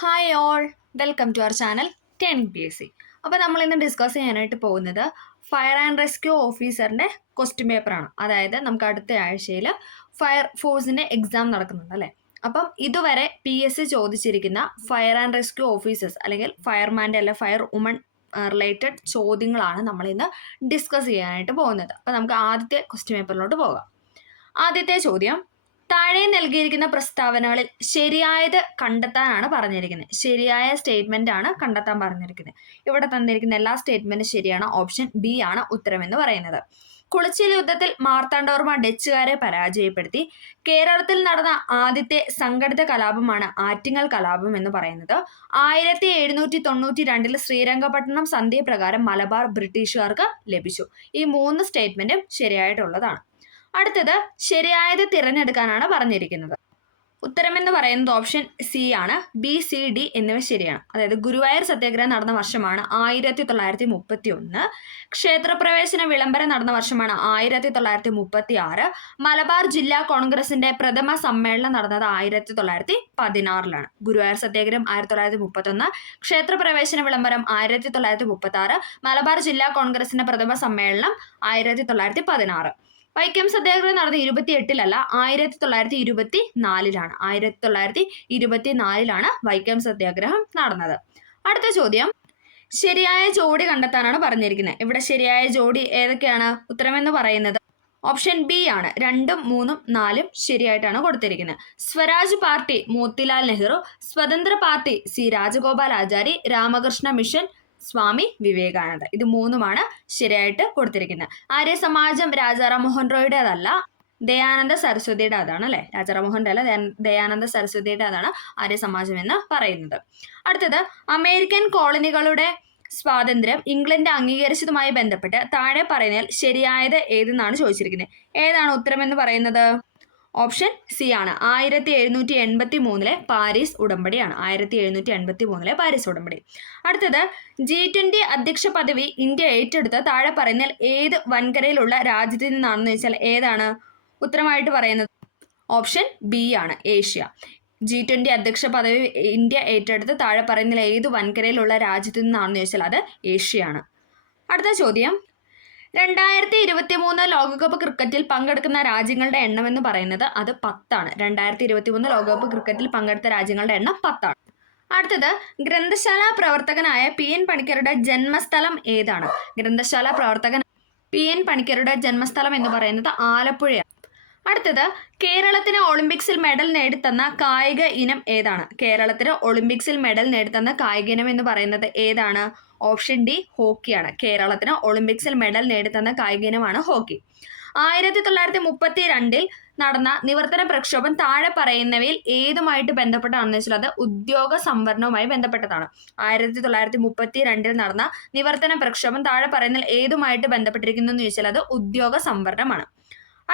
Hi all, welcome to our channel TNPSC. അപ്പോൾ നമ്മൾ ഇന്ന് ഡിസ്കസ് ചെയ്യാനായിട്ട് പോകുന്നത് ഫയർ ആൻഡ് റെസ്ക്യൂ ഓഫീസറിൻ്റെ ക്വസ്റ്റ്യൻ പേപ്പറാണ്. അതായത് നമുക്ക് അടുത്ത ആഴ്ചയിൽ ഫയർ ഫോഴ്സിൻ്റെ എക്സാം നടക്കുന്നുണ്ട് അല്ലേ. അപ്പം ഇതുവരെ PSC ചോദിച്ചിരിക്കുന്ന ഫയർ ആൻഡ് റെസ്ക്യൂ ഓഫീസേഴ്സ് അല്ലെങ്കിൽ ഫയർമാൻ്റെ അല്ല ഫയർ വുമൺ റിലേറ്റഡ് ചോദ്യങ്ങളാണ് നമ്മൾ ഇന്ന് ഡിസ്കസ് ചെയ്യാനായിട്ട് പോകുന്നത്. അപ്പോൾ നമുക്ക് ആദ്യത്തെ ക്വസ്റ്റ്യൻ പേപ്പറിലോട്ട് പോകാം. ആദ്യത്തെ ചോദ്യം, താഴെ നൽകിയിരിക്കുന്ന പ്രസ്താവനകളിൽ ശരിയായത് കണ്ടെത്താനാണ് പറഞ്ഞിരിക്കുന്നത്. ശരിയായ സ്റ്റേറ്റ്മെന്റ് ആണ് കണ്ടെത്താൻ പറഞ്ഞിരിക്കുന്നത്. ഇവിടെ തന്നിരിക്കുന്ന എല്ലാ സ്റ്റേറ്റ്മെന്റും ശരിയാണ്. ഓപ്ഷൻ ബി ആണ് ഉത്തരമെന്ന് പറയുന്നത്. കുളച്ചിൽ യുദ്ധത്തിൽ മാർത്താണ്ഡവർമ്മ ഡച്ചുകാരെ പരാജയപ്പെടുത്തി. കേരളത്തിൽ നടന്ന ആദ്യത്തെ സംഘടിത കലാപമാണ് ആറ്റിങ്ങൽ കലാപം എന്ന് പറയുന്നത്. 1792 ശ്രീരംഗപട്ടണം സന്ധിപ്രകാരം മലബാർ ബ്രിട്ടീഷുകാർക്ക് ലഭിച്ചു. ഈ മൂന്ന് സ്റ്റേറ്റ്മെന്റും ശരിയായിട്ടുള്ളതാണ്. അടുത്തത് ശരിയായത് തിരഞ്ഞെടുക്കാനാണ് പറഞ്ഞിരിക്കുന്നത്. ഉത്തരമെന്ന് പറയുന്നത് ഓപ്ഷൻ സി ആണ്. ബി, സി, ഡി എന്നിവ ശരിയാണ്. അതായത് ഗുരുവായൂർ സത്യാഗ്രഹം നടന്ന വർഷമാണ് 1931. ക്ഷേത്രപ്രവേശന വിളംബരം നടന്ന വർഷമാണ് 1936. മലബാർ ജില്ലാ കോൺഗ്രസിന്റെ പ്രഥമ സമ്മേളനം നടന്നത് 1916. ഗുരുവായൂർ സത്യാഗ്രഹം 1931, ക്ഷേത്രപ്രവേശന വിളംബരം 1936, മലബാർ ജില്ലാ കോൺഗ്രസിന്റെ പ്രഥമ സമ്മേളനം 1916. വൈക്കം സത്യാഗ്രഹം നടന്നത് 1928 1924. 1924 വൈക്കം സത്യാഗ്രഹം നടന്നത്. അടുത്ത ചോദ്യം, ശരിയായ ജോഡി കണ്ടെത്താനാണ് പറഞ്ഞിരിക്കുന്നത്. ഇവിടെ ശരിയായ ജോഡി ഏതൊക്കെയാണ്? ഉത്തരമെന്ന് പറയുന്നത് ഓപ്ഷൻ ബി ആണ്. 2, 3, 4 ശരിയായിട്ടാണ് കൊടുത്തിരിക്കുന്നത്. Swaraj party Motilal Nehru, Swatantra party C Rajagopalachari, Ramakrishna mission Swami Vivekananda. ഇത് മൂന്നുമാണ് ശരിയായിട്ട് കൊടുത്തിരിക്കുന്നത്. ആര്യ സമാജം രാജാറാം മോഹൻ റോയുടേതല്ല, ദയാനന്ദ സരസ്വതിയുടെ അതാണ് അല്ലെ. രാജാറാം മോഹൻ്റെ അല്ല, ദയാനന്ദ സരസ്വതിയുടെ അതാണ് ആര്യ സമാജം എന്ന് പറയുന്നത്. അടുത്തത്, അമേരിക്കൻ കോളനികളുടെ സ്വാതന്ത്ര്യം ഇംഗ്ലണ്ട് അംഗീകരിച്ചതുമായി ബന്ധപ്പെട്ട് താഴെ പറയുന്നതിൽ ശരിയായത് ഏതെന്നാണ് ചോദിച്ചിരിക്കുന്നത്. ഏതാണ് ഉത്തരമെന്ന് പറയുന്നത്? ഓപ്ഷൻ സി ആണ്. 1783 പാരീസ് ഉടമ്പടിയാണ്. 1783 പാരീസ് ഉടമ്പടി. അടുത്തത്, G20 അധ്യക്ഷ പദവി ഇന്ത്യ ഏറ്റെടുത്ത താഴെ പറയുന്നതിൽ ഏത് വൻകരയിലുള്ള രാജ്യത്തിൽ നിന്നാണെന്ന് ചോദിച്ചാൽ ഏതാണ് ഉത്തരമായിട്ട് പറയുന്നത്? ഓപ്ഷൻ ബി ആണ്. ഏഷ്യ. G20 അധ്യക്ഷ പദവി ഇന്ത്യ ഏറ്റെടുത്ത് താഴെ പറയുന്നതിൽ ഏത് വൻകരയിലുള്ള രാജ്യത്തിൽ നിന്നാണെന്ന് ചോദിച്ചാൽ അത് ഏഷ്യയാണ്. അടുത്ത ചോദ്യം, 2023 ലോകകപ്പ് ക്രിക്കറ്റിൽ പങ്കെടുക്കുന്ന രാജ്യങ്ങളുടെ എണ്ണം എന്ന് പറയുന്നത് അത് 10 ആണ്. 2023 ലോകകപ്പ് ക്രിക്കറ്റിൽ പങ്കെടുത്ത രാജ്യങ്ങളുടെ എണ്ണം 10 ആണ്. അടുത്തത്, ഗ്രന്ഥശാല പ്രവർത്തകനായ PN പണിക്കരുടെ ജന്മസ്ഥലം ഏതാണ്? ഗ്രന്ഥശാല പ്രവർത്തകൻ PN പണിക്കരുടെ ജന്മസ്ഥലം എന്ന് പറയുന്നത് ആലപ്പുഴയാണ്. അടുത്തത്, കേരളത്തിന് ഒളിമ്പിക്സിൽ മെഡൽ നേടിത്തന്ന കായിക ഇനം ഏതാണ്? കേരളത്തിന് ഒളിമ്പിക്സിൽ മെഡൽ നേടിത്തന്ന കായിക ഇനം എന്ന് പറയുന്നത് ഏതാണ്? ഓപ്ഷൻ ഡി ഹോക്കിയാണ്. കേരളത്തിന് ഒളിമ്പിക്സിൽ മെഡൽ നേടിത്തന്ന കായിക ഇനമാണ് ഹോക്കി. 1932 നടന്ന നിവർത്തന പ്രക്ഷോഭം താഴെ പറയുന്നവയിൽ ഏതുമായിട്ട് ബന്ധപ്പെട്ടാണെന്ന് വെച്ചാൽ അത് ഉദ്യോഗ സംവരണവുമായി ബന്ധപ്പെട്ടതാണ്. 1932 നടന്ന നിവർത്തന പ്രക്ഷോഭം താഴെ പറയുന്നതിൽ ഏതുമായിട്ട് ബന്ധപ്പെട്ടിരിക്കുന്നു എന്ന് ചോദിച്ചാൽ അത് ഉദ്യോഗ സംവരണമാണ്.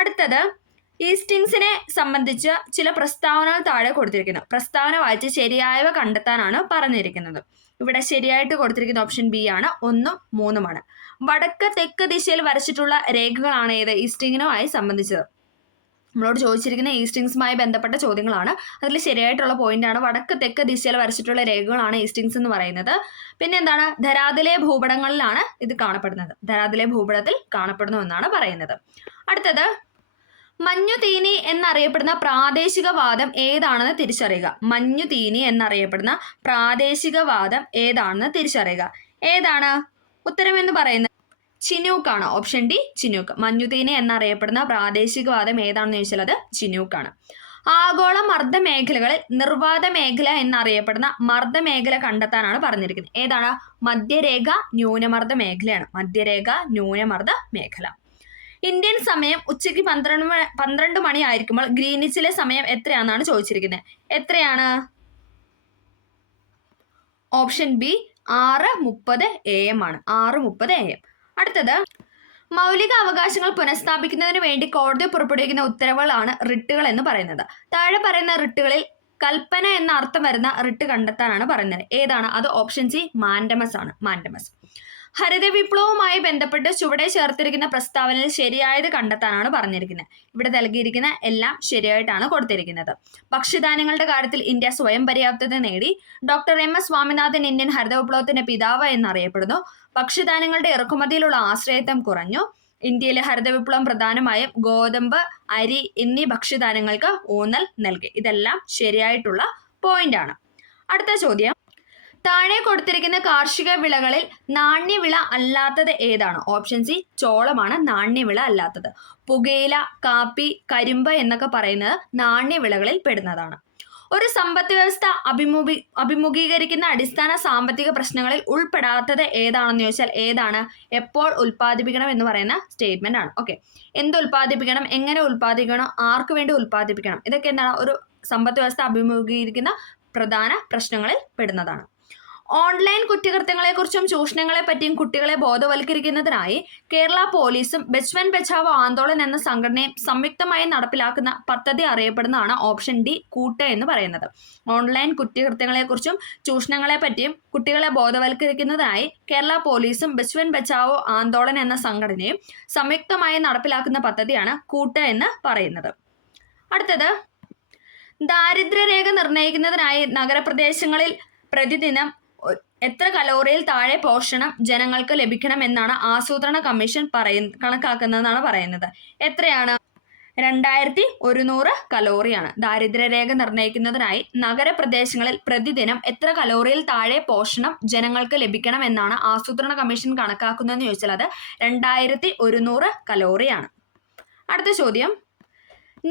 അടുത്തത്, ഈസ്റ്റിങ്സിനെ സംബന്ധിച്ച് ചില പ്രസ്താവനകൾ താഴെ കൊടുത്തിരിക്കുന്നു. പ്രസ്താവന വായിച്ച് ശരിയായവ കണ്ടെത്താനാണ് പറഞ്ഞിരിക്കുന്നത്. ഇവിടെ ശരിയായിട്ട് കൊടുത്തിരിക്കുന്ന ഓപ്ഷൻ ബി ആണ്. 1, 3 വടക്ക് തെക്ക് ദിശയിൽ വരച്ചിട്ടുള്ള രേഖകളാണ് ഏത്? ഈസ്റ്റിങ്ങിനുമായി സംബന്ധിച്ചത്. നമ്മളോട് ചോദിച്ചിരിക്കുന്ന ഈസ്റ്റിങ്സുമായി ബന്ധപ്പെട്ട ചോദ്യങ്ങളാണ്. അതിൽ ശരിയായിട്ടുള്ള പോയിന്റ് ആണ് വടക്ക് തെക്ക് ദിശയിൽ വരച്ചിട്ടുള്ള രേഖകളാണ് ഈസ്റ്റിങ്സ് എന്ന് പറയുന്നത്. പിന്നെ എന്താണ്? ധരാതിലെ ഭൂപടങ്ങളിലാണ് ഇത് കാണപ്പെടുന്നത്. ധരാതിലെ ഭൂപടത്തിൽ കാണപ്പെടുന്നു എന്നാണ് പറയുന്നത്. അടുത്തത്, മഞ്ഞുതീനി എന്നറിയപ്പെടുന്ന പ്രാദേശികവാദം ഏതാണെന്ന് തിരിച്ചറിയുക. മഞ്ഞുതീനി എന്നറിയപ്പെടുന്ന പ്രാദേശികവാദം ഏതാണെന്ന് തിരിച്ചറിയുക. ഏതാണ് ഉത്തരമെന്ന് പറയുന്നത്? ചിനൂക്കാണ്. Option D chinook. മഞ്ഞുതീനി എന്നറിയപ്പെടുന്ന പ്രാദേശികവാദം ഏതാണെന്ന് ചോദിച്ചാൽ അത് ചിനൂക്കാണ്. ആഗോള മർദ്ദ മേഖലകളിൽ നിർവാത മേഖല എന്നറിയപ്പെടുന്ന മർദ്ദ മേഖല കണ്ടെത്താനാണ് പറഞ്ഞിരിക്കുന്നത്. ഏതാണ്? മധ്യരേഖ ന്യൂനമർദ്ദ മേഖലയാണ്. മധ്യരേഖ ന്യൂനമർദ്ദ മേഖല. ഇന്ത്യൻ സമയം ഉച്ചയ്ക്ക് 12 മണി ആയിരിക്കുമ്പോൾ ഗ്രീനിച്ചിലെ സമയം എത്രയാണെന്നാണ് ചോദിച്ചിരിക്കുന്നത്. എത്രയാണ്? ഓപ്ഷൻ ബി 6:30 AM ആണ്. 6:30 AM. അടുത്തത്, മൗലിക അവകാശങ്ങൾ പുനഃസ്ഥാപിക്കുന്നതിന് വേണ്ടി കോടതി പുറപ്പെടുവിക്കുന്ന ഉത്തരവുകളാണ് റിട്ടുകൾ എന്ന് പറയുന്നത്. താഴെ പറയുന്ന റിട്ടുകളിൽ കൽപ്പന എന്ന അർത്ഥം വരുന്ന റിട്ട് കണ്ടെത്താനാണ് പറയുന്നത്. ഏതാണ് അത്? ഓപ്ഷൻ സി മാൻഡമസ് ആണ്. മാൻഡമസ്. ഹരിത വിപ്ലവവുമായി ബന്ധപ്പെട്ട് ചുവടെ ചേർത്തിരിക്കുന്ന പ്രസ്താവനയിൽ ശരിയായത് കണ്ടെത്താനാണ് പറഞ്ഞിരിക്കുന്നത്. ഇവിടെ നൽകിയിരിക്കുന്ന എല്ലാം ശരിയായിട്ടാണ് കൊടുത്തിരിക്കുന്നത്. ഭക്ഷ്യധാന്യങ്ങളുടെ കാര്യത്തിൽ ഇന്ത്യ സ്വയം പര്യാപ്തത നേടി. Doctor M S Swaminathan Indian ഹരിത വിപ്ലവത്തിന്റെ പിതാവ് എന്നറിയപ്പെടുന്നു. ഭക്ഷ്യധാന്യങ്ങളുടെ ഇറക്കുമതിയിലുള്ള ആശ്രയത്വം കുറഞ്ഞു. ഇന്ത്യയിലെ ഹരിത വിപ്ലവം പ്രധാനമായും ഗോതമ്പ്, അരി എന്നീ ഭക്ഷ്യധാന്യങ്ങൾക്ക് ഊന്നൽ നൽകി. ഇതെല്ലാം ശരിയായിട്ടുള്ള പോയിന്റ് ആണ്. അടുത്ത ചോദ്യം, താഴെ കൊടുത്തിരിക്കുന്ന കാർഷിക വിളകളിൽ നാണ്യവിള അല്ലാത്തത് ഏതാണ്? ഓപ്ഷൻ സി ചോളമാണ് നാണ്യവിള അല്ലാത്തത്. പുകയില, കാപ്പി, കരിമ്പ് എന്നൊക്കെ പറയുന്നത് നാണ്യവിളകളിൽ പെടുന്നതാണ്. ഒരു സമ്പദ് വ്യവസ്ഥ അഭിമുഖീകരിക്കുന്ന അടിസ്ഥാന സാമ്പത്തിക പ്രശ്നങ്ങളിൽ ഉൾപ്പെടാത്തത് ഏതാണെന്ന് ചോദിച്ചാൽ ഏതാണ്? എപ്പോൾ ഉൽപ്പാദിപ്പിക്കണം എന്ന് പറയുന്ന സ്റ്റേറ്റ്മെന്റ് ആണ്. ഓക്കെ, എന്ത് ഉൽപ്പാദിപ്പിക്കണം, എങ്ങനെ ഉൽപ്പാദിപ്പിക്കണം, ആർക്ക് വേണ്ടി ഉൽപ്പാദിപ്പിക്കണം, ഇതൊക്കെ എന്താണ് ഒരു സമ്പദ് വ്യവസ്ഥ അഭിമുഖീകരിക്കുന്ന പ്രധാന പ്രശ്നങ്ങളിൽ പെടുന്നതാണ്. ഓൺലൈൻ കുറ്റകൃത്യങ്ങളെക്കുറിച്ചും ചൂഷണങ്ങളെ പറ്റിയും കുട്ടികളെ ബോധവൽക്കരിക്കുന്നതിനായി കേരള പോലീസും ബച്ച്വൻ ബച്ചാവോ ആന്തോളൻ എന്ന സംഘടനയും സംയുക്തമായി നടപ്പിലാക്കുന്ന പദ്ധതി അറിയപ്പെടുന്നതാണ് ഓപ്ഷൻ ഡി കൂട്ട് എന്ന് പറയുന്നത്. ഓൺലൈൻ കുറ്റകൃത്യങ്ങളെക്കുറിച്ചും ചൂഷണങ്ങളെ പറ്റിയും കുട്ടികളെ ബോധവൽക്കരിക്കുന്നതിനായി കേരള പോലീസും ബച്ച്വൻ ബച്ചാവോ ആന്തോളൻ എന്ന സംഘടനയും സംയുക്തമായി നടപ്പിലാക്കുന്ന പദ്ധതിയാണ് കൂട്ട് എന്ന് പറയുന്നത്. അടുത്തത്, ദാരിദ്ര്യരേഖ നിർണ്ണയിക്കുന്നതിനായി നഗരപ്രദേശങ്ങളിൽ പ്രതിദിനം എത്ര കലോറിയിൽ താഴെ പോഷണം ജനങ്ങൾക്ക് ലഭിക്കണം എന്നാണ് ആസൂത്രണ കമ്മീഷൻ കണക്കാക്കുന്നതെന്നാണ് പറയുന്നത്. എത്രയാണ്? 2100 കലോറിയാണ്. ദാരിദ്ര്യരേഖ നിർണ്ണയിക്കുന്നതിനായി നഗരപ്രദേശങ്ങളിൽ പ്രതിദിനം എത്ര കലോറിയിൽ താഴെ പോഷണം ജനങ്ങൾക്ക് ലഭിക്കണം എന്നാണ് ആസൂത്രണ കമ്മീഷൻ കണക്കാക്കുന്നതെന്ന് ചോദിച്ചാൽ അത് 2100 കലോറിയാണ്. അടുത്ത ചോദ്യം,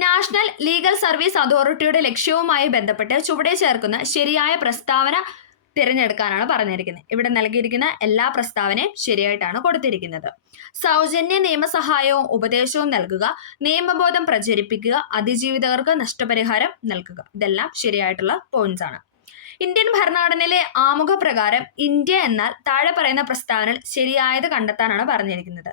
നാഷണൽ ലീഗൽ സർവീസ് അതോറിറ്റിയുടെ ലക്ഷ്യവുമായി ബന്ധപ്പെട്ട് ചുവടെ ചേർക്കുന്ന ശരിയായ പ്രസ്താവന തിരഞ്ഞെടുക്കാനാണ് പറഞ്ഞിരിക്കുന്നത്. ഇവിടെ നൽകിയിരിക്കുന്ന എല്ലാ പ്രസ്താവനയും ശരിയായിട്ടാണ് കൊടുത്തിരിക്കുന്നത്. സൗജന്യ നിയമസഹായവും ഉപദേശവും നൽകുക, നിയമബോധം പ്രചരിപ്പിക്കുക, അതിജീവിതർക്ക് നഷ്ടപരിഹാരം നൽകുക. ഇതെല്ലാം ശരിയായിട്ടുള്ള പോയിന്റ്സ് ആണ്. ഇന്ത്യൻ ഭരണഘടനയിലെ ആമുഖ പ്രകാരം ഇന്ത്യ എന്നാൽ താഴെ പറയുന്ന പ്രസ്താവനയിൽ ശരിയായത് കണ്ടെത്താനാണ് പറഞ്ഞിരിക്കുന്നത്.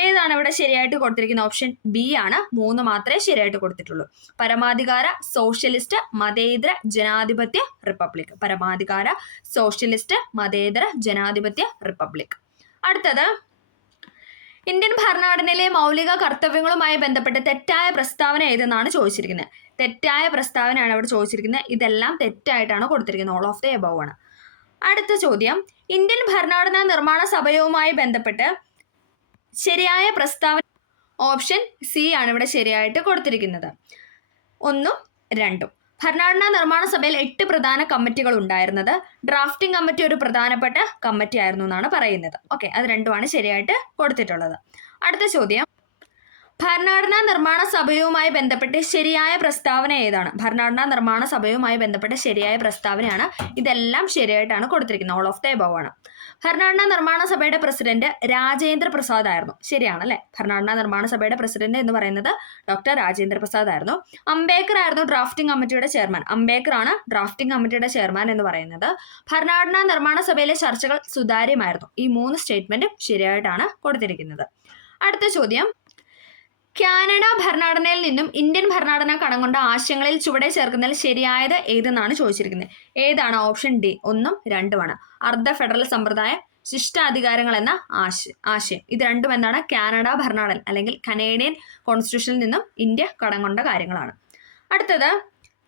ഏതാണ് ഇവിടെ ശരിയായിട്ട് കൊടുത്തിരിക്കുന്ന? ഓപ്ഷൻ ബി ആണ്. 3 മാത്രമേ ശരിയായിട്ട് കൊടുത്തിട്ടുള്ളൂ. പരമാധികാര, സോഷ്യലിസ്റ്റ്, മതേതര, ജനാധിപത്യ, റിപ്പബ്ലിക്. പരമാധികാര, സോഷ്യലിസ്റ്റ്, മതേതര, ജനാധിപത്യ, റിപ്പബ്ലിക്. അടുത്തത്, ഇന്ത്യൻ ഭരണഘടനയിലെ മൗലിക കർത്തവ്യങ്ങളുമായി ബന്ധപ്പെട്ട് തെറ്റായ പ്രസ്താവന ഏതെന്നാണ് ചോദിച്ചിരിക്കുന്നത്. തെറ്റായ പ്രസ്താവനയാണ് ഇവിടെ ചോദിച്ചിരിക്കുന്നത്. ഇതെല്ലാം തെറ്റായിട്ടാണ് കൊടുത്തിരിക്കുന്നത്. ഓൾ ഓഫ് ദ എബവ് ആണ്. അടുത്ത ചോദ്യം, ഇന്ത്യൻ ഭരണഘടനാ നിർമ്മാണ സഭയുമായി ബന്ധപ്പെട്ട് ശരിയായ പ്രസ്താവന ഓപ്ഷൻ സി ആണ് ഇവിടെ ശരിയായിട്ട് കൊടുത്തിരിക്കുന്നത്. 1ഉം 2ഉം. ഭരണഘടനാ നിർമ്മാണ സഭയിൽ 8 പ്രധാന കമ്മിറ്റികൾ ഉണ്ടായിരുന്നത്. ഡ്രാഫ്റ്റിംഗ് കമ്മിറ്റി ഒരു പ്രധാനപ്പെട്ട കമ്മിറ്റി ആയിരുന്നു എന്നാണ് പറയുന്നത്. ഓക്കെ, അത് രണ്ടുമാണ് ശരിയായിട്ട് കൊടുത്തിട്ടുള്ളത്. അടുത്ത ചോദ്യം, ഭരണഘടനാ നിർമ്മാണ സഭയുമായി ബന്ധപ്പെട്ട് ശരിയായ പ്രസ്താവന ഏതാണ്? ഭരണഘടനാ നിർമ്മാണ സഭയുമായി ബന്ധപ്പെട്ട ശരിയായ പ്രസ്താവനയാണ്. ഇതെല്ലാം ശരിയായിട്ടാണ് കൊടുത്തിരിക്കുന്നത്. ഓൾ ഓഫ് ദ എബവ് ആണ്. ഭരണഘടനാ നിർമ്മാണ സഭയുടെ പ്രസിഡന്റ് രാജേന്ദ്ര പ്രസാദ് ആയിരുന്നു. ശരിയാണല്ലേ? ഭരണഘടനാ നിർമ്മാണ സഭയുടെ പ്രസിഡന്റ് എന്ന് പറയുന്നത് ഡോക്ടർ രാജേന്ദ്ര പ്രസാദ് ആയിരുന്നു. അംബേദ്കർ ആയിരുന്നു ഡ്രാഫ്റ്റിംഗ് കമ്മിറ്റിയുടെ ചെയർമാൻ. അംബേദ്കർ ആണ് ഡ്രാഫ്റ്റിംഗ് കമ്മിറ്റിയുടെ ചെയർമാൻ എന്ന് പറയുന്നത്. ഭരണഘടനാ നിർമ്മാണ സഭയിലെ ചർച്ചകൾ സുതാര്യമായിരുന്നു. ഈ 3 സ്റ്റേറ്റ്മെന്റും ശരിയായിട്ടാണ് കൊടുത്തിരിക്കുന്നത്. അടുത്ത ചോദ്യം, കാനഡ ഭരണഘടനയിൽ നിന്നും ഇന്ത്യൻ ഭരണഘടന കടം കൊണ്ട ആശയങ്ങളിൽ ചുവടെ ചേർക്കുന്നതിൽ ശരിയായത് ഏതെന്നാണ് ചോദിച്ചിരിക്കുന്നത്. ഏതാണ്? ഓപ്ഷൻ ഡി 1ഉം 2ഉമാണ്. അർദ്ധ ഫെഡറൽ സമ്പ്രദായം, ശിഷ്ടാധികാരങ്ങൾ എന്ന ആശയം. ഇത് രണ്ടും എന്താണ്? കാനഡ ഭരണഘടന അല്ലെങ്കിൽ കനേഡിയൻ കോൺസ്റ്റിറ്റ്യൂഷനിൽ നിന്നും ഇന്ത്യ കടം കൊണ്ട കാര്യങ്ങളാണ്. അടുത്തത്,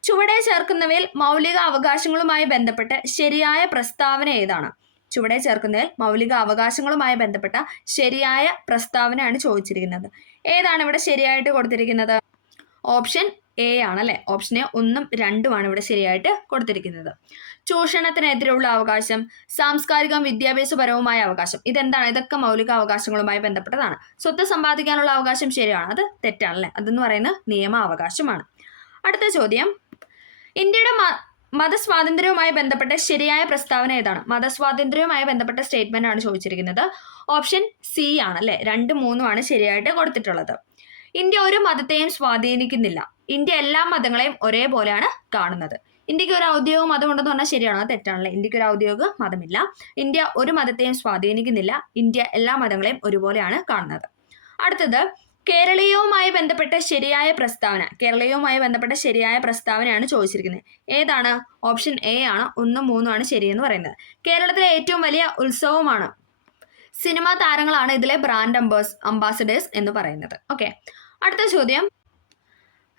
ചുവടെ ചേർക്കുന്നവയിൽ മൗലിക അവകാശങ്ങളുമായി ബന്ധപ്പെട്ട് ശരിയായ പ്രസ്താവന ഏതാണ്? ചുവടെ ചേർക്കുന്നതിൽ മൗലിക അവകാശങ്ങളുമായി ബന്ധപ്പെട്ട ശരിയായ പ്രസ്താവനയാണ് ചോദിച്ചിരിക്കുന്നത്. ഏതാണ് ഇവിടെ ശരിയായിട്ട് കൊടുത്തിരിക്കുന്നത്? ഓപ്ഷൻ എ ആണല്ലേ. ഓപ്ഷൻ എ 1ഉം 2ഉമാണ് ഇവിടെ ശരിയായിട്ട് കൊടുത്തിരിക്കുന്നത്. ചൂഷണത്തിനെതിരെയുള്ള അവകാശം, സാംസ്കാരികവും വിദ്യാഭ്യാസപരവുമായ അവകാശം, ഇതെന്താണ്? ഇതൊക്കെ മൗലിക അവകാശങ്ങളുമായി ബന്ധപ്പെട്ടതാണ്. സ്വത്ത് സമ്പാദിക്കാനുള്ള അവകാശം ശരിയാണ്, അത് തെറ്റാണല്ലേ. അതെന്ന് പറയുന്നത് നിയമാവകാശമാണ്. അടുത്ത ചോദ്യം, ഇന്ത്യയുടെ മതസ്വാതന്ത്ര്യവുമായി ബന്ധപ്പെട്ട ശരിയായ പ്രസ്താവന ഏതാണ്? മതസ്വാതന്ത്ര്യവുമായി ബന്ധപ്പെട്ട സ്റ്റേറ്റ്മെന്റ് ആണ് ചോദിച്ചിരിക്കുന്നത്. ഓപ്ഷൻ സി ആണല്ലേ. 2ഉം 3ഉമാണ് ശരിയായിട്ട് കൊടുത്തിട്ടുള്ളത്. ഇന്ത്യ ഒരു മതത്തെയും സ്വാധീനിക്കുന്നില്ല. ഇന്ത്യ എല്ലാ മതങ്ങളെയും ഒരേപോലെയാണ് കാണുന്നത്. ഇന്ത്യക്ക് ഒരു ഔദ്യോഗിക മതം ഉണ്ടെന്ന് പറഞ്ഞാൽ ശരിയാണോ? തെറ്റാണല്ലേ. ഇന്ത്യക്ക് ഒരു ഔദ്യോഗിക മതമില്ല. ഇന്ത്യ ഒരു മതത്തെയും സ്വാധീനിക്കുന്നില്ല. ഇന്ത്യ എല്ലാ മതങ്ങളെയും ഒരുപോലെയാണ് കാണുന്നത്. അടുത്തത്, കേരളീയവുമായി ബന്ധപ്പെട്ട ശരിയായ പ്രസ്താവന. കേരളീയവുമായി ബന്ധപ്പെട്ട ശരിയായ പ്രസ്താവനയാണ് ചോദിച്ചിരിക്കുന്നത്. ഏതാണ്? ഓപ്ഷൻ എ ആണ്. 1ഉം 3ഉമാണ് ശരിയെന്ന് പറയുന്നത്. കേരളത്തിലെ ഏറ്റവും വലിയ ഉത്സവമാണ് സിനിമാ താരങ്ങളാണ് ഇതിലെ ബ്രാൻഡ് അംബാസഡേഴ്സ് എന്ന് പറയുന്നത്. ഓക്കെ, അടുത്ത ചോദ്യം,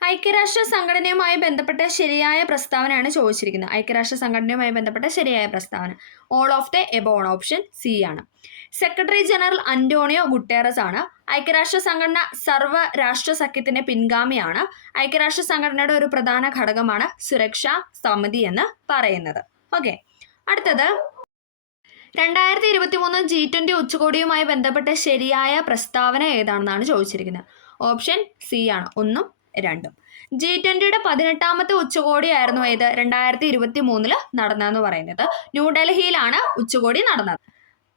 ഐക്യരാഷ്ട്ര സംഘടനയുമായി ബന്ധപ്പെട്ട ശരിയായ പ്രസ്താവനയാണ് ചോദിച്ചിരിക്കുന്നത്. ഐക്യരാഷ്ട്ര സംഘടനയുമായി ബന്ധപ്പെട്ട ശരിയായ പ്രസ്താവന all of the above, option C ആണ്. സെക്രട്ടറി ജനറൽ അന്റോണിയോ ഗുട്ടേറസ് ആണ്. ഐക്യരാഷ്ട്ര സംഘടന സർവ്വ രാഷ്ട്ര സഖ്യത്തിന്റെ പിൻഗാമിയാണ്. ഐക്യരാഷ്ട്ര സംഘടനയുടെ ഒരു പ്രധാന ഘടകമാണ് സുരക്ഷാ സമിതി എന്ന് പറയുന്നത്. ഓക്കെ, അടുത്തത് 2023 G20 ഉച്ചകോടിയുമായി ബന്ധപ്പെട്ട ശരിയായ പ്രസ്താവന ഏതാണെന്നാണ് ചോദിച്ചിരിക്കുന്നത്. ഓപ്ഷൻ സി ആണ്, 1ഉം 2ഉം. G20യുടെ 18ാമത്തെ ഉച്ചകോടിയായിരുന്നു ഏത്? 2023 നടന്നതെന്ന് പറയുന്നത്. ന്യൂഡൽഹിയിലാണ് ഉച്ചകോടി നടന്നത്.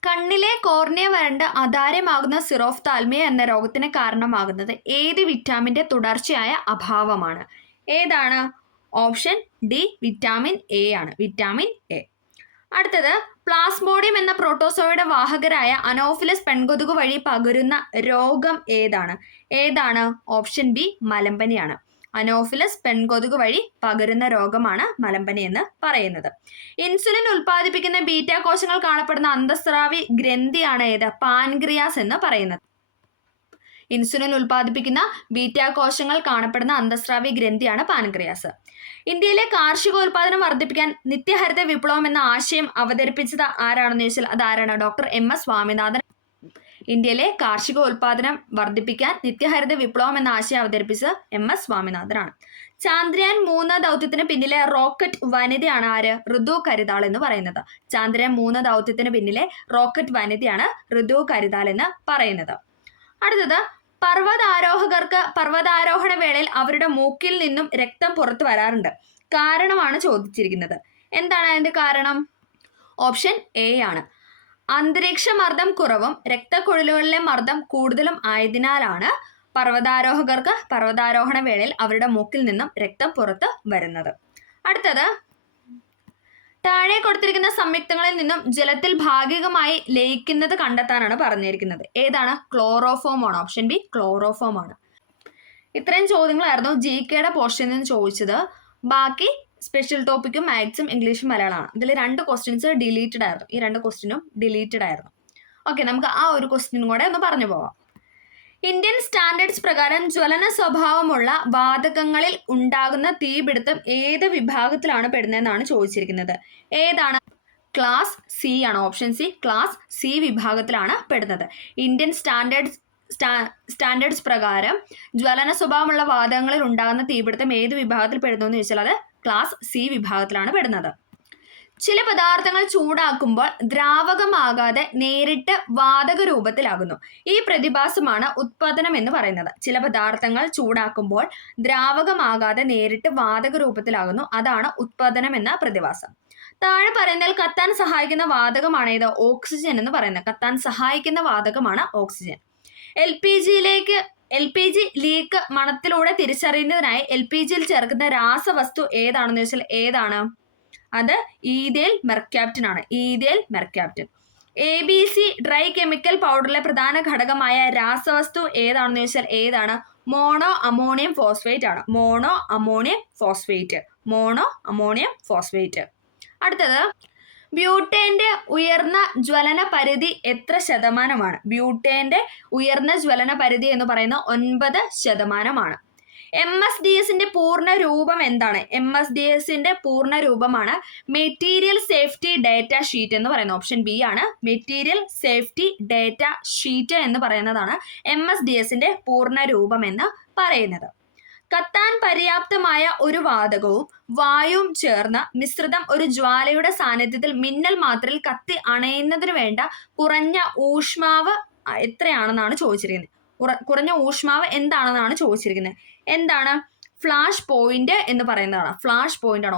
കണ്ണിലെ കോർണിയ വരണ്ട് അധാര്യമാകുന്ന സിറോഫ്താൽമിയ എന്ന രോഗത്തിന് കാരണമാകുന്നത് ഏത് വിറ്റാമിന്റെ തുടർച്ചയായ അഭാവമാണ്? ഏതാണ്? ഓപ്ഷൻ ഡി, വിറ്റാമിൻ എ ആണ്, വിറ്റാമിൻ എ. അടുത്തത്, പ്ലാസ്മോഡിയം എന്ന പ്രോട്ടോസോയുടെ വാഹകരായ അനോഫിലസ് പെൺകൊതുക് വഴി പകരുന്ന രോഗം ഏതാണ്? ഓപ്ഷൻ ബി, മലമ്പനിയാണ്. അനോഫിലസ് പെൺകൊതുക് വഴി പകരുന്ന രോഗമാണ് മലമ്പനി എന്ന് പറയുന്നത്. ഇൻസുലിൻ ഉൽപ്പാദിപ്പിക്കുന്ന ബീറ്റ കോശങ്ങൾ കാണപ്പെടുന്ന അന്തസ്രാവി ഗ്രന്ഥിയാണ് ഏത്? പാൻക്രിയാസ് എന്ന് പറയുന്നത്. ഇൻസുലിൻ ഉൽപ്പാദിപ്പിക്കുന്ന ബീറ്റ കോശങ്ങൾ കാണപ്പെടുന്ന അന്തസ്രാവി ഗ്രന്ഥിയാണ് പാൻക്രിയാസ്. ഇന്ത്യയിലെ കാർഷികോൽപാദനം വർദ്ധിപ്പിക്കാൻ നിത്യഹരിത വിപ്ലവം എന്ന ആശയം അവതരിപ്പിച്ചത് ആരാണെന്ന് ചോദിച്ചാൽ അതാരാണ്? Doctor MS Swaminathan. ഇന്ത്യയിലെ കാർഷികോൽപാദനം വർദ്ധിപ്പിക്കാൻ നിത്യഹരിത വിപ്ലവം എന്ന ആശയം അവതരിപ്പിച്ചത് MS സ്വാമിനാഥനാണ്. ചാന്ദ്രയാൻ 3 ദൗത്യത്തിന് പിന്നിലെ റോക്കറ്റ് വനിതയാണ് ആര്? ഋതു കരിതാൾ എന്ന് പറയുന്നത്. ചാന്ദ്രയാൻ 3 ദൗത്യത്തിന് പിന്നിലെ റോക്കറ്റ് വനിതയാണ് ഋതു കരിതാൾ എന്ന് പറയുന്നത്. അടുത്തത്, പർവ്വതാരോഹകർക്ക് പർവ്വതാരോഹണ വേളയിൽ അവരുടെ മൂക്കിൽ നിന്നും രക്തം പുറത്തു വരാറുണ്ട്. കാരണമാണ് ചോദിച്ചിരിക്കുന്നത്. എന്താണ് അതിന്റെ കാരണം? ഓപ്ഷൻ എ ആണ്. അന്തരീക്ഷ മർദ്ദം കുറവും രക്തക്കുഴലുകളിലെ മർദ്ദം കൂടുതലും ആയതിനാലാണ് പർവ്വതാരോഹകർക്ക് പർവ്വതാരോഹണ വേളയിൽ അവരുടെ മൂക്കിൽ നിന്നും രക്തം പുറത്ത് വരുന്നത്. അടുത്തത്, താഴെ കൊടുത്തിരിക്കുന്ന സംയുക്തങ്ങളിൽ നിന്നും ജലത്തിൽ ഭാഗികമായി ലയിക്കുന്നത് കണ്ടെത്താനാണ് പറഞ്ഞിരിക്കുന്നത്. ഏതാണ്? ക്ലോറോഫോം ആണ്. ഓപ്ഷൻ ബി, ക്ലോറോഫോം ആണ്. ഇത്രയും ചോദ്യങ്ങളായിരുന്നു GK പോർഷനിൽ നിന്ന് ചോദിച്ചത്. ബാക്കി സ്പെഷ്യൽ ടോപ്പിക്കും മാത്സും ഇംഗ്ലീഷും മലയാളമാണ്. ഇതിൽ 2 ക്വസ്റ്റ്യൻസ് ഡിലീറ്റഡ് ആയിരുന്നു. ഈ 2 ക്വസ്റ്റ്യനും ഡിലീറ്റഡ് ആയിരുന്നു. ഓക്കെ, നമുക്ക് ആ ഒരു ക്വസ്റ്റ്യനും കൂടെ ഒന്ന് പറഞ്ഞു പോവാം. ഇന്ത്യൻ സ്റ്റാൻഡേർഡ്സ് പ്രകാരം ജ്വലന സ്വഭാവമുള്ള വാതകങ്ങളിൽ ഉണ്ടാകുന്ന തീപിടുത്തം ഏത് വിഭാഗത്തിലാണ് പെടുന്നതെന്നാണ് ചോദിച്ചിരിക്കുന്നത്. ഏതാണ്? ക്ലാസ് സി ആണ്. ഓപ്ഷൻ സി, ക്ലാസ് സി വിഭാഗത്തിലാണ് പെടുന്നത്. ഇന്ത്യൻ സ്റ്റാൻഡേർഡ്സ് പ്രകാരം ജ്വലന സ്വഭാവമുള്ള വാതകങ്ങളിൽ ഉണ്ടാകുന്ന തീപിടുത്തം ഏത് വിഭാഗത്തിൽ പെടുന്നു എന്ന് ചോദിച്ചാൽ അത് ക്ലാസ് സി വിഭാഗത്തിലാണ് പെടുന്നത്. ചില പദാർത്ഥങ്ങൾ ചൂടാക്കുമ്പോൾ ദ്രാവകമാകാതെ നേരിട്ട് വാതക രൂപത്തിലാകുന്നു. ഈ പ്രതിഭാസമാണ് ഉത്പാദനം എന്ന് പറയുന്നത്. ചില പദാർത്ഥങ്ങൾ ചൂടാക്കുമ്പോൾ ദ്രാവകമാകാതെ നേരിട്ട് വാതക രൂപത്തിലാകുന്നു. അതാണ് ഉത്പാദനം എന്ന പ്രതിഭാസം. താഴെ പറയുന്നതിൽ കത്താൻ സഹായിക്കുന്ന വാതകമാണ് ഇത്? ഓക്സിജൻ എന്ന് പറയുന്നത്. കത്താൻ സഹായിക്കുന്ന വാതകമാണ് ഓക്സിജൻ. LPG ലീക്ക് മണത്തിലൂടെ തിരിച്ചറിയുന്നതിനായി LPGയിൽ ചേർക്കുന്ന രാസവസ്തു ഏതാണെന്ന് ചോദിച്ചാൽ ഏതാണ്? അത് ഈഥൈൽ മെർക്യാപ്റ്റൻ ആണ്. Ethyl mercaptan. ABC dry chemical പൗഡറിലെ പ്രധാന ഘടകമായ രാസവസ്തു ഏതാണെന്ന് ചോദിച്ചാൽ ഏതാണ്? മോണോ അമോണിയം ഫോസ്ഫേറ്റ് ആണ്. Mono ammonium phosphate. അടുത്തത്, ബ്യൂട്ടേന്റെ ഉയർന്ന ജ്വലന പരിധി എത്ര ശതമാനമാണ്? ബ്യൂട്ടേന്റെ ഉയർന്ന ജ്വലന പരിധി എന്ന് പറയുന്നത് 9%. MSDSന്റെ പൂർണ്ണ രൂപം എന്താണ്? MSDSന്റെ പൂർണ്ണ രൂപമാണ് മെറ്റീരിയൽ സേഫ്റ്റി ഡേറ്റ ഷീറ്റ് എന്ന് പറയുന്നത്. ഓപ്ഷൻ ബി ആണ്. മെറ്റീരിയൽ സേഫ്റ്റി ഡേറ്റ ഷീറ്റ് എന്ന് പറയുന്നതാണ് MSDSന്റെ പൂർണ്ണ രൂപം എന്ന് പറയുന്നത്. കത്താൻ പര്യാപ്തമായ ഒരു വാതകവും വായുവും ചേർന്ന മിശ്രിതം ഒരു ജ്വാലയുടെ സാന്നിധ്യത്തിൽ മിന്നൽ മാത്രയിൽ കത്തി അണയുന്നതിന് വേണ്ട കുറഞ്ഞ ഊഷ്മാവ് എത്രയാണെന്നാണ് ചോദിച്ചിരിക്കുന്നത്. കുറഞ്ഞ ഊഷ്മാവ് എന്താണെന്നാണ് ചോദിച്ചിരിക്കുന്നത്. എന്താണ്? ഫ്ലാഷ് പോയിന്റ് എന്ന് പറയുന്നതാണ്. ഫ്ലാഷ് പോയിന്റ് ആണ്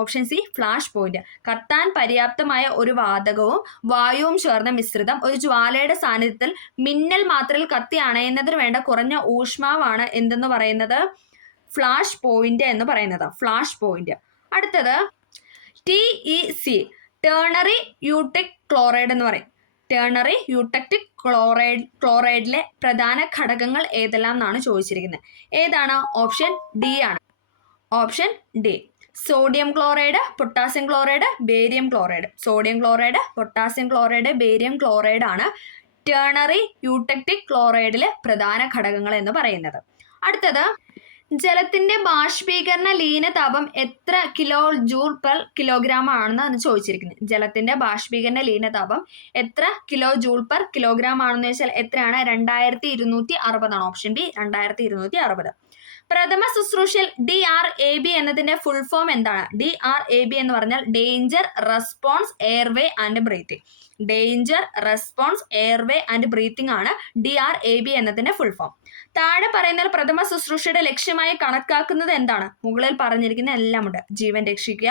ഓപ്ഷൻ സി, ഫ്ലാഷ് പോയിന്റ്. കത്താൻ പര്യാപ്തമായ ഒരു വാതകവും വായുവും ചേർന്ന മിശ്രിതം ഒരു ജ്വാലയുടെ സാന്നിധ്യത്തിൽ മിന്നൽ മാത്രയിൽ കത്തി അണയുന്നതിന് വേണ്ട കുറഞ്ഞ ഊഷ്മാവാണ് എന്തെന്ന് പറയുന്നത്? ഫ്ലാഷ് പോയിന്റ് എന്ന് പറയുന്നത്. Flash point. അടുത്തത്, TEC ടേണറി യൂട്ടിക് ക്ലോറൈഡ് എന്ന് പറയും. ടേണറി യൂട്ടക്റ്റിക് ക്ലോറൈഡിലെ പ്രധാന ഘടകങ്ങൾ ഏതെല്ലാം എന്നാണ് ചോദിച്ചിരിക്കുന്നത്. ഏതാണ്? ഓപ്ഷൻ ഡി ആണ്. Option D. Sodium chloride, potassium chloride, barium chloride. Sodium chloride, potassium chloride, barium chloride ആണ് ടേണറി യൂട്ടക്റ്റിക് ക്ലോറൈഡിലെ പ്രധാന ഘടകങ്ങൾ എന്ന് പറയുന്നത്. അടുത്തത്, ജലത്തിന്റെ ബാഷ്പീകരണ ലീനതാപം എത്ര കിലോ ജൂൾ പെർ കിലോഗ്രാം ആണെന്ന് ചോദിച്ചിരിക്കുന്നത്. ജലത്തിന്റെ ബാഷ്പീകരണ ലീനതാപം എത്ര കിലോ ജൂൾ പെർ കിലോഗ്രാം ആണെന്ന് വെച്ചാൽ എത്രയാണ്? 2260 ആണ്. Option B 2260. പ്രഥമ ശുശ്രൂഷയിൽ DRAB എന്നതിന്റെ ഫുൾ ഫോം എന്താണ്? DRAB എന്ന് പറഞ്ഞാൽ danger response airway and breathing. Danger response airway and breathing ആണ് DRAB എന്നതിന്റെ ഫുൾ ഫോം. താഴെ പറയുന്ന പ്രഥമ ശുശ്രൂഷയുടെ ലക്ഷ്യമായി കണക്കാക്കുന്നത് എന്താണ്? മുകളിൽ പറഞ്ഞിരിക്കുന്ന എല്ലാം ഉണ്ട്. ജീവൻ രക്ഷിക്കുക,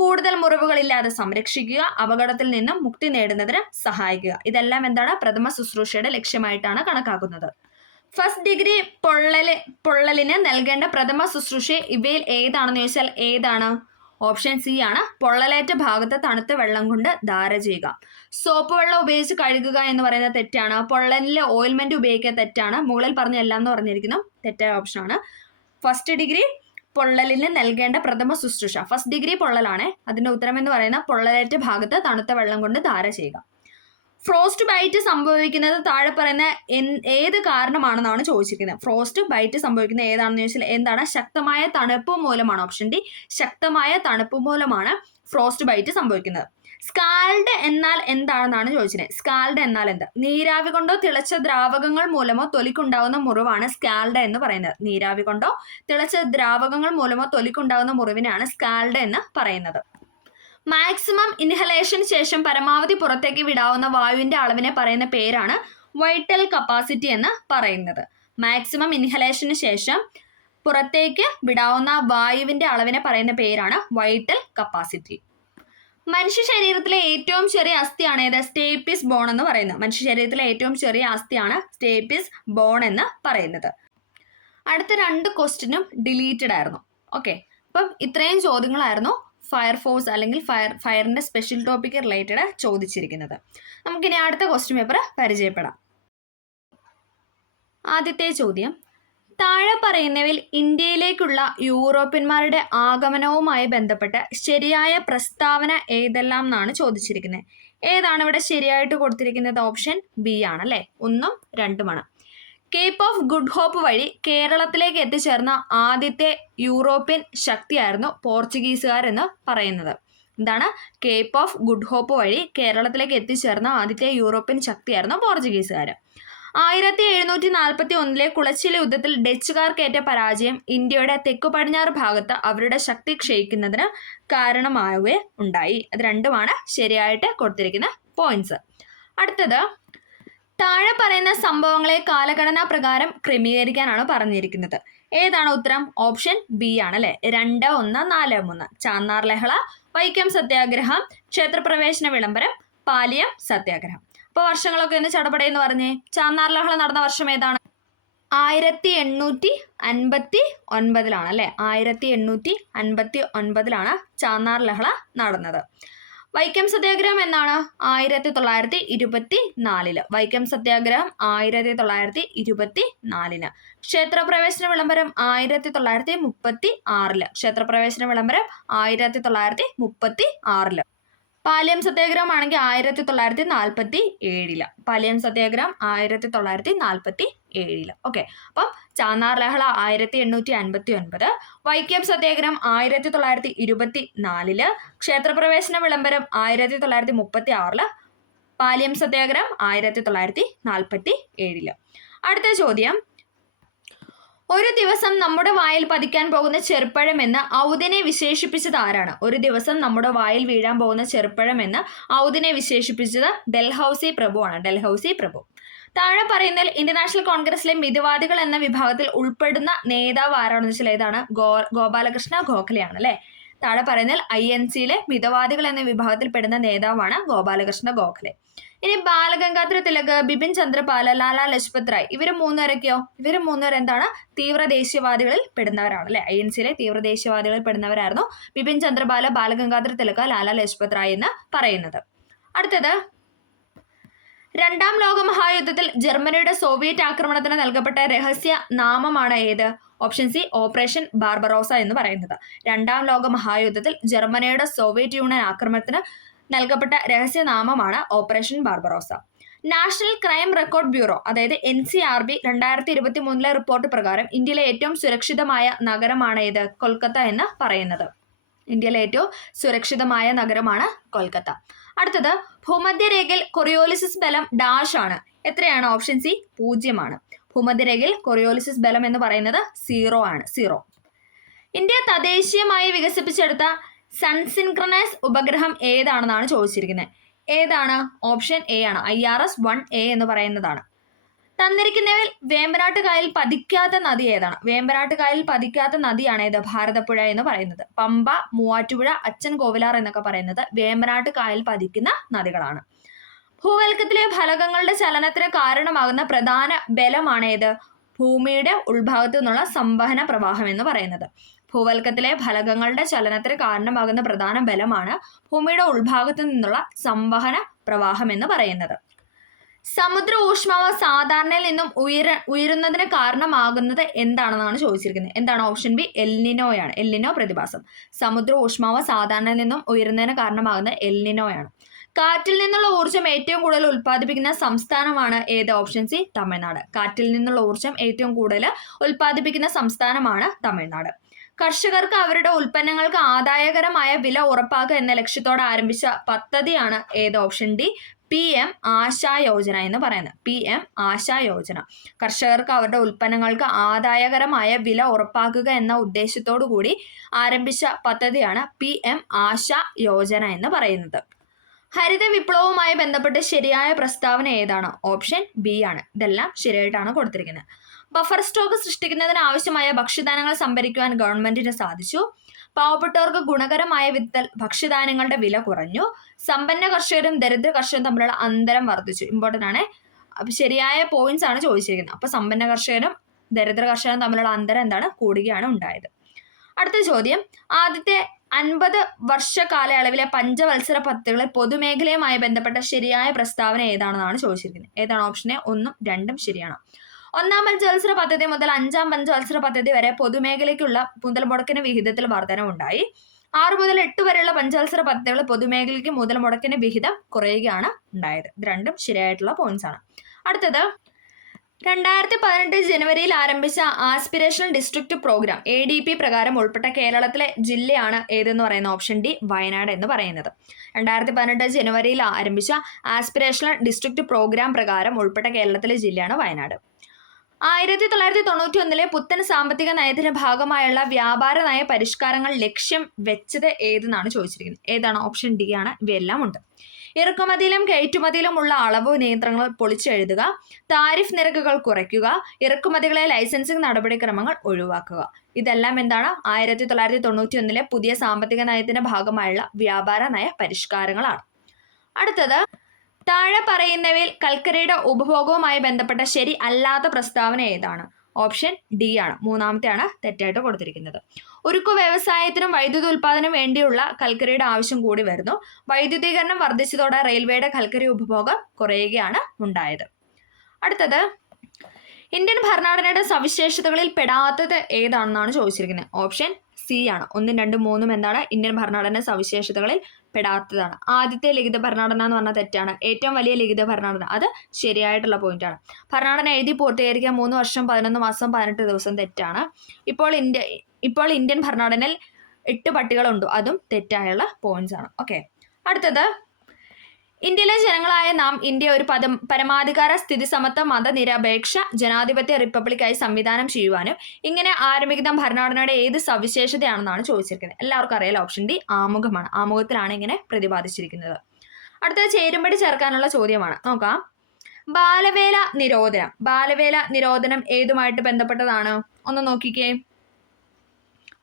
കൂടുതൽ മുറിവുകളില്ലാതെ സംരക്ഷിക്കുക, അപകടത്തിൽ നിന്നും മുക്തി നേടുന്നതിന് സഹായിക്കുക. ഇതെല്ലാം എന്താണ്? പ്രഥമ ശുശ്രൂഷയുടെ ലക്ഷ്യമായിട്ടാണ് കണക്കാക്കുന്നത്. ഫസ്റ്റ് ഡിഗ്രി പൊള്ളലിന് നൽകേണ്ട പ്രഥമ ശുശ്രൂഷ ഇവയിൽ ഏതാണെന്ന് ചോദിച്ചാൽ ഏതാണ്? ഓപ്ഷൻ സി ആണ്. പൊള്ളലേറ്റ ഭാഗത്ത് തണുത്ത വെള്ളം കൊണ്ട് ധാര ചെയ്യുക. സോപ്പ് വെള്ളം ഉപയോഗിച്ച് കഴുകുക എന്ന് പറയുന്നത് തെറ്റാണ്. പൊള്ളലിൽ ഓയിൽമെന്റ് ഉപയോഗിക്കുക തെറ്റാണ്. മുകളിൽ പറഞ്ഞ എല്ലാം എന്ന് പറഞ്ഞിരിക്കുന്നു തെറ്റായ ഓപ്ഷനാണ്. ഫസ്റ്റ് ഡിഗ്രി പൊള്ളലിന് നൽകേണ്ട പ്രഥമ ശുശ്രൂഷ ഫസ്റ്റ് ഡിഗ്രി പൊള്ളലാണ്. അതിന്റെ ഉത്തരം എന്ന് പറയുന്നത് പൊള്ളലേറ്റ ഭാഗത്ത് തണുത്ത വെള്ളം കൊണ്ട് ധാര ചെയ്യുക. ഫ്രോസ്റ്റ് ബൈറ്റ് സംഭവിക്കുന്നത് താഴെ പറയുന്ന ഏത് കാരണമാണെന്നാണ് ചോദിച്ചിരിക്കുന്നത്. ഫ്രോസ്റ്റ് ബൈറ്റ് സംഭവിക്കുന്നത് ഏതാണെന്ന് ചോദിച്ചാൽ എന്താണ്? ശക്തമായ തണുപ്പ് മൂലമാണ്. ഓപ്ഷൻ ഡി, ശക്തമായ തണുപ്പ് മൂലമാണ് ഫ്രോസ്റ്റ് ബൈറ്റ് സംഭവിക്കുന്നത്. സ്കാൽഡ് എന്നാൽ എന്താണെന്നാണ് ചോദിച്ചത്. സ്കാൽഡ് എന്നാൽ എന്താ? നീരാവി കൊണ്ടോ തിളച്ച ദ്രാവകങ്ങൾ മൂലമോ തൊലിക്കുണ്ടാവുന്ന മുറിവാണ് സ്കാൽഡ് എന്ന് പറയുന്നത്. നീരാവി കൊണ്ടോ തിളച്ച ദ്രാവകങ്ങൾ മൂലമോ തൊലിക്കുണ്ടാവുന്ന മുറിവിനാണ് സ്കാൽഡ് എന്ന് പറയുന്നത്. മാക്സിമം ഇൻഹലേഷന് ശേഷം പരമാവധി പുറത്തേക്ക് വിടാവുന്ന വായുവിന്റെ അളവിനെ പറയുന്ന പേരാണ് വൈറ്റൽ കപ്പാസിറ്റി എന്ന് പറയുന്നത്. മാക്സിമം ഇൻഹലേഷന് ശേഷം പുറത്തേക്ക് വിടാവുന്ന വായുവിന്റെ അളവിനെ പറയുന്ന പേരാണ് വൈറ്റൽ കപ്പാസിറ്റി. മനുഷ്യ ശരീരത്തിലെ ഏറ്റവും ചെറിയ അസ്ഥിയാണ് ഏത്? സ്റ്റേപ്പിസ് ബോൺ എന്ന് പറയുന്നത്. മനുഷ്യ ശരീരത്തിലെ ഏറ്റവും ചെറിയ അസ്ഥിയാണ് സ്റ്റേപ്പിസ് ബോൺ എന്ന് പറയുന്നത്. അടുത്ത 2 ക്വസ്റ്റ്യനും ഡിലീറ്റഡ് ആയിരുന്നു. ഓക്കെ, അപ്പം ഇത്രയും ചോദ്യങ്ങളായിരുന്നു ഫയർഫോഴ്സ് അല്ലെങ്കിൽ ഫയറിന്റെ സ്പെഷ്യൽ ടോപ്പിക് റിലേറ്റഡ് ചോദിച്ചിരിക്കുന്നത്. നമുക്കിനി അടുത്ത ക്വസ്റ്റ്യൻ പേപ്പർ പരിചയപ്പെടാം. ആദ്യത്തെ ചോദ്യം, താഴെ പറയുന്നവയിൽ ഇന്ത്യയിലേക്കുള്ള യൂറോപ്യന്മാരുടെ ആഗമനവുമായി ബന്ധപ്പെട്ട ശരിയായ പ്രസ്താവന ഏതെല്ലാം എന്നാണ് ചോദിച്ചിരിക്കുന്നത്. ഏതാണ് ഇവിടെ ശരിയായിട്ട് കൊടുത്തിരിക്കുന്നത്? ഓപ്ഷൻ ബി ആണ് അല്ലേ. 1ഉം 2ഉമാണ്. കേപ്പ് ഓഫ് ഗുഡ് ഹോപ്പ് വഴി കേരളത്തിലേക്ക് എത്തിച്ചേർന്ന ആദ്യത്തെ യൂറോപ്യൻ ശക്തിയായിരുന്നു പോർച്ചുഗീസുകാരെന്ന് പറയുന്നത്. എന്താണ്? കേപ്പ് ഓഫ് ഗുഡ് ഹോപ്പ് വഴി കേരളത്തിലേക്ക് എത്തിച്ചേർന്ന ആദ്യത്തെ യൂറോപ്യൻ ശക്തിയായിരുന്നു പോർച്ചുഗീസുകാർ. 1741 കുളച്ചിൽ യുദ്ധത്തിൽ ഡച്ചുകാർക്കേറ്റ പരാജയം ഇന്ത്യയുടെ തെക്കു പടിഞ്ഞാറ് ഭാഗത്ത് അവരുടെ ശക്തി ക്ഷയിക്കുന്നതിന് കാരണമാവുകയും ഉണ്ടായി. അത് 2ഉമാണ് ശരിയായിട്ട് കൊടുത്തിരിക്കുന്ന പോയിന്റ്സ്. അടുത്തത്, താഴെ പറയുന്ന സംഭവങ്ങളെ കാലഘടനാ പ്രകാരം ക്രമീകരിക്കാനാണ് പറഞ്ഞിരിക്കുന്നത്. ഏതാണ് ഉത്തരം? ഓപ്ഷൻ ബി ആണ് അല്ലെ. 2, 1, 4, 3. ചാന്നാർ ലഹള, വൈക്കം സത്യാഗ്രഹം, ക്ഷേത്രപ്രവേശന വിളംബരം, പാലിയം സത്യാഗ്രഹം. അപ്പോൾ വർഷങ്ങളൊക്കെ ഒന്ന് ചടപടയെന്ന് പറഞ്ഞേ. ചാന്നാർ ലഹള നടന്ന വർഷം ഏതാണ്? 1859 അല്ലെ. 1859 ചാന്നാർ ലഹള നടന്നത്. വൈക്കം സത്യാഗ്രഹം എന്നാണ്? 1924. വൈക്കം സത്യാഗ്രഹം 1924. ക്ഷേത്രപ്രവേശന വിളംബരം 1936. ക്ഷേത്രപ്രവേശന വിളംബരം 1936. പാലിയം സത്യാഗ്രഹം ആണെങ്കിൽ 1947. പാലിയം സത്യാഗ്രഹം 1947. ഓക്കെ, അപ്പം ചാന്നാർ ലഹള 1859, വൈക്കം സത്യാഗ്രഹം 1924, ക്ഷേത്രപ്രവേശന വിളംബരം 1936, പാലിയം സത്യാഗ്രഹം 1947. അടുത്ത ചോദ്യം, ഒരു ദിവസം നമ്മുടെ വായിൽ പതിക്കാൻ പോകുന്ന ചെറുപ്പഴം എന്ന് ഔദിനെ വിശേഷിപ്പിച്ചത് ആരാണ്? ഒരു ദിവസം നമ്മുടെ വായിൽ വീഴാൻ പോകുന്ന ചെറുപ്പഴം എന്ന് ഔദിനെ വിശേഷിപ്പിച്ചത് ഡൽഹൌസി പ്രഭുവാണ്. ഡൽഹൌസി പ്രഭു. താഴെ പറയുന്നതിൽ ഇന്ത്യൻ കോൺഗ്രസിലെ മിതവാദികൾ എന്ന വിഭാഗത്തിൽ ഉൾപ്പെടുന്ന നേതാവ് ആരാണെന്ന് വെച്ചാൽ ഏതാണ്? ഗോപാലകൃഷ്ണ ഗോഖലെയാണ് അല്ലെ. താഴെ പറയുന്നതിൽ INCയിലെ മിതവാദികൾ എന്ന വിഭാഗത്തിൽ പെടുന്ന നേതാവാണ് ഗോപാലകൃഷ്ണ ഗോഖലെ. ഇനി ബാലഗംഗാധര തിലക്, ബിപിൻ ചന്ദ്രപാൽ, ലാലാ ലജ്പത് റായ്, ഇവര് മൂന്നുപേരൊക്കെയോ? ഇവര് മൂന്നുപേർ എന്താണ്? തീവ്ര ദേശീയവാദികളിൽ പെടുന്നവരാണ് അല്ലെ. INCയിലെ തീവ്ര ദേശീയവാദികളിൽ പെടുന്നവരായിരുന്നു ബിപിൻ ചന്ദ്രപാൽ, ബാലഗംഗാധര തിലക്, ലാലാ ലജ്പത് റായ് എന്ന് പറയുന്നത്. അടുത്തത്, 2ാം ലോകമഹായുദ്ധത്തിൽ ജർമ്മനിയുടെ സോവിയറ്റ് ആക്രമണത്തിന് നൽകപ്പെട്ട രഹസ്യ നാമമാണ് ഏത്? ഓപ്ഷൻ സി, ഓപ്പറേഷൻ ബാർബറോസ എന്ന് പറയുന്നത്. 2ാം ലോകമഹായുദ്ധത്തിൽ ജർമ്മനിയുടെ സോവിയറ്റ് യൂണിയൻ ആക്രമണത്തിന് നൽകപ്പെട്ട രഹസ്യനാമമാണ് operation Barbarossa. National crime record bureau അതായത് NCRB 2023 റിപ്പോർട്ട് പ്രകാരം ഇന്ത്യയിലെ ഏറ്റവും സുരക്ഷിതമായ നഗരമാണ് ഏത്? കൊൽക്കത്ത എന്ന് പറയുന്നത്. ഇന്ത്യയിലെ ഏറ്റവും സുരക്ഷിതമായ നഗരമാണ് കൊൽക്കത്ത. അടുത്തത്, ഭൂമധ്യരേഖയിൽ കൊറിയോലിസിസ് ബലം ഡാഷ് ആണ്. എത്രയാണ്? ഓപ്ഷൻ സി 0 ഭൂമധ്യരേഖയിൽ കൊറിയോലിസിസ് ബലം എന്ന് പറയുന്നത് 0 ആണ്. 0. ഇന്ത്യ തദ്ദേശീയമായി വികസിപ്പിച്ചെടുത്ത സൺസിൻക്രണൈസ് ഉപഗ്രഹം ഏതാണെന്നാണ് ചോദിച്ചിരിക്കുന്നത്. ഏതാണ്? ഓപ്ഷൻ എ ആണ്. IRS-1A എന്ന് പറയുന്നതാണ്. തന്നിരിക്കുന്നവയിൽ വേമ്പനാട്ട് കായൽ പതിക്കാത്ത നദി ഏതാണ്? വേമ്പനാട്ട് കായൽ പതിക്കാത്ത നദിയാണ് ഏത്? ഭാരതപ്പുഴ എന്ന് പറയുന്നത്. പമ്പ, മൂവാറ്റുപുഴ, അച്ചൻ കോവിലാർ എന്നൊക്കെ പറയുന്നത് വേമ്പനാട്ട് കായൽ പതിക്കുന്ന നദികളാണ്. ഭൂവൽക്കത്തിലെ ഫലകങ്ങളുടെ ചലനത്തിന് കാരണമാകുന്ന പ്രധാന ബലമാണ് ഏത്? ഭൂമിയുടെ ഉൾഭാഗത്തു നിന്നുള്ള സംവഹന പ്രവാഹം എന്ന് പറയുന്നത്. ഭൂവൽക്കത്തിലെ ഫലകങ്ങളുടെ ചലനത്തിന് കാരണമാകുന്ന പ്രധാന ബലമാണ് ഭൂമിയുടെ ഉൾഭാഗത്തു നിന്നുള്ള സംവഹന പ്രവാഹം എന്ന് പറയുന്നത്. സമുദ്ര ഊഷ്മാവ് സാധാരണയിൽ നിന്നും ഉയരുന്നതിന് കാരണമാകുന്നത് എന്താണെന്നാണ് ചോദിച്ചിരിക്കുന്നത്. എന്താണ്? Option B എൽനിനോയാണ്. എൽനിനോ പ്രതിഭാസം. സമുദ്ര ഊഷ്മാവ് സാധാരണയിൽ നിന്നും ഉയരുന്നതിന് കാരണമാകുന്നത് എൽനിനോയാണ്. കാറ്റിൽ നിന്നുള്ള ഊർജ്ജം ഏറ്റവും കൂടുതൽ ഉൽപ്പാദിപ്പിക്കുന്ന സംസ്ഥാനമാണ് ഏത്? Option C Tamil Nadu. കാറ്റിൽ നിന്നുള്ള ഊർജ്ജം ഏറ്റവും കൂടുതൽ ഉൽപ്പാദിപ്പിക്കുന്ന സംസ്ഥാനമാണ് തമിഴ്നാട്. കർഷകർക്ക് അവരുടെ ഉൽപ്പന്നങ്ങൾക്ക് ആദായകരമായ വില ഉറപ്പാക്കുക എന്ന ലക്ഷ്യത്തോടെ ആരംഭിച്ച പദ്ധതിയാണ് ഏത്? Option D PM ASHA Yojana എന്ന് പറയുന്നത്. PM ആശാ യോജന. കർഷകർക്ക് അവരുടെ ഉൽപ്പന്നങ്ങൾക്ക് ആദായകരമായ വില ഉറപ്പാക്കുക എന്ന ഉദ്ദേശത്തോടു കൂടി ആരംഭിച്ച പദ്ധതിയാണ് PM ആശാ യോജന എന്ന് പറയുന്നത്. ഹരിത വിപ്ലവവുമായി ബന്ധപ്പെട്ട് ശരിയായ പ്രസ്താവന ഏതാണ്? ഓപ്ഷൻ ബി ആണ്. ഇതെല്ലാം ശരിയായിട്ടാണ് കൊടുത്തിരിക്കുന്നത്. ബഫർ സ്റ്റോക്ക് സൃഷ്ടിക്കുന്നതിന് ആവശ്യമായ ഭക്ഷ്യധാന്യങ്ങൾ സംഭരിക്കുവാൻ ഗവൺമെന്റിന് സാധിച്ചു. പാവപ്പെട്ടവർക്ക് ഗുണകരമായ വിത്തൽ ഭക്ഷ്യധാന്യങ്ങളുടെ വില കുറഞ്ഞു. സമ്പന്ന കർഷകരും ദരിദ്ര കർഷകരും തമ്മിലുള്ള അന്തരം വർദ്ധിച്ചു. ഇമ്പോർട്ടൻ്റ് ആണ്. അപ്പം ശരിയായ പോയിന്റ്സ് ആണ് ചോദിച്ചിരിക്കുന്നത്. അപ്പോൾ സമ്പന്ന കർഷകരും ദരിദ്ര കർഷകരും തമ്മിലുള്ള അന്തരം എന്താണ്? കൂടുകയാണ് ഉണ്ടായത്. അടുത്ത ചോദ്യം, ആദ്യത്തെ 50 വർഷ കാലയളവിലെ പഞ്ചവത്സര പദ്ധതികളെ പൊതുമേഖലയുമായി ബന്ധപ്പെട്ട ശരിയായ പ്രസ്താവന ഏതാണെന്നാണ് ചോദിച്ചിരിക്കുന്നത്. ഏതാണ്? ഓപ്ഷൻ എ 1ഉം 2ഉം ശരിയാണ്. 1ാം പഞ്ചവത്സര പദ്ധതി മുതൽ 5ാം പഞ്ചവത്സര പദ്ധതി വരെ പൊതുമേഖലയ്ക്കുള്ള മുതൽ മുടക്കിന് വിഹിതത്തിൽ വർധനവുണ്ടായി. 6 മുതൽ 8 വരെയുള്ള പഞ്ചവത്സര പദ്ധതികൾ പൊതുമേഖലയ്ക്ക് മുതൽ മുടക്കിന് വിഹിതം കുറയുകയാണ് ഉണ്ടായത്. ഇത് രണ്ടും ശരിയായിട്ടുള്ള പോയിന്റ്സ് ആണ്. അടുത്തത്, 2018 ജനുവരിയിൽ ആരംഭിച്ച ആസ്പിരേഷണൽ ഡിസ്ട്രിക്ട് പ്രോഗ്രാം ADP പ്രകാരം ഉൾപ്പെട്ട കേരളത്തിലെ ജില്ലയാണ് ഏതെന്ന് പറയുന്ന ഓപ്ഷൻ ഡി വയനാട് എന്ന് പറയുന്നത്. 2018 ജനുവരിയിൽ ആരംഭിച്ച ആസ്പിരേഷണൽ ഡിസ്ട്രിക്ട് പ്രോഗ്രാം പ്രകാരം ഉൾപ്പെട്ട കേരളത്തിലെ ജില്ലയാണ് വയനാട്. 1991 പുത്തൻ സാമ്പത്തിക നയത്തിന്റെ ഭാഗമായുള്ള വ്യാപാര നയ പരിഷ്കാരങ്ങൾ ലക്ഷ്യം വെച്ചത് ഏതെന്നാണ് ചോദിച്ചിരിക്കുന്നത്. ഏതാണ്? ഓപ്ഷൻ ഡി ആണ്. ഇവയെല്ലാം ഉണ്ട്. ഇറക്കുമതിയിലും കയറ്റുമതിയിലുമുള്ള അളവ് നിയന്ത്രണങ്ങൾ പൊളിച്ചെഴുതുക, താരിഫ് നിരക്കുകൾ കുറയ്ക്കുക, ഇറക്കുമതികളെ ലൈസൻസിംഗ് നടപടിക്രമങ്ങൾ ഒഴിവാക്കുക. ഇതെല്ലാം എന്താണ്? 1991 പുതിയ സാമ്പത്തിക നയത്തിന്റെ ഭാഗമായുള്ള വ്യാപാര നയ പരിഷ്കാരങ്ങളാണ്. അടുത്തത്, താഴെ പറയുന്നവയിൽ കൽക്കരിയുടെ ഉപഭോഗവുമായി ബന്ധപ്പെട്ട ശരി അല്ലാത്ത പ്രസ്താവന ഏതാണ്? ഓപ്ഷൻ ഡി ആണ്. 3ാമത്തെയാണ് തെറ്റായിട്ട് കൊടുത്തിരിക്കുന്നത്. ഉരുക്കു വ്യവസായത്തിനും വൈദ്യുതി ഉൽപ്പാദനം വേണ്ടിയുള്ള കൽക്കരിയുടെ ആവശ്യം കൂടി വരുന്നു. വൈദ്യുതീകരണം വർദ്ധിച്ചതോടെ റെയിൽവേയുടെ കൽക്കരി ഉപഭോഗം കുറയുകയാണ് ഉണ്ടായത്. അടുത്തത്, ഇന്ത്യൻ ഭരണഘടനയുടെ സവിശേഷതകളിൽ പെടാത്തത് ഏതാണെന്നാണ് ചോദിച്ചിരിക്കുന്നത്. ഓപ്ഷൻ സി ആണ്. 1ഉം 2ഉം 3ഉം എന്താണ്? ഇന്ത്യൻ ഭരണഘടന സവിശേഷതകളിൽ പെടാത്തതാണ്. ആദ്യത്തെ ലിഖിത ഭരണഘടന എന്ന് പറഞ്ഞാൽ തെറ്റാണ്. ഏറ്റവും വലിയ ലിഖിത ഭരണഘടന അത് ശരിയായിട്ടുള്ള പോയിന്റാണ്. ഭരണഘടന എഴുതി പൂർത്തീകരിക്കാൻ 3 വർഷം 11 മാസം 18 ദിവസം തെറ്റാണ്. ഇപ്പോൾ ഇന്ത്യൻ ഭരണഘടനയിൽ 8 പട്ടികളുണ്ട്. അതും തെറ്റായുള്ള പോയിന്റ്സ് ആണ്. ഓക്കെ. അടുത്തത്, ഇന്ത്യയിലെ ജനങ്ങളായ നാം ഇന്ത്യ ഒരു പരമാധികാര സ്ഥിതി സമത്വ മതനിരപേക്ഷ ജനാധിപത്യ റിപ്പബ്ലിക്കായി സംവിധാനം ചെയ്യുവാനും ഇങ്ങനെ ആരംഭിക്കുന്ന ഭരണഘടനയുടെ ഏത് സവിശേഷതയാണെന്നാണ് ചോദിച്ചിരിക്കുന്നത്. എല്ലാവർക്കും അറിയാലോ. Option D ആമുഖമാണ്. ആമുഖത്തിലാണ് ഇങ്ങനെ പ്രതിപാദിച്ചിരിക്കുന്നത്. അടുത്തത്, ചേരുംപടി ചേർക്കാനുള്ള ചോദ്യമാണ്. നോക്കാം. ബാലവേല നിരോധനം ഏതുമായിട്ട് ബന്ധപ്പെട്ടതാണ്? ഒന്ന് നോക്കിക്കേ.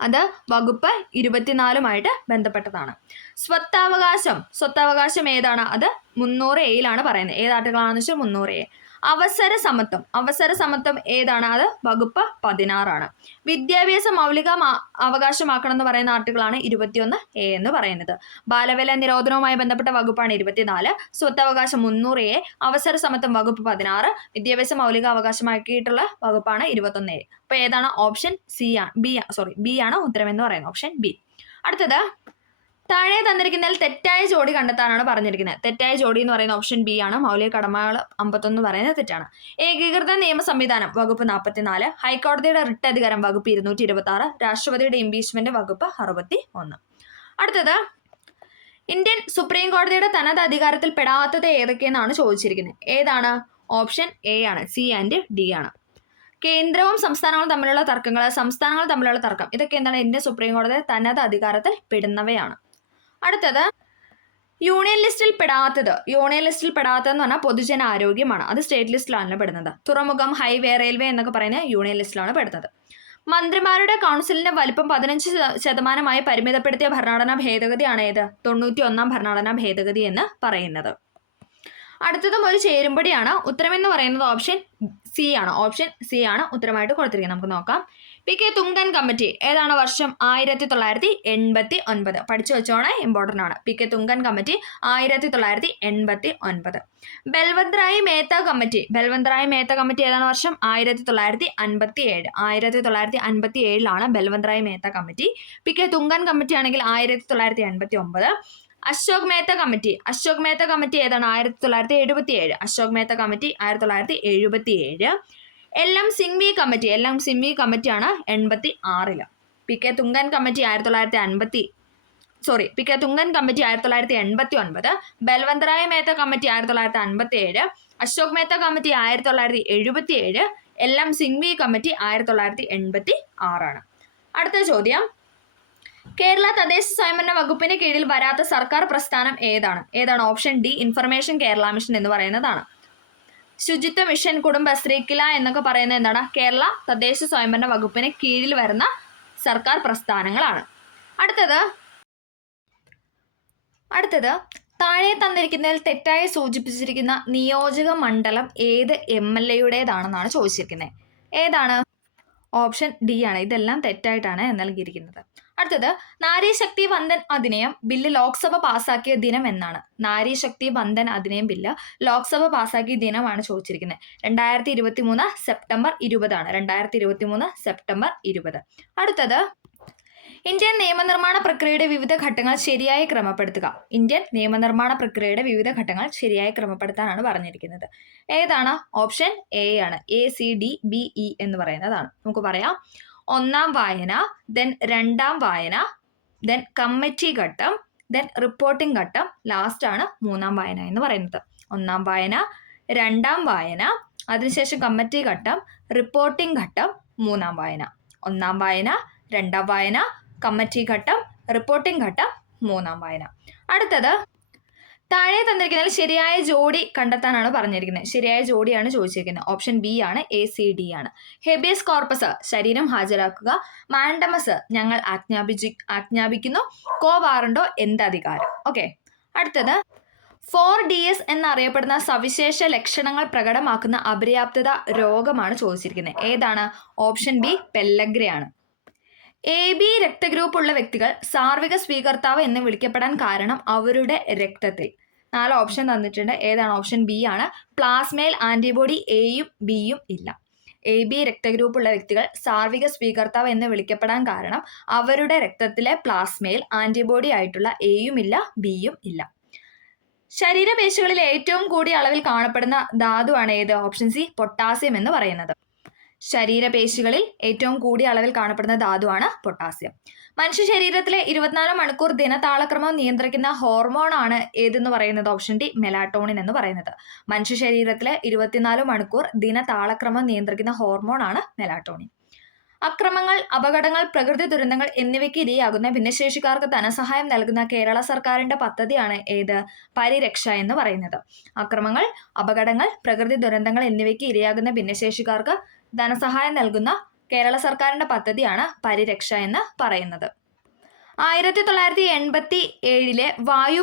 അത് വകുപ്പ് 24 ബന്ധപ്പെട്ടതാണ്. സ്വത്തവകാശം ഏതാണ്? അത് 300A പറയുന്നത്. ഏത് ആർട്ടിക്കിളാണെന്ന് വെച്ചാൽ 300A. അവസര സമത്വം ഏതാണ്? അത് വകുപ്പ് 16 വിദ്യാഭ്യാസം മൗലിക അവകാശമാക്കണം എന്ന് പറയുന്ന ആർട്ടിക്കിളാണ് 21A എന്ന് പറയുന്നത്. ബാലവേല നിരോധനവുമായി ബന്ധപ്പെട്ട വകുപ്പാണ് 24, സ്വത്തവകാശം 300A, അവസര സമത്വം വകുപ്പ് 16, വിദ്യാഭ്യാസം മൗലിക അവകാശമാക്കിയിട്ടുള്ള വകുപ്പാണ് 21A. അപ്പൊ ഏതാണ്? ഓപ്ഷൻ ബി ആണ് ഉത്തരം എന്ന് പറയുന്നത്. Option B. അടുത്തത്, താഴെ തന്നിരിക്കുന്നതിൽ തെറ്റായ ജോഡി കണ്ടെത്താനാണ് പറഞ്ഞിരിക്കുന്നത്. തെറ്റായ ജോഡി എന്ന് പറയുന്ന ഓപ്ഷൻ ബി ആണ്. മൗലിക കടമകൾ 51 പറയുന്നത് തെറ്റാണ്. ഏകീകൃത നിയമ സംവിധാനം വകുപ്പ് 44, ഹൈക്കോടതിയുടെ റിട്ട് അധികാരം വകുപ്പ് 226, രാഷ്ട്രപതിയുടെ ഇംപീച്ച്മെന്റ് വകുപ്പ് 61. അടുത്തത്, ഇന്ത്യൻ സുപ്രീം കോടതിയുടെ തനത് അധികാരത്തിൽ പെടാത്തത് ഏതൊക്കെയെന്നാണ് ചോദിച്ചിരിക്കുന്നത്. ഏതാണ്? ഓപ്ഷൻ എ ആണ്. സി ആൻഡ് ഡി ആണ്. കേന്ദ്രവും സംസ്ഥാനങ്ങളും തമ്മിലുള്ള തർക്കങ്ങൾ, സംസ്ഥാനങ്ങൾ തമ്മിലുള്ള തർക്കം, ഇതൊക്കെ എന്താണ്? ഇന്ത്യൻ സുപ്രീം കോടതി തനത് അധികാരത്തിൽ പെടുന്നവയാണ്. അടുത്തത്, യൂണിയൻ ലിസ്റ്റിൽ പെടാത്തത്. യൂണിയൻ ലിസ്റ്റിൽ പെടാത്തതെന്ന് പറഞ്ഞാൽ പൊതുജന ആരോഗ്യമാണ്. അത് സ്റ്റേറ്റ് ലിസ്റ്റിലാണ് പെടുന്നത്. തുറമുഖം, ഹൈവേ, റെയിൽവേ എന്നൊക്കെ പറയുന്നത് യൂണിയൻ ലിസ്റ്റിലാണ് പെടുന്നത്. മന്ത്രിമാരുടെ കൗൺസിലിന്റെ വലിപ്പം 15% പരിമിതപ്പെടുത്തിയ ഭരണഘടനാ ഭേദഗതിയാണ് ഏത്? 91 ഭരണഘടനാ ഭേദഗതി എന്ന് പറയുന്നത്. അടുത്തതും ഒരു ചേരുംപടിയാണ്. ഉത്തരമെന്ന് പറയുന്നത് ഓപ്ഷൻ സി ആണ്. ഓപ്ഷൻ സി ആണ് ഉത്തരമായിട്ട് കൊടുത്തിരിക്കുന്നത്. നമുക്ക് നോക്കാം. പി.കെ. തുങ്കൻ കമ്മിറ്റി ഏതാണ്? വർഷം 1989. പഠിച്ചു വെച്ചോണേ, ഇമ്പോർട്ടൻ്റ് ആണ്. P K. Thungon committee 1989. Balwant Mehta committee. Balwant Mehta committee ഏതാണ്? വർഷം 1957. 1957 Balwant Mehta committee. P K. Thungon committee ആണെങ്കിൽ 1989. അശോക് മേത്ത കമ്മിറ്റി. അശോക് മേത്ത കമ്മിറ്റി ഏതാണ്? 1977. Ashok Mehta committee 1977. L M. Singhvi committee. L M. Singhvi കമ്മിറ്റിയാണ് 86. P K. Thungon committee 1989. Balwant Mehta committee 1957. Ashok Mehta committee 1977. L M. Singhvi committee 1986. അടുത്ത ചോദ്യം, കേരള തദ്ദേശ സ്വയംഭരണ വകുപ്പിന് കീഴിൽ വരാത്ത സർക്കാർ പ്രസ്ഥാനം ഏതാണ്? ഏതാണ്? Option D, information Kerala mission എന്ന് പറയുന്നതാണ്. ശുചിത്വ മിഷൻ, കുടുംബശ്രീ, കില എന്നൊക്കെ പറയുന്നത് എന്താണ്? കേരള തദ്ദേശ സ്വയംഭരണ വകുപ്പിന് കീഴിൽ വരുന്ന സർക്കാർ പ്രസ്ഥാനങ്ങളാണ്. അടുത്തത്, താഴെ തന്നിരിക്കുന്നതിൽ തെറ്റായി സൂചിപ്പിച്ചിരിക്കുന്ന നിയോജക മണ്ഡലം ഏത് MLA-യുടേതാണെന്നാണ് ചോദിച്ചിരിക്കുന്നത്. ഏതാണ്? ഓപ്ഷൻ ഡി ആണ്. ഇതെല്ലാം തെറ്റായിട്ടാണ് നൽകിയിരിക്കുന്നത്. അടുത്തത്, നാരീശക്തി വന്ദൻ അധിനിയം ബില്ല് ലോക്സഭ പാസാക്കിയ ദിനം എന്നാണ്? നാരീശക്തി വന്ദൻ അധിനിയം ബില്ല് ലോക്സഭ പാസാക്കിയ ദിനമാണ് ചോദിച്ചിരിക്കുന്നത്. 2023 സെപ്റ്റംബർ 20 ആണ്. 2023 സെപ്റ്റംബർ 20. അടുത്തത്, ഇന്ത്യൻ നിയമനിർമ്മാണ പ്രക്രിയയുടെ വിവിധ ഘട്ടങ്ങൾ ശരിയായി ക്രമപ്പെടുത്തുക. ഇന്ത്യൻ നിയമനിർമ്മാണ പ്രക്രിയയുടെ വിവിധ ഘട്ടങ്ങൾ ശരിയായി ക്രമപ്പെടുത്താനാണ് പറഞ്ഞിരിക്കുന്നത്. ഏതാണ്? ഓപ്ഷൻ എ ആണ്. ACDBE എന്ന് പറയുന്നതാണ്. നമുക്ക് പറയാം. ഒന്നാം വായന, ദെൻ രണ്ടാം വായന, ദെൻ കമ്മിറ്റി ഘട്ടം, ദെൻ റിപ്പോർട്ടിംഗ് ഘട്ടം, ലാസ്റ്റ് ആണ് മൂന്നാം വായന എന്ന് പറയുന്നത്. ഒന്നാം വായന, രണ്ടാം വായന, അതിനുശേഷം കമ്മിറ്റി ഘട്ടം, റിപ്പോർട്ടിംഗ് ഘട്ടം, മൂന്നാം വായന. ഒന്നാം വായന, രണ്ടാം വായന, കമ്മിറ്റി ഘട്ടം, റിപ്പോർട്ടിംഗ് ഘട്ടം, മൂന്നാം വായന. അടുത്തത്, താഴെ തന്നിരിക്കുന്നതിൽ ശരിയായ ജോഡി കണ്ടെത്താനാണ് പറഞ്ഞിരിക്കുന്നത്. ശരിയായ ജോഡിയാണ് ചോദിച്ചിരിക്കുന്നത്. ഓപ്ഷൻ ബി ആണ്. ACD ആണ്. ഹെബിയസ് കോർപ്പസ് ശരീരം ഹാജരാക്കുക. മാൻഡമസ് ഞങ്ങൾ ആജ്ഞാപിക്കുന്നു. കോ വാറണ്ടോ എന്തധികാരം. ഓക്കെ. അടുത്തത്, 4DS എന്നറിയപ്പെടുന്ന സവിശേഷ ലക്ഷണങ്ങൾ പ്രകടമാക്കുന്ന അപര്യാപ്തത രോഗമാണ് ചോദിച്ചിരിക്കുന്നത്. ഏതാണ്? ഓപ്ഷൻ ബി പെല്ലഗ്രയാണ്. AB രക്തഗ്രൂപ്പ് ഉള്ള വ്യക്തികൾ സാർവിക സ്വീകർത്താവ് എന്ന് വിളിക്കപ്പെടാൻ കാരണം അവരുടെ രക്തത്തിൽ 4 ഓപ്ഷൻ തന്നിട്ടുണ്ട്. ഏതാണ്? ഓപ്ഷൻ ബി ആണ്. പ്ലാസ്മയിൽ ആന്റിബോഡി Aയും Bയും ഇല്ല. AB രക്തഗ്രൂപ്പ് ഉള്ള വ്യക്തികൾ സാർവിക സ്വീകർത്താവ് എന്ന് വിളിക്കപ്പെടാൻ കാരണം അവരുടെ രക്തത്തിലെ പ്ലാസ്മയിൽ ആന്റിബോഡി ആയിട്ടുള്ള Aയും ഇല്ല, Bയും ഇല്ല. ശരീരപേശികളിൽ ഏറ്റവും കൂടിയ അളവിൽ കാണപ്പെടുന്ന ധാതുവാണ് ഏത്? ഓപ്ഷൻ സി, പൊട്ടാസ്യം എന്ന് പറയുന്നത്. ശരീരപേശികളിൽ ഏറ്റവും കൂടിയ അളവിൽ കാണപ്പെടുന്ന ധാതുവാണ് പൊട്ടാസ്യം. മനുഷ്യ ശരീരത്തിലെ 24 മണിക്കൂർ ദിനതാളക്രമം നിയന്ത്രിക്കുന്ന ഹോർമോൺ ആണ് ഏതെന്ന് പറയുന്നത്? ഓപ്ഷൻ ഡി, മെലാറ്റോണിൻ എന്ന് പറയുന്നത്. മനുഷ്യ ശരീരത്തിലെ 24 മണിക്കൂർ ദിനതാളക്രമം നിയന്ത്രിക്കുന്ന ഹോർമോൺ ആണ് മെലാറ്റോണിൻ. അക്രമങ്ങൾ, അപകടങ്ങൾ, പ്രകൃതി ദുരന്തങ്ങൾ എന്നിവയ്ക്ക് ഇരയാകുന്ന ഭിന്നശേഷിക്കാർക്ക് ധനസഹായം നൽകുന്ന കേരള സർക്കാരിന്റെ പദ്ധതിയാണ് ഏത്? പരിരക്ഷ എന്ന് പറയുന്നത്. അക്രമങ്ങൾ, അപകടങ്ങൾ, പ്രകൃതി ദുരന്തങ്ങൾ എന്നിവയ്ക്ക് ഇരയാകുന്ന ഭിന്നശേഷിക്കാർക്ക് ധനസഹായം നൽകുന്ന കേരള സർക്കാരിന്റെ പദ്ധതിയാണ് പരിരക്ഷ എന്ന് പറയുന്നത്. 1987 വായു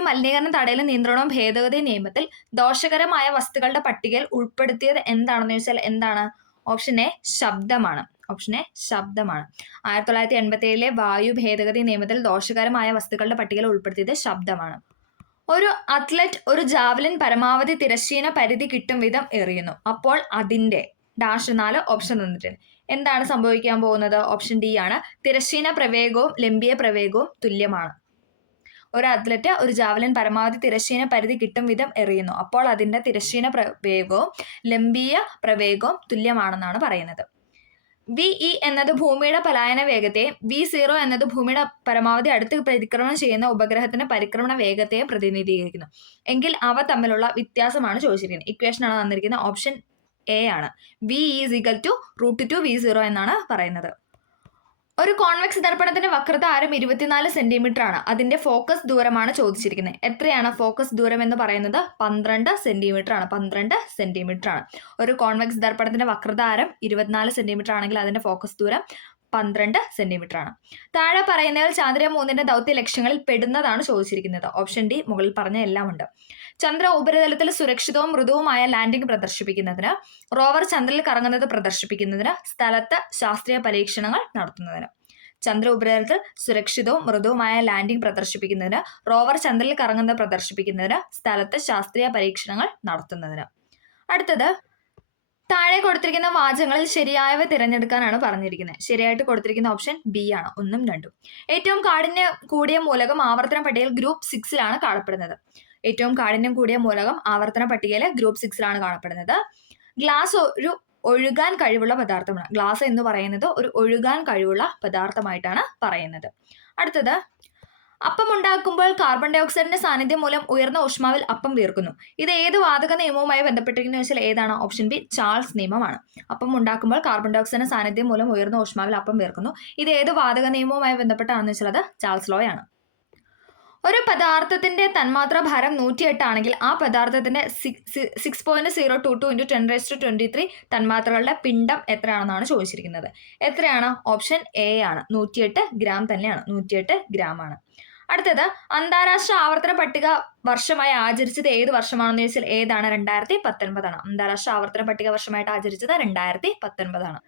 മലിനീകരണ തടയലും നിയന്ത്രണവും ഭേദഗതി നിയമത്തിൽ ദോഷകരമായ വസ്തുക്കളുടെ പട്ടികയിൽ ഉൾപ്പെടുത്തിയത് എന്താണെന്ന് ചോദിച്ചാൽ എന്താണ്? ഓപ്ഷൻ എ, ശബ്ദമാണ്. ഓപ്ഷൻ എ, ശബ്ദമാണ്. 1987 വായു ഭേദഗതി നിയമത്തിൽ ദോഷകരമായ വസ്തുക്കളുടെ പട്ടികയിൽ ഉൾപ്പെടുത്തിയത് ശബ്ദമാണ്. ഒരു അത്ലറ്റ് ഒരു ജാവലിൻ പരമാവധി തിരശ്ചീന പരിധി കിട്ടും വിധം എറിയുന്നു. അപ്പോൾ അതിൻ്റെ -4 ഓപ്ഷൻ തന്നിട്ടുണ്ട്. എന്താണ് സംഭവിക്കാൻ പോകുന്നത്? ഓപ്ഷൻ ഡി ആണ്. തിരശ്ചീന പ്രവേഗവും ലംബിയ പ്രവേഗവും തുല്യമാണ്. ഒരു അത്ലറ്റ് ഒരു ജാവലിൻ പരമാവധി തിരശ്ചീന പരിധി കിട്ടും വിധം എറിയുന്നു. അപ്പോൾ അതിന്റെ തിരശ്ചീന പ്രവേഗവും ലംബീയ പ്രവേഗവും തുല്യമാണെന്നാണ് പറയുന്നത്. VE എന്നത് ഭൂമിയുടെ പലായന വേഗത്തെയും V0 എന്നത് ഭൂമിയുടെ പരമാവധി അടുത്ത് പരിക്രമണം ചെയ്യുന്ന ഉപഗ്രഹത്തിന്റെ പരിക്രമണ വേഗത്തെയും പ്രതിനിധീകരിക്കുന്നു. എങ്കിൽ അവ തമ്മിലുള്ള വ്യത്യാസമാണ് ചോദിച്ചിരിക്കുന്നത്. ഇക്വേഷൻ ആണ് തന്നിരിക്കുന്നത്. ഓപ്ഷൻ എ ആണ്. VE = √2V0 എന്നാണ് പറയുന്നത്. ഒരു കോൺവെക്സ് ദർപ്പണത്തിന്റെ വക്രത ആരം 24 സെന്റിമീറ്റർ ആണ്. അതിന്റെ ഫോക്കസ് ദൂരമാണ് ചോദിച്ചിരിക്കുന്നത്. എത്രയാണ് ഫോക്കസ് ദൂരം എന്ന് പറയുന്നത്? 12 സെന്റിമീറ്റർ ആണ്. 12 സെന്റിമീറ്റർ ആണ്. ഒരു കോൺവെക്സ് ദർപ്പണത്തിന്റെ വക്രത ആരം 24 സെന്റിമീറ്റർ ആണെങ്കിൽ അതിന്റെ ഫോക്കസ് ദൂരം 12 സെന്റിമീറ്റർ ആണ്. താഴെ പറയുന്നതിൽ ചന്ദ്രയാൻ 3ന്റെ ദൗത്യ ലക്ഷ്യങ്ങളിൽ പെടുന്നതാണ് ചോദിച്ചിരിക്കുന്നത്. ഓപ്ഷൻ ഡി മുകളിൽ പറഞ്ഞ എല്ലാം ഉണ്ട്. ചന്ദ്ര ഉപരിതലത്തിൽ സുരക്ഷിതവും മൃദുവുമായ ലാൻഡിംഗ് പ്രദർശിപ്പിക്കുന്നതിന്, റോവർ ചന്ദ്രനിൽ കറങ്ങുന്നത് പ്രദർശിപ്പിക്കുന്നതിന്, സ്ഥലത്ത് ശാസ്ത്രീയ പരീക്ഷണങ്ങൾ നടത്തുന്നതിന്. ചന്ദ്ര ഉപരിതലത്തിൽ സുരക്ഷിതവും മൃദുവുമായ ലാൻഡിംഗ് പ്രദർശിപ്പിക്കുന്നതിന്, റോവർ ചന്ദ്രനിൽ കറങ്ങുന്നത് പ്രദർശിപ്പിക്കുന്നതിന്, സ്ഥലത്ത് ശാസ്ത്രീയ പരീക്ഷണങ്ങൾ നടത്തുന്നതിന്. അടുത്തത് താഴെ കൊടുത്തിരിക്കുന്ന വാചകങ്ങളിൽ ശരിയായവ തിരഞ്ഞെടുക്കാനാണ് പറഞ്ഞിരിക്കുന്നത്. ശരിയായിട്ട് കൊടുത്തിരിക്കുന്ന ഓപ്ഷൻ ബി ആണ്. 1ഉം 2ഉം. ഏറ്റവും കാഠിന്യം കൂടിയ മൂലകം ആവർത്തന പട്ടികയിൽ ഗ്രൂപ്പ് 6ലാണ് കാണപ്പെടുന്നത്. ഏറ്റവും കാഠിന്യം കൂടിയ മൂലകം ആവർത്തന പട്ടികയിൽ ഗ്രൂപ്പ് 6ലാണ് കാണപ്പെടുന്നത്. ഗ്ലാസ് ഒരു ഒഴുകാൻ കഴിവുള്ള പദാർത്ഥമാണ്. ഗ്ലാസ് എന്ന് പറയുന്നത് ഒരു ഒഴുകാൻ കഴിവുള്ള പദാർത്ഥമായിട്ടാണ് പറയുന്നത്. അടുത്തത് അപ്പം ഉണ്ടാക്കുമ്പോൾ കാർബൺ ഡൈ ഓക്സൈഡിന്റെ സാന്നിധ്യം മൂലം ഉയർന്ന ഊഷ്മാവിൽ അപ്പം വീർക്കുന്നു. ഇത് ഏത് വാതക നിയമവുമായി ബന്ധപ്പെട്ടിരിക്കുന്നു വെച്ചാൽ ഏതാണ്? ഓപ്ഷൻ ബി ചാൾസ് നിയമമാണ്. അപ്പം ഉണ്ടാക്കുമ്പോൾ കാർബൺ ഡൈ ഓക്സൈഡിന്റെ സാന്നിധ്യം മൂലം ഉയർന്ന ഊഷ്മാവിൽ അപ്പം വീർക്കുന്നു. ഇത് ഏത് വാതക നിയമവുമായി ബന്ധപ്പെട്ടാണെന്ന് വെച്ചാൽ അത് ചാൾസ് ലോ ആണ്. ഒരു പദാർത്ഥത്തിന്റെ തന്മാത്രാ ഭാരം 108 ആണെങ്കിൽ ആ പദാർത്ഥത്തിന്റെ 6.022 × 10⁻23 തന്മാത്രകളുടെ പിണ്ഡം എത്രയാണെന്നാണ് ചോദിച്ചിരിക്കുന്നത്. എത്രയാണ്? ഓപ്ഷൻ എ ആണ്. 108 ഗ്രാം തന്നെയാണ്. 108 ഗ്രാം ആണ്. അടുത്തത് അന്താരാഷ്ട്ര ആവർത്തന പട്ടിക വർഷമായി ആചരിച്ചത് ഏത് വർഷമാണെന്ന് ചോദിച്ചാൽ ഏതാണ്? 2019 ആണ്. അന്താരാഷ്ട്ര ആവർത്തന പട്ടിക വർഷമായിട്ട് ആചരിച്ചത് 2019 ആണ്.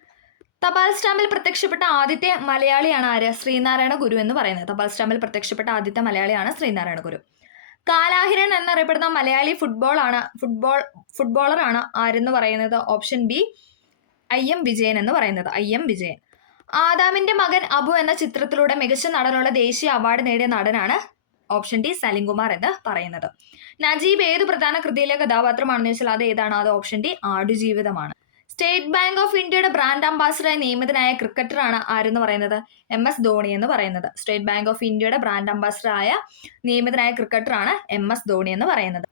തപാൽ സ്റ്റാമ്പിൽ പ്രത്യക്ഷപ്പെട്ട ആദ്യത്തെ മലയാളിയാണ് ആര്? ശ്രീനാരായണ ഗുരു എന്ന് പറയുന്നത്. തപാൽ സ്റ്റാമ്പിൽ പ്രത്യക്ഷപ്പെട്ട ആദ്യത്തെ മലയാളിയാണ് ശ്രീനാരായണ ഗുരു. കാലാഹിരൻ എന്നറിയപ്പെടുന്ന മലയാളി ഫുട്ബോളറാണ് ആരെന്ന് പറയുന്നത്? ഓപ്ഷൻ ബി IM വിജയൻ എന്ന് പറയുന്നത്. IM വിജയൻ. ആദാമിന്റെ മകൻ അബു എന്ന ചിത്രത്തിലൂടെ മികച്ച നടനുള്ള ദേശീയ അവാർഡ് നേടിയ നടനാണ് ഓപ്ഷൻ ഡി സലിംകുമാർ എന്ന് പറയുന്നത്. നജീബ് ഏത് പ്രധാന കൃതിയിലെ കഥാപാത്രമാണെന്ന് വെച്ചാൽ അത് ഏതാണ്? അത് ഓപ്ഷൻ ഡി ആടുജീവിതമാണ്. സ്റ്റേറ്റ് ബാങ്ക് ഓഫ് ഇന്ത്യയുടെ ബ്രാൻഡ് അംബാസിഡറായി നിയമിതനായ ക്രിക്കറ്ററാണ് ആരെന്ന് പറയുന്നത്? MS ധോണി എന്ന് പറയുന്നത്. സ്റ്റേറ്റ് ബാങ്ക് ഓഫ് ഇന്ത്യയുടെ ബ്രാൻഡ് അംബാസിഡറായ നിയമിതനായ ക്രിക്കറ്ററാണ് MS ധോണി എന്ന് പറയുന്നത്.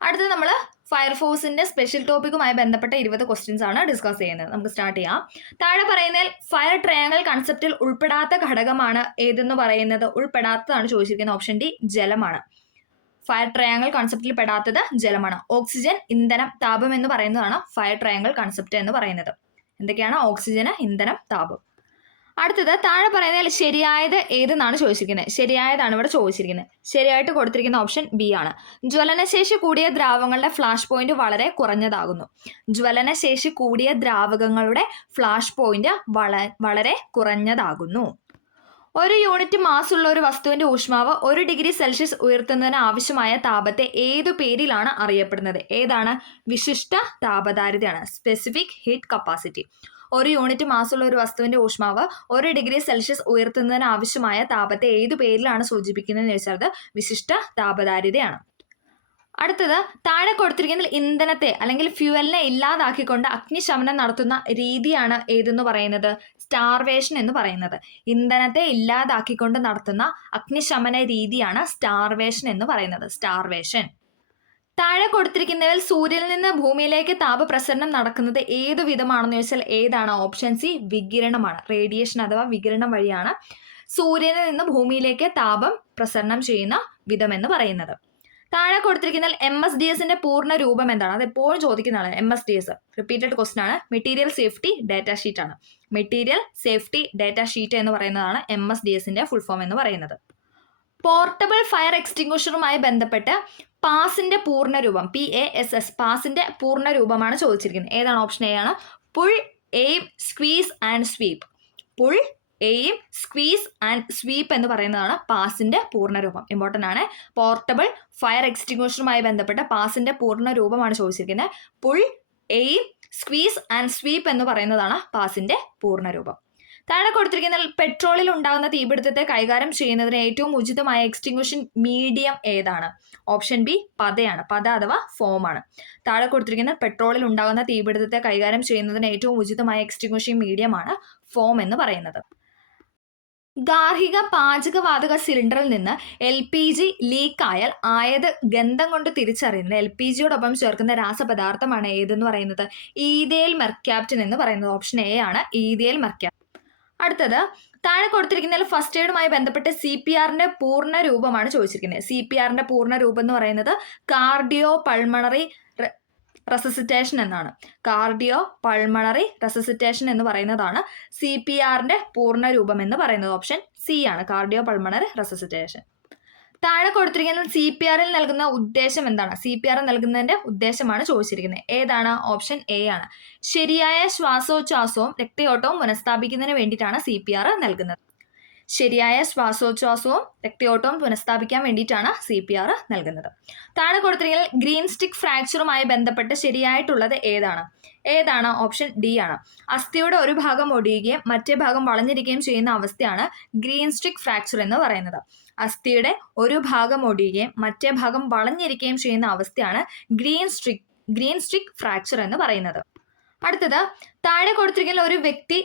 അടുത്തത് നമ്മൾ ഫയർഫോഴ്സിന്റെ സ്പെഷ്യൽ ടോപ്പിക്കുമായി ബന്ധപ്പെട്ട 20 ക്വസ്റ്റ്യൻസ് ആണ് ഡിസ്കസ് ചെയ്യുന്നത്. നമുക്ക് സ്റ്റാർട്ട് ചെയ്യാം. താഴെ പറയുന്നതിൽ ഫയർ ട്രയാങ്കിൾ കൺസെപ്റ്റിൽ ഉൾപ്പെടാത്ത ഘടകമാണ് ഏതെന്ന് പറയുന്നത്? ഉൾപ്പെടാത്തതാണ് ചോദിച്ചിരിക്കുന്നത്. ഓപ്ഷൻ ഡി ജലമാണ്. ഫയർ ട്രയാങ്കിൾ കൺസെപ്റ്റിൽ പെടാത്തത് ജലമാണ്. ഓക്സിജൻ, ഇന്ധനം, താപം എന്ന് പറയുന്നതാണ് ഫയർ ട്രയാങ്കിൾ കൺസെപ്റ്റ് എന്ന് പറയുന്നത്. എന്തൊക്കെയാണ്? ഓക്സിജന്, ഇന്ധനം, താപം. അടുത്തത് താഴെ പറയുന്നതിൽ ശരിയായത് ഏതെന്നാണ് ചോദിച്ചിരിക്കുന്നത്. ശരിയായതാണ് ഇവിടെ ചോദിച്ചിരിക്കുന്നത്. ശരിയായിട്ട് കൊടുത്തിരിക്കുന്ന ഓപ്ഷൻ ബി ആണ്. ജ്വലനശേഷി കൂടിയ ദ്രാവകങ്ങളുടെ ഫ്ലാഷ് പോയിന്റ് വളരെ കുറഞ്ഞതാകുന്നു. ജ്വലനശേഷി കൂടിയ ദ്രാവകങ്ങളുടെ ഫ്ലാഷ് പോയിന്റ് വളരെ കുറഞ്ഞതാകുന്നു. ഒരു യൂണിറ്റ് മാസ് ഉള്ള ഒരു വസ്തുവിന്റെ ഊഷ്മാവ് 1 ഡിഗ്രി സെൽഷ്യസ് ഉയർത്തുന്നതിന് ആവശ്യമായ താപത്തെ ഏതു പേരിലാണ് അറിയപ്പെടുന്നത്? ഏതാണ്? വിശിഷ്ട താപധാരിതയാണ്. Specific heat capacity. ഒരു യൂണിറ്റ് മാസുള്ള ഒരു വസ്തുവിന്റെ ഊഷ്മാവ് 1 ഡിഗ്രി സെൽഷ്യസ് ഉയർത്തുന്നതിന് ആവശ്യമായ താപത്തെ ഏതു പേരിലാണ് സൂചിപ്പിക്കുന്നതെന്ന് ചോദിച്ചാൽ അത് വിശിഷ്ട താപധാരിതയാണ്. അടുത്തത് താഴെ കൊടുത്തിരിക്കുന്നതിൽ ഇന്ധനത്തെ അല്ലെങ്കിൽ ഫ്യൂവലിനെ ഇല്ലാതാക്കിക്കൊണ്ട് അഗ്നിശമനം നടത്തുന്ന രീതിയാണ് ഏതെന്ന് പറയുന്നത്? സ്റ്റാർവേഷൻ എന്ന് പറയുന്നത്. ഇന്ധനത്തെ ഇല്ലാതാക്കിക്കൊണ്ട് നടത്തുന്ന അഗ്നിശമന രീതിയാണ് സ്റ്റാർവേഷൻ എന്ന് പറയുന്നത്. സ്റ്റാർവേഷൻ. താഴെ കൊടുത്തിരിക്കുന്നതിൽ സൂര്യനിൽ നിന്ന് ഭൂമിയിലേക്ക് താപപ്രസരണം നടക്കുന്നത് ഏതു വിധമാണെന്ന് ചോദിച്ചാൽ ഏതാണ്? Option C വികിരണമാണ്. റേഡിയേഷൻ അഥവാ വികിരണം വഴിയാണ് സൂര്യനിൽ നിന്ന് ഭൂമിയിലേക്ക് താപം പ്രസരണം ചെയ്യുന്ന വിധം എന്ന് പറയുന്നത്. താഴെ കൊടുത്തിരിക്കുന്നതിൽ MSDSന്റെ പൂർണ്ണ രൂപം എന്താണ്? അത് എപ്പോഴും ചോദിക്കുന്നതാണ്. MSDS റിപ്പീറ്റഡ് ക്വസ്റ്റ്യൻ ആണ്. മെറ്റീരിയൽ സേഫ്റ്റി ഡാറ്റ ഷീറ്റ് ആണ്. മെറ്റീരിയൽ സേഫ്റ്റി ഡാറ്റ ഷീറ്റ് എന്ന് പറയുന്നതാണ് MSDSന്റെ ഫുൾ ഫോം എന്ന് പറയുന്നത്. പോർട്ടബിൾ ഫയർ എക്സ്റ്റിങ്ക്വിഷറുമായി ബന്ധപ്പെട്ട് പാസിന്റെ പൂർണ്ണ രൂപം PASS പാസിന്റെ പൂർണ്ണ രൂപമാണ് ചോദിച്ചിരിക്കുന്നത്. ഏതാണ്? ഓപ്ഷൻ എ ആണ്. Pull, aim, squeeze and sweep. Pull, aim, squeeze and sweep എന്ന് പറയുന്നതാണ് പാസിന്റെ പൂർണ്ണ രൂപം. ഇമ്പോർട്ടൻ്റ് ആണ്. പോർട്ടബിൾ ഫയർ എക്സ്റ്റിങ്ക്വിഷറുമായി ബന്ധപ്പെട്ട പാസിന്റെ പൂർണ്ണ രൂപമാണ് ചോദിച്ചിരിക്കുന്നത്. Pull, aim, squeeze and sweep എന്ന് പറയുന്നതാണ് പാസിന്റെ പൂർണ്ണരൂപം. താഴെ കൊടുത്തിരിക്കുന്ന പെട്രോളിൽ ഉണ്ടാകുന്ന തീപിടുത്തത്തെ കൈകാര്യം ചെയ്യുന്നതിന് ഏറ്റവും ഉചിതമായ എക്സ്റ്റിങ്വിഷൻ മീഡിയം ഏതാണ്? ഓപ്ഷൻ ബി പതയാണ്. പത അഥവാ ഫോം ആണ്. താഴെ കൊടുത്തിരിക്കുന്ന പെട്രോളിൽ ഉണ്ടാകുന്ന തീപിടുത്തത്തെ കൈകാര്യം ചെയ്യുന്നതിന് ഏറ്റവും ഉചിതമായ എക്സ്റ്റിങ്വിഷൻ മീഡിയം ആണ് ഫോം എന്ന് പറയുന്നത്. ഗാർഹിക പാചകവാതക സിലിണ്ടറിൽ നിന്ന് LPG ലീക്കായാൽ ആയത് ഗന്ധം കൊണ്ട് തിരിച്ചറിയുന്നത് LPGയോടൊപ്പം ചേർക്കുന്ന രാസപദാർത്ഥമാണ് ഏതെന്ന് പറയുന്നത്? ഈഥൈൽ മെർക്യാപ്റ്റൻ എന്ന് പറയുന്നത്. ഓപ്ഷൻ എ ആണ് ഈഥൈൽ മെർക്യാപ്റ്റൻ. അടുത്തത് താഴെ കൊടുത്തിരിക്കുന്നതിൽ ഫസ്റ്റ് എയ്ഡുമായി ബന്ധപ്പെട്ട് CPRന്റെ പൂർണ്ണ രൂപമാണ് ചോദിച്ചിരിക്കുന്നത്. CPRന്റെ പൂർണ്ണ രൂപം എന്ന് പറയുന്നത് കാർഡിയോ പൾമണറി റെസസിറ്റേഷൻ എന്നാണ്. കാർഡിയോ പൾമണറി റെസസിറ്റേഷൻ എന്ന് പറയുന്നതാണ് CPRന്റെ പൂർണ്ണ രൂപം എന്ന് പറയുന്നത്. ഓപ്ഷൻ സി ആണ്, കാർഡിയോ പൾമണറി റെസസിറ്റേഷൻ. താഴെ കൊടുത്തിരിക്കുന്നത് CPRൽ നൽകുന്ന ഉദ്ദേശം എന്താണ്? CPR നൽകുന്നതിന്റെ ഉദ്ദേശമാണ് ചോദിച്ചിരിക്കുന്നത്. ഏതാണ്? ഓപ്ഷൻ എ ആണ്. ശരിയായ ശ്വാസോച്ഛ്വാസവും രക്തയോട്ടവും പുനഃസ്ഥാപിക്കുന്നതിന് വേണ്ടിയിട്ടാണ് CPR നൽകുന്നത്. ശരിയായ ശ്വാസോച്ഛ്വാസവും രക്തയോട്ടവും പുനഃസ്ഥാപിക്കാൻ വേണ്ടിയിട്ടാണ് CPR നൽകുന്നത്. താഴെ കൊടുത്തിരിക്കുന്നത് ഗ്രീൻ സ്റ്റിക്ക് ഫ്രാക്ചറുമായി ബന്ധപ്പെട്ട് ശരിയായിട്ടുള്ളത് ഏതാണ്? ഓപ്ഷൻ ഡി ആണ്. അസ്ഥിയുടെ ഒരു ഭാഗം ഒടിയുകയും മറ്റേ ഭാഗം വളഞ്ഞിരിക്കുകയും ചെയ്യുന്ന അവസ്ഥയാണ് ഗ്രീൻ സ്റ്റിക്ക് ഫ്രാക്ചർ എന്ന് പറയുന്നത്. അസ്ഥിയുടെ ഒരു ഭാഗം ഒടിയുകയും മറ്റേ ഭാഗം വളഞ്ഞിരിക്കുകയും ചെയ്യുന്ന അവസ്ഥയാണ് ഗ്രീൻ സ്റ്റിക്ക് ഫ്രാക്ചർ എന്ന് പറയുന്നത്. അടുത്തത് താഴെ കൊടുത്തിരിക്കുന്ന ഒരു വ്യക്തി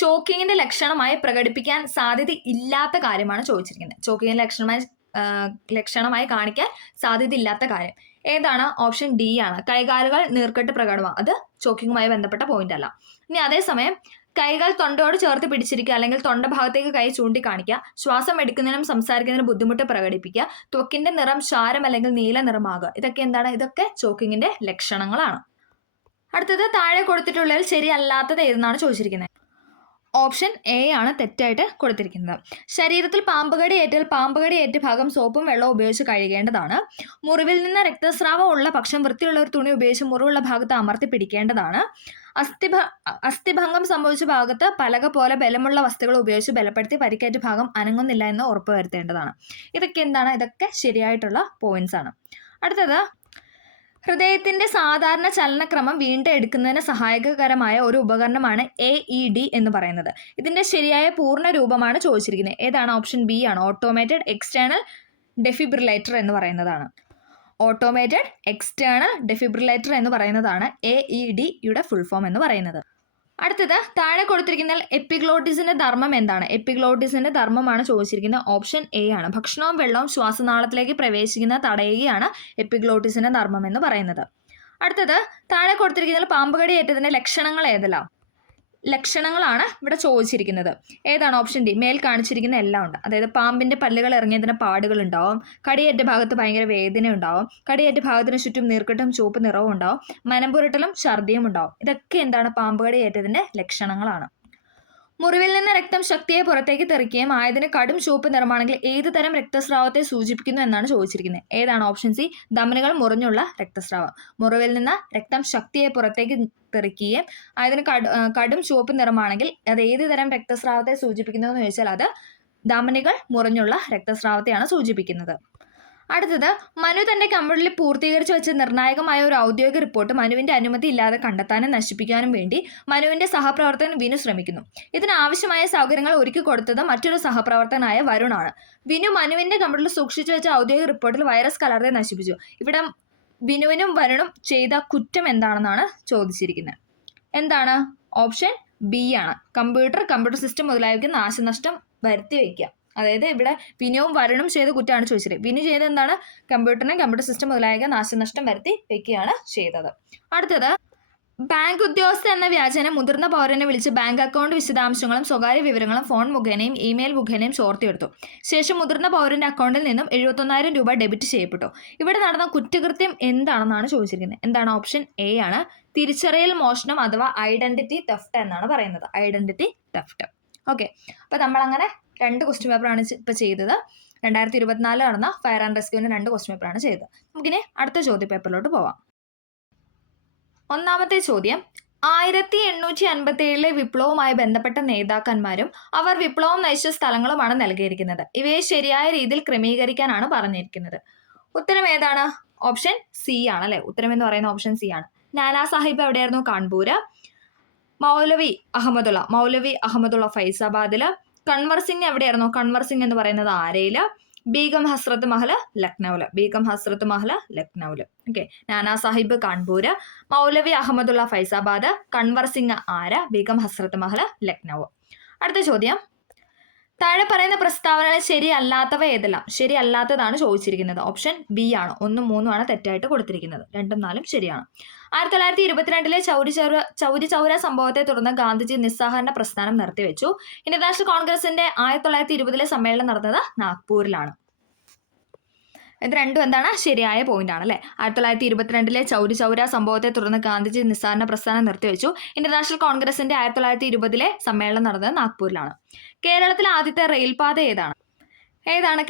ചോക്കിങ്ങിന്റെ ലക്ഷണമായി പ്രകടിപ്പിക്കാൻ സാധ്യത ഇല്ലാത്ത കാര്യമാണ് ചോദിച്ചിരിക്കുന്നത്. ചോക്കിങ്ങിന്റെ ലക്ഷണമായി കാണിക്കാൻ സാധ്യത ഇല്ലാത്ത കാര്യം ഏതാണ്? ഓപ്ഷൻ ഡി ആണ്. കൈകാലുകൾ നീർക്കെട്ട് പ്രകടമാണ്. അത് ചോക്കിങ്ങുമായി ബന്ധപ്പെട്ട പോയിന്റ് അല്ല. ഇനി അതേസമയം കൈകൾ തൊണ്ടയോട് ചേർത്ത് പിടിച്ചിരിക്കുക, അല്ലെങ്കിൽ തൊണ്ട ഭാഗത്തേക്ക് കൈ ചൂണ്ടിക്കാണിക്കുക, ശ്വാസം എടുക്കുന്നതിനും സംസാരിക്കുന്നതിനും ബുദ്ധിമുട്ട് പ്രകടിപ്പിക്കുക, ത്വക്കിന്റെ നിറം ക്ഷാരം അല്ലെങ്കിൽ നീല നിറമാകുക. ഇതൊക്കെ എന്താണ്? ഇതൊക്കെ ചോക്കിങ്ങിന്റെ ലക്ഷണങ്ങളാണ്. അടുത്തത് താഴെ കൊടുത്തിട്ടുള്ളതിൽ ശരിയല്ലാത്തത് ഏതെന്നാണ് ചോദിച്ചിരിക്കുന്നത്. ഓപ്ഷൻ എ ആണ് തെറ്റായിട്ട് കൊടുത്തിരിക്കുന്നത്. ശരീരത്തിൽ പാമ്പുകടി ഏറ്റാൽ പാമ്പുകടി ഏറ്റ ഭാഗം സോപ്പും വെള്ളവും ഉപയോഗിച്ച് കഴുകേണ്ടതാണ്. മുറിവിൽ നിന്ന് രക്തസ്രാവം ഉള്ള പക്ഷം വൃത്തിയുള്ള ഒരു തുണി ഉപയോഗിച്ച് മുറിവുള്ള ഭാഗത്ത് അമർത്തി പിടിക്കേണ്ടതാണ്. അസ്ഥിഭംഗം സംഭവിച്ച ഭാഗത്ത് പലക പോലെ ബലമുള്ള വസ്തുക്കൾ ഉപയോഗിച്ച് ബലപ്പെടുത്തി പരിക്കേറ്റ ഭാഗം അനങ്ങുന്നില്ല എന്ന് ഉറപ്പുവരുത്തേണ്ടതാണ്. ഇതൊക്കെ എന്താണ്? ഇതൊക്കെ ശരിയായിട്ടുള്ള പോയിന്റ്സ് ആണ്. അടുത്തത് ഹൃദയത്തിന്റെ സാധാരണ ചലനക്രമം വീണ്ടെടുക്കുന്നതിന് സഹായകരമായ ഒരു ഉപകരണമാണ് AED എന്ന് പറയുന്നത്. ഇതിന്റെ ശരിയായ പൂർണ്ണ രൂപമാണ് ചോദിച്ചിരിക്കുന്നത്. ഏതാണ്? ഓപ്ഷൻ ബി ആണ്. ഓട്ടോമേറ്റഡ് എക്സ്റ്റേണൽ ഡെഫിബ്രിലേറ്റർ എന്ന് പറയുന്നതാണ്. ഓട്ടോമേറ്റഡ് എക്സ്റ്റേണൽ ഡെഫിബ്രിലേറ്റർ എന്ന് പറയുന്നതാണ് AEDയുടെ ഫുൾ ഫോം എന്ന് പറയുന്നത്. അടുത്തത് താഴെ കൊടുത്തിരിക്കുന്ന എപ്പിഗ്ലോട്ടിസിന്റെ ധർമ്മം എന്താണ്? എപ്പിഗ്ലോട്ടിസിന്റെ ധർമ്മമാണ് ചോദിച്ചിരിക്കുന്നത്. ഓപ്ഷൻ എ ആണ്. ഭക്ഷണവും വെള്ളവും ശ്വാസനാളത്തിലേക്ക് പ്രവേശിക്കുന്ന തടയുകയാണ് എപ്പിഗ്ലോട്ടിസിന്റെ ധർമ്മം എന്ന് പറയുന്നത്. അടുത്തത് താഴെ കൊടുത്തിരിക്കുന്ന പാമ്പുകടി ഏറ്റതിന്റെ ലക്ഷണങ്ങളാണ് ഇവിടെ ചോദിച്ചിരിക്കുന്നത്. ഏതാണ്? Option D. മേൽ കാണിച്ചിരിക്കുന്ന എല്ലാം ഉണ്ട്. അതായത് പാമ്പിന്റെ പല്ലുകൾ ഇറങ്ങിയതിന്റെ പാടുകൾ ഉണ്ടാവും, കടിയേറ്റ ഭാഗത്ത് ഭയങ്കര വേദന ഉണ്ടാവും, കടിയേറ്റ ഭാഗത്തിന് ചുറ്റും നീർക്കെട്ടും ചുവപ്പ് നിറവും ഉണ്ടാവും, മനംപുരട്ടലും ഛർദിയും ഉണ്ടാവും. ഇതൊക്കെ എന്താണ്? പാമ്പുകടി ഏറ്റതിന്റെ ലക്ഷണങ്ങളാണ്. മുറിവിൽ നിന്ന് രക്തം ശക്തിയെ പുറത്തേക്ക് തെറിക്കുകയും ആയതിന് കടും ചുവപ്പ് നിറമാണെങ്കിൽ ഏത് തരം രക്തസ്രാവത്തെ സൂചിപ്പിക്കുന്നു എന്നാണ് ചോദിച്ചിരിക്കുന്നത്. ഏതാണ്? Option C. ധമനികൾ മുറിഞ്ഞുള്ള രക്തസ്രാവം. മുറിവിൽ നിന്ന് രക്തം ശക്തിയെ പുറത്തേക്ക് തെറിക്കുകയും അതിന് കടും ചുവപ്പ് നിറമാണെങ്കിൽ അത് ഏത് തരം രക്തസ്രാവത്തെ സൂചിപ്പിക്കുന്നു എന്ന് ചോദിച്ചാൽ അത് ധമനികൾ മുറിഞ്ഞുള്ള രക്തസ്രാവത്തെയാണ് സൂചിപ്പിക്കുന്നത്. അടുത്തത് മനു തന്റെ കമ്പ്യൂട്ടറിൽ പൂർത്തീകരിച്ചു വെച്ച നിർണായകമായ ഒരു ഔദ്യോഗിക റിപ്പോർട്ട് മനുവിന്റെ അനുമതി ഇല്ലാതെ കണ്ടെത്താനും നശിപ്പിക്കാനും വേണ്ടി മനുവിന്റെ സഹപ്രവർത്തകൻ വിനു ശ്രമിക്കുന്നു. ഇതിനാവശ്യമായ സൗകര്യങ്ങൾ ഒരുക്കി കൊടുത്തത് മറ്റൊരു സഹപ്രവർത്തകനായ വരുണാണ്. വിനു മനുവിന്റെ കമ്പ്യൂട്ടറിൽ സൂക്ഷിച്ചു വെച്ച ഔദ്യോഗിക റിപ്പോർട്ടിൽ വൈറസ് കലർത്തി നശിപ്പിച്ചു. ഇവിടെ വിനുവിനും വരുണും ചെയ്ത കുറ്റം എന്താണെന്നാണ് ചോദിച്ചിരിക്കുന്നത്. എന്താണ്? ഓപ്ഷൻ ബി ആണ്. കമ്പ്യൂട്ടർ സിസ്റ്റം മുതലായവയ്ക്ക് നാശനഷ്ടം വരുത്തി വയ്ക്കുക. അതായത് ഇവിടെ വിനുവും വരുണും ചെയ്ത കുറ്റമാണ് ചോദിച്ചത്. വിനു ചെയ്തത് എന്താണ്? കമ്പ്യൂട്ടർ സിസ്റ്റം മുതലായ നാശനഷ്ടം വരുത്തി വെക്കുകയാണ് ചെയ്തത്. അടുത്തത് ബാങ്ക് ഉദ്യോഗസ്ഥ എന്ന വ്യാജേന മുതിർന്ന പൗരനെ വിളിച്ച് ബാങ്ക് അക്കൗണ്ട് വിശദാംശങ്ങളും സ്വകാര്യ വിവരങ്ങളും ഫോൺ മുഖേനയും ഇമെയിൽ മുഖേനയും ചോർത്തിയെടുത്തു. ശേഷം മുതിർന്ന പൗരന്റെ അക്കൗണ്ടിൽ നിന്നും 71,000 രൂപ ഡെബിറ്റ് ചെയ്യപ്പെട്ടു. ഇവിടെ നടന്ന കുറ്റകൃത്യം എന്താണെന്നാണ് ചോദിച്ചിരിക്കുന്നത്. എന്താണ്? ഓപ്ഷൻ എ ആണ്. തിരിച്ചറിയൽ മോഷണം അഥവാ ഐഡന്റിറ്റി തെഫ്റ്റ് എന്നാണ് പറയുന്നത്. Identity theft. ഓക്കെ, അപ്പോൾ നമ്മളങ്ങനെ 2 ക്വസ്റ്റ്യൻ പേപ്പറാണ് ഇപ്പോൾ ചെയ്തത്. 2024 നടന്ന ഫയർ ആൻഡ് റെസ്ക്യൂവിന് 2 ക്വസ്റ്റ്യൻ പേപ്പറാണ് ചെയ്തത്. നമുക്കിനി അടുത്ത ചോദ്യ പേപ്പറിലോട്ട് പോവാം. ഒന്നാമത്തെ ചോദ്യം, 1857 വിപ്ലവവുമായി ബന്ധപ്പെട്ട നേതാക്കന്മാരും അവർ വിപ്ലവം നയിച്ച സ്ഥലങ്ങളുമാണ് നൽകിയിരിക്കുന്നത്. ഇവയെ ശരിയായ രീതിയിൽ ക്രമീകരിക്കാനാണ് പറഞ്ഞിരിക്കുന്നത്. ഉത്തരം ഏതാണ്? ഓപ്ഷൻ സി ആണ് അല്ലെ. ഉത്തരം എന്ന് പറയുന്ന ഓപ്ഷൻ സി ആണ്. നാനാ സാഹിബ് എവിടെയായിരുന്നു? കാൺപൂര്. മൗലവി അഹമ്മദുള്ള ഫൈസാബാദില്. കൺവർ സിംഗ് എവിടെയായിരുന്നു? കൺവർ സിംഗ് എന്ന് പറയുന്നത് ആരയില്. ബീഗം ഹസ്രത്ത് മഹല് ലക്നൌല്. ഓക്കെ, നാനാ സാഹിബ് കാൺപൂര്, മൗലവി അഹമ്മദുള്ള ഫൈസാബാദ്, കൺവർ സിംഗ് ആര, ബീഗം ഹസ്രത്ത് മഹല് ലക്നൗ. അടുത്ത ചോദ്യം, താഴെ പറയുന്ന പ്രസ്താവനകൾ ശരിയല്ലാത്തവ ഏതെല്ലാം? ശരിയല്ലാത്തതാണ് ചോദിച്ചിരിക്കുന്നത്. ഓപ്ഷൻ ബി ആണ്. 1, 3 ആണ് തെറ്റായിട്ട് കൊടുത്തിരിക്കുന്നത്. 2, 4 ശരിയാണ്. 1922 ചൗരി ചൗര സംഭവത്തെ തുടർന്ന് ഗാന്ധിജി നിസ്സഹകരണ പ്രസ്ഥാനം നിർത്തിവെച്ചു. ഇന്റർനാഷണൽ കോൺഗ്രസിന്റെ 1920 സമ്മേളനം നടന്നത് നാഗ്പൂരിലാണ്. ഇത് രണ്ടും എന്താണ്? ശരിയായ പോയിന്റ് ആണ് അല്ലെ. 1922 ചൗരി ചൗര സംഭവത്തെ തുടർന്ന് ഗാന്ധിജി നിസ്സഹകരണ പ്രസ്ഥാനം നിർത്തിവെച്ചു. ഇന്റർനാഷണൽ കോൺഗ്രസിന്റെ 1920 സമ്മേളനം നടന്നത് നാഗ്പൂരിലാണ്. കേരളത്തിലെ ആദ്യത്തെ റെയിൽപാത ഏതാണ്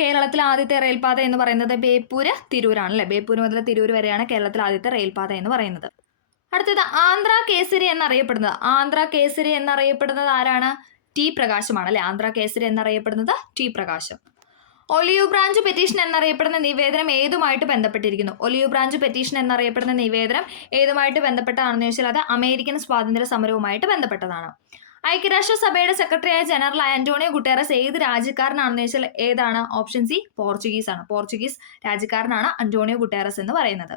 കേരളത്തിലെ ആദ്യത്തെ റെയിൽപാത എന്ന് പറയുന്നത്? ബേപ്പൂര് തിരൂരാണ് അല്ലെ. ബേപ്പൂര് മുതൽ തിരൂർ വരെയാണ് കേരളത്തിലെ ആദ്യത്തെ റെയിൽപാത എന്ന് പറയുന്നത്. അടുത്തത് ആന്ധ്ര കേസരി എന്നറിയപ്പെടുന്നത് ആരാണ്? ടി പ്രകാശമാണ് അല്ലെ. ആന്ധ്ര കേസരി എന്നറിയപ്പെടുന്നത് ടി പ്രകാശം. ഒലിവ് ബ്രാഞ്ച് പെറ്റീഷൻ എന്നറിയപ്പെടുന്ന നിവേദനം ഏതുമായിട്ട് ബന്ധപ്പെട്ടിരിക്കുന്നു? ഒലിവ് ബ്രാഞ്ച് പെറ്റീഷൻ എന്നറിയപ്പെടുന്ന നിവേദനം ഏതുമായിട്ട് ബന്ധപ്പെട്ടതാണെന്ന് ചോദിച്ചാൽ അത് അമേരിക്കൻ സ്വാതന്ത്ര്യ സമരവുമായിട്ട് ബന്ധപ്പെട്ടതാണ്. ഐക്യരാഷ്ട്രസഭയുടെ സെക്രട്ടറിയായ ജനറൽ ആന്റോണിയോ ഗുട്ടേറസ് ഏത് രാജ്യക്കാരനാണെന്ന് ചോദിച്ചാൽ ഏതാണ്? ഓപ്ഷൻ സി പോർച്ചുഗീസ് ആണ്. പോർച്ചുഗീസ് രാജ്യക്കാരനാണ് അന്റോണിയോ ഗുട്ടേറസ് എന്ന് പറയുന്നത്.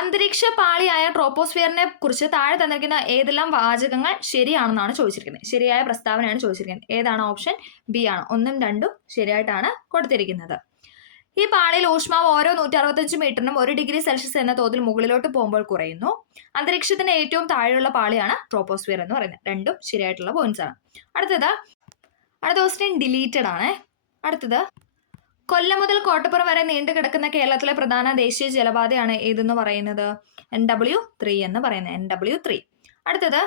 അന്തരീക്ഷ പാളിയായ ട്രോപ്പോസ്ഫിയറിനെ കുറിച്ച് താഴെ തന്നിരിക്കുന്ന ഏതെല്ലാം വാചകങ്ങൾ ശരിയാണെന്നാണ് ചോദിച്ചിരിക്കുന്നത്? ശരിയായ പ്രസ്താവനയാണ് ചോദിച്ചിരിക്കുന്നത്. ഏതാണ്? ഓപ്ഷൻ ബി ആണ്. 1ഉം 2ഉം ശരിയായിട്ടാണ് കൊടുത്തിരിക്കുന്നത്. ഈ പാളിയിൽ ഊഷ്മാവ് ഓരോ 165 മീറ്ററിനും 1 ഡിഗ്രി സെൽഷ്യസ് എന്ന തോതിൽ മുകളിലോട്ട് പോകുമ്പോൾ കുറയുന്നു. അന്തരീക്ഷത്തിന്റെ ഏറ്റവും താഴെയുള്ള പാളിയാണ് ട്രോപ്പോസ്ഫിയർ എന്ന് പറയുന്നത്. 2ഉം ശരിയായിട്ടുള്ള പോയിന്റ്സ് ആണ്. അടുത്ത ക്വസ്റ്റ്യൻ ഡിലീറ്റഡ് ആണ്. അടുത്തത്, കൊല്ലം മുതൽ കോട്ടപ്പുറം വരെ നീണ്ടു കിടക്കുന്ന കേരളത്തിലെ പ്രധാന ദേശീയ ജലപാതയാണ് ഏതെന്ന് പറയുന്നത്? NW3 എന്ന് പറയുന്നത്. NW3. അടുത്തത്,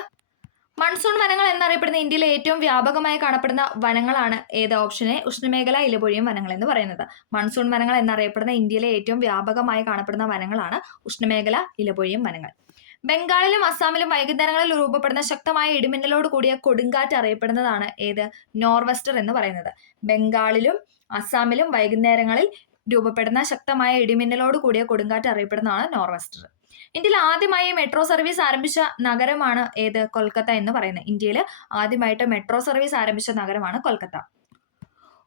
മൺസൂൺ വനങ്ങൾ എന്നറിയപ്പെടുന്ന ഇന്ത്യയിലെ ഏറ്റവും വ്യാപകമായി കാണപ്പെടുന്ന വനങ്ങളാണ് ഏത്? ഓപ്ഷൻ എ ഉഷ്ണമേഖല ഇലപൊഴിയും വനങ്ങൾ എന്ന് പറയുന്നത്. മൺസൂൺ വനങ്ങൾ എന്നറിയപ്പെടുന്ന ഇന്ത്യയിലെ ഏറ്റവും വ്യാപകമായി കാണപ്പെടുന്ന വനങ്ങളാണ് ഉഷ്ണമേഖല ഇലപൊഴിയും വനങ്ങൾ. ബംഗാളിലും അസ്സാമിലും വൈകുന്നേരങ്ങളിൽ രൂപപ്പെടുന്ന ശക്തമായ ഇടിമിന്നലോട് കൂടിയ കൊടുങ്കാറ്റ് അറിയപ്പെടുന്നതാണ് ഏത്? നോർവെസ്റ്റർ എന്ന് പറയുന്നത്. ബംഗാളിലും അസ്സാമിലും വൈകുന്നേരങ്ങളിൽ രൂപപ്പെടുന്ന ശക്തമായ ഇടിമിന്നലോട് കൂടിയ കൊടുങ്കാറ്റ് അറിയപ്പെടുന്നതാണ് നോർവെസ്റ്റർ. ഇന്ത്യയിൽ ആദ്യമായി മെട്രോ സർവീസ് ആരംഭിച്ച നഗരമാണ് ഏത്? കൊൽക്കത്ത എന്ന് പറയുന്നത്. ഇന്ത്യയിൽ ആദ്യമായിട്ട് മെട്രോ സർവീസ് ആരംഭിച്ച നഗരമാണ് കൊൽക്കത്ത.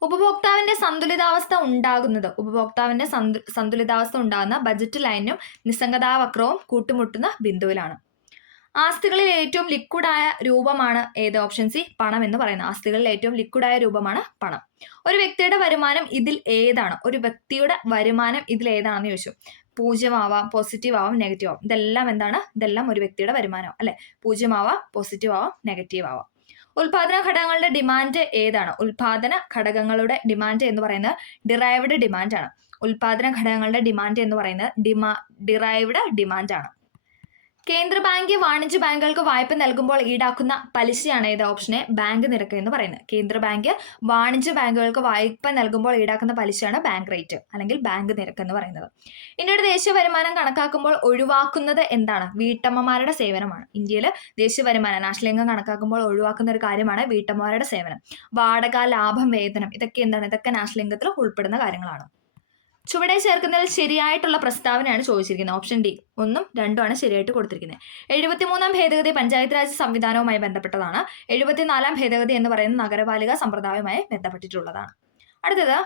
ഉപഭോക്താവിന്റെ സന്തുലിതാവസ്ഥ ഉണ്ടാകുന്ന ബജറ്റ് ലൈനും നിസ്സംഗതാവക്രവും കൂട്ടുമുട്ടുന്ന ബിന്ദുവിലാണ്. ആസ്തികളിൽ ഏറ്റവും ലിക്വിഡായ രൂപമാണ് ഏത്? ഓപ്ഷൻ സി പണം എന്ന് പറയുന്നത്. ആസ്തികളിൽ ഏറ്റവും ലിക്വിഡായ രൂപമാണ് പണം. ഒരു വ്യക്തിയുടെ വരുമാനം ഇതിൽ ഏതാണ്? ചോദിച്ചു. 0 ആവാം, പോസിറ്റീവ് ആവാം, നെഗറ്റീവ് ആവാം. ഇതെല്ലാം ഒരു വ്യക്തിയുടെ വരുമാനം അല്ലെ. 0 ആവാം, പോസിറ്റീവ് ആവാം, നെഗറ്റീവ് ആവാം. ഉൽപാദന ഘടകങ്ങളുടെ ഡിമാൻഡ് ഏതാണ്? ഉൽപാദന ഘടകങ്ങളുടെ ഡിമാൻഡ് എന്ന് പറയുന്നത് ഡിറൈവ്ഡ് ഡിമാൻഡ് ആണ്. ഉൽപാദന ഘടകങ്ങളുടെ ഡിമാൻഡ് എന്ന് പറയുന്നത് ഡിറൈവ്ഡ് ഡിമാൻഡ് ആണ്. കേന്ദ്ര ബാങ്ക് വാണിജ്യ ബാങ്കുകൾക്ക് വായ്പ നൽകുമ്പോൾ ഈടാക്കുന്ന പലിശയാണ് ഏത്? ഓപ്ഷൻ എ ബാങ്ക് നിരക്ക് എന്ന് പറയുന്നത്. കേന്ദ്ര ബാങ്ക് വാണിജ്യ ബാങ്കുകൾക്ക് വായ്പ നൽകുമ്പോൾ ഈടാക്കുന്ന പലിശയാണ് ബാങ്ക് റേറ്റ് അല്ലെങ്കിൽ ബാങ്ക് നിരക്ക് എന്ന് പറയുന്നത്. ഇന്ത്യയുടെ ദേശീയ വരുമാനം കണക്കാക്കുമ്പോൾ ഒഴിവാക്കുന്നത് എന്താണ്? വീട്ടമ്മമാരുടെ സേവനമാണ്. ഇന്ത്യയിൽ ദേശീയ വരുമാനം നാഷണൽ ഇൻകം കണക്കാക്കുമ്പോൾ ഒഴിവാക്കുന്ന ഒരു കാര്യമാണ് വീട്ടമ്മമാരുടെ സേവനം. വാടക, ലാഭം, വേതനം ഇതൊക്കെ നാഷണൽ ഇൻകത്തിൽ ഉൾപ്പെടുന്ന കാര്യങ്ങളാണ്. ചുവടെ ചേർക്കുന്നതിൽ ശരിയായിട്ടുള്ള പ്രസ്താവനയാണ് ചോദിച്ചിരിക്കുന്നത്. ഓപ്ഷൻ ഡി 1ഉം 2ഉം ആണ് ശരിയായിട്ട് കൊടുത്തിരിക്കുന്നത്. 73ാം ഭേദഗതി പഞ്ചായത്ത് രാജ് സംവിധാനവുമായി ബന്ധപ്പെട്ടതാണ്. 74ാം ഭേദഗതി എന്ന് പറയുന്നത് നഗരപാലിക സമ്പ്രദായവുമായി ബന്ധപ്പെട്ടിട്ടുള്ളതാണ്. അടുത്തത്,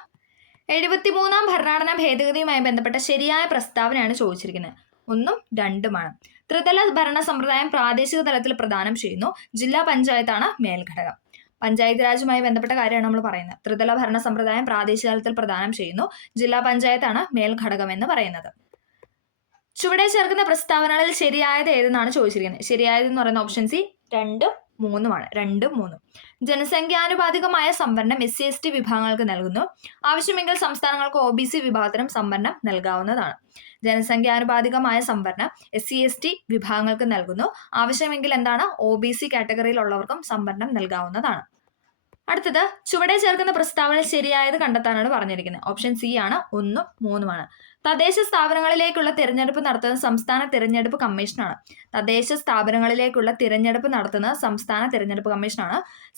73ാം ഭരണഘടനാ ഭേദഗതിയുമായി ബന്ധപ്പെട്ട ശരിയായ പ്രസ്താവനയാണ് ചോദിച്ചിരിക്കുന്നത്. 1ഉം 2ഉമാണ്. ത്രിതല ഭരണ സമ്പ്രദായം പ്രാദേശിക തലത്തിൽ പ്രദാനം ചെയ്യുന്നു. ജില്ലാ പഞ്ചായത്താണ് മേൽഘടകം. പഞ്ചായത്ത് രാജുമായി ബന്ധപ്പെട്ട കാര്യമാണ് നമ്മൾ പറയുന്നത്. ത്രിതല ഭരണ സമ്പ്രദായം പ്രാദേശിക തലത്തിൽ പ്രദാനം ചെയ്യുന്നു. ജില്ലാ പഞ്ചായത്താണ് മേൽഘടകം എന്ന് പറയുന്നത്. ചുവടെ ചേർക്കുന്ന പ്രസ്താവനകളിൽ ശരിയായത് ഏതെന്നാണ് ചോദിച്ചിരിക്കുന്നത്? ശരിയായതെന്ന് പറയുന്ന ഓപ്ഷൻ സി 2ഉം 3ഉമാണ്. 2ഉം 3ഉം. ജനസംഖ്യാനുപാതികമായ സംവരണം SC/ST വിഭാഗങ്ങൾക്ക് നൽകുന്നു. ആവശ്യമെങ്കിൽ സംസ്ഥാനങ്ങൾക്ക് OBC വിഭാഗത്തിനും സംവരണം നൽകാവുന്നതാണ്. ജനസംഖ്യാനുപാതികമായ സംവരണം SC/ST വിഭാഗങ്ങൾക്ക് നൽകുന്നു. ആവശ്യമെങ്കിൽ OBC കാറ്റഗറിയിലുള്ളവർക്കും സംവരണം നൽകാവുന്നതാണ്. അടുത്തത്, ചുവടെ ചേർക്കുന്ന പ്രസ്താവന ശരിയായത് കണ്ടെത്താനാണ് പറഞ്ഞിരിക്കുന്നത്. ഓപ്ഷൻ സി ആണ്. 1ഉം 3ഉമാണ്. തദ്ദേശ സ്ഥാപനങ്ങളിലേക്കുള്ള തിരഞ്ഞെടുപ്പ് നടത്തുന്നത് സംസ്ഥാന തിരഞ്ഞെടുപ്പ് കമ്മീഷനാണ്.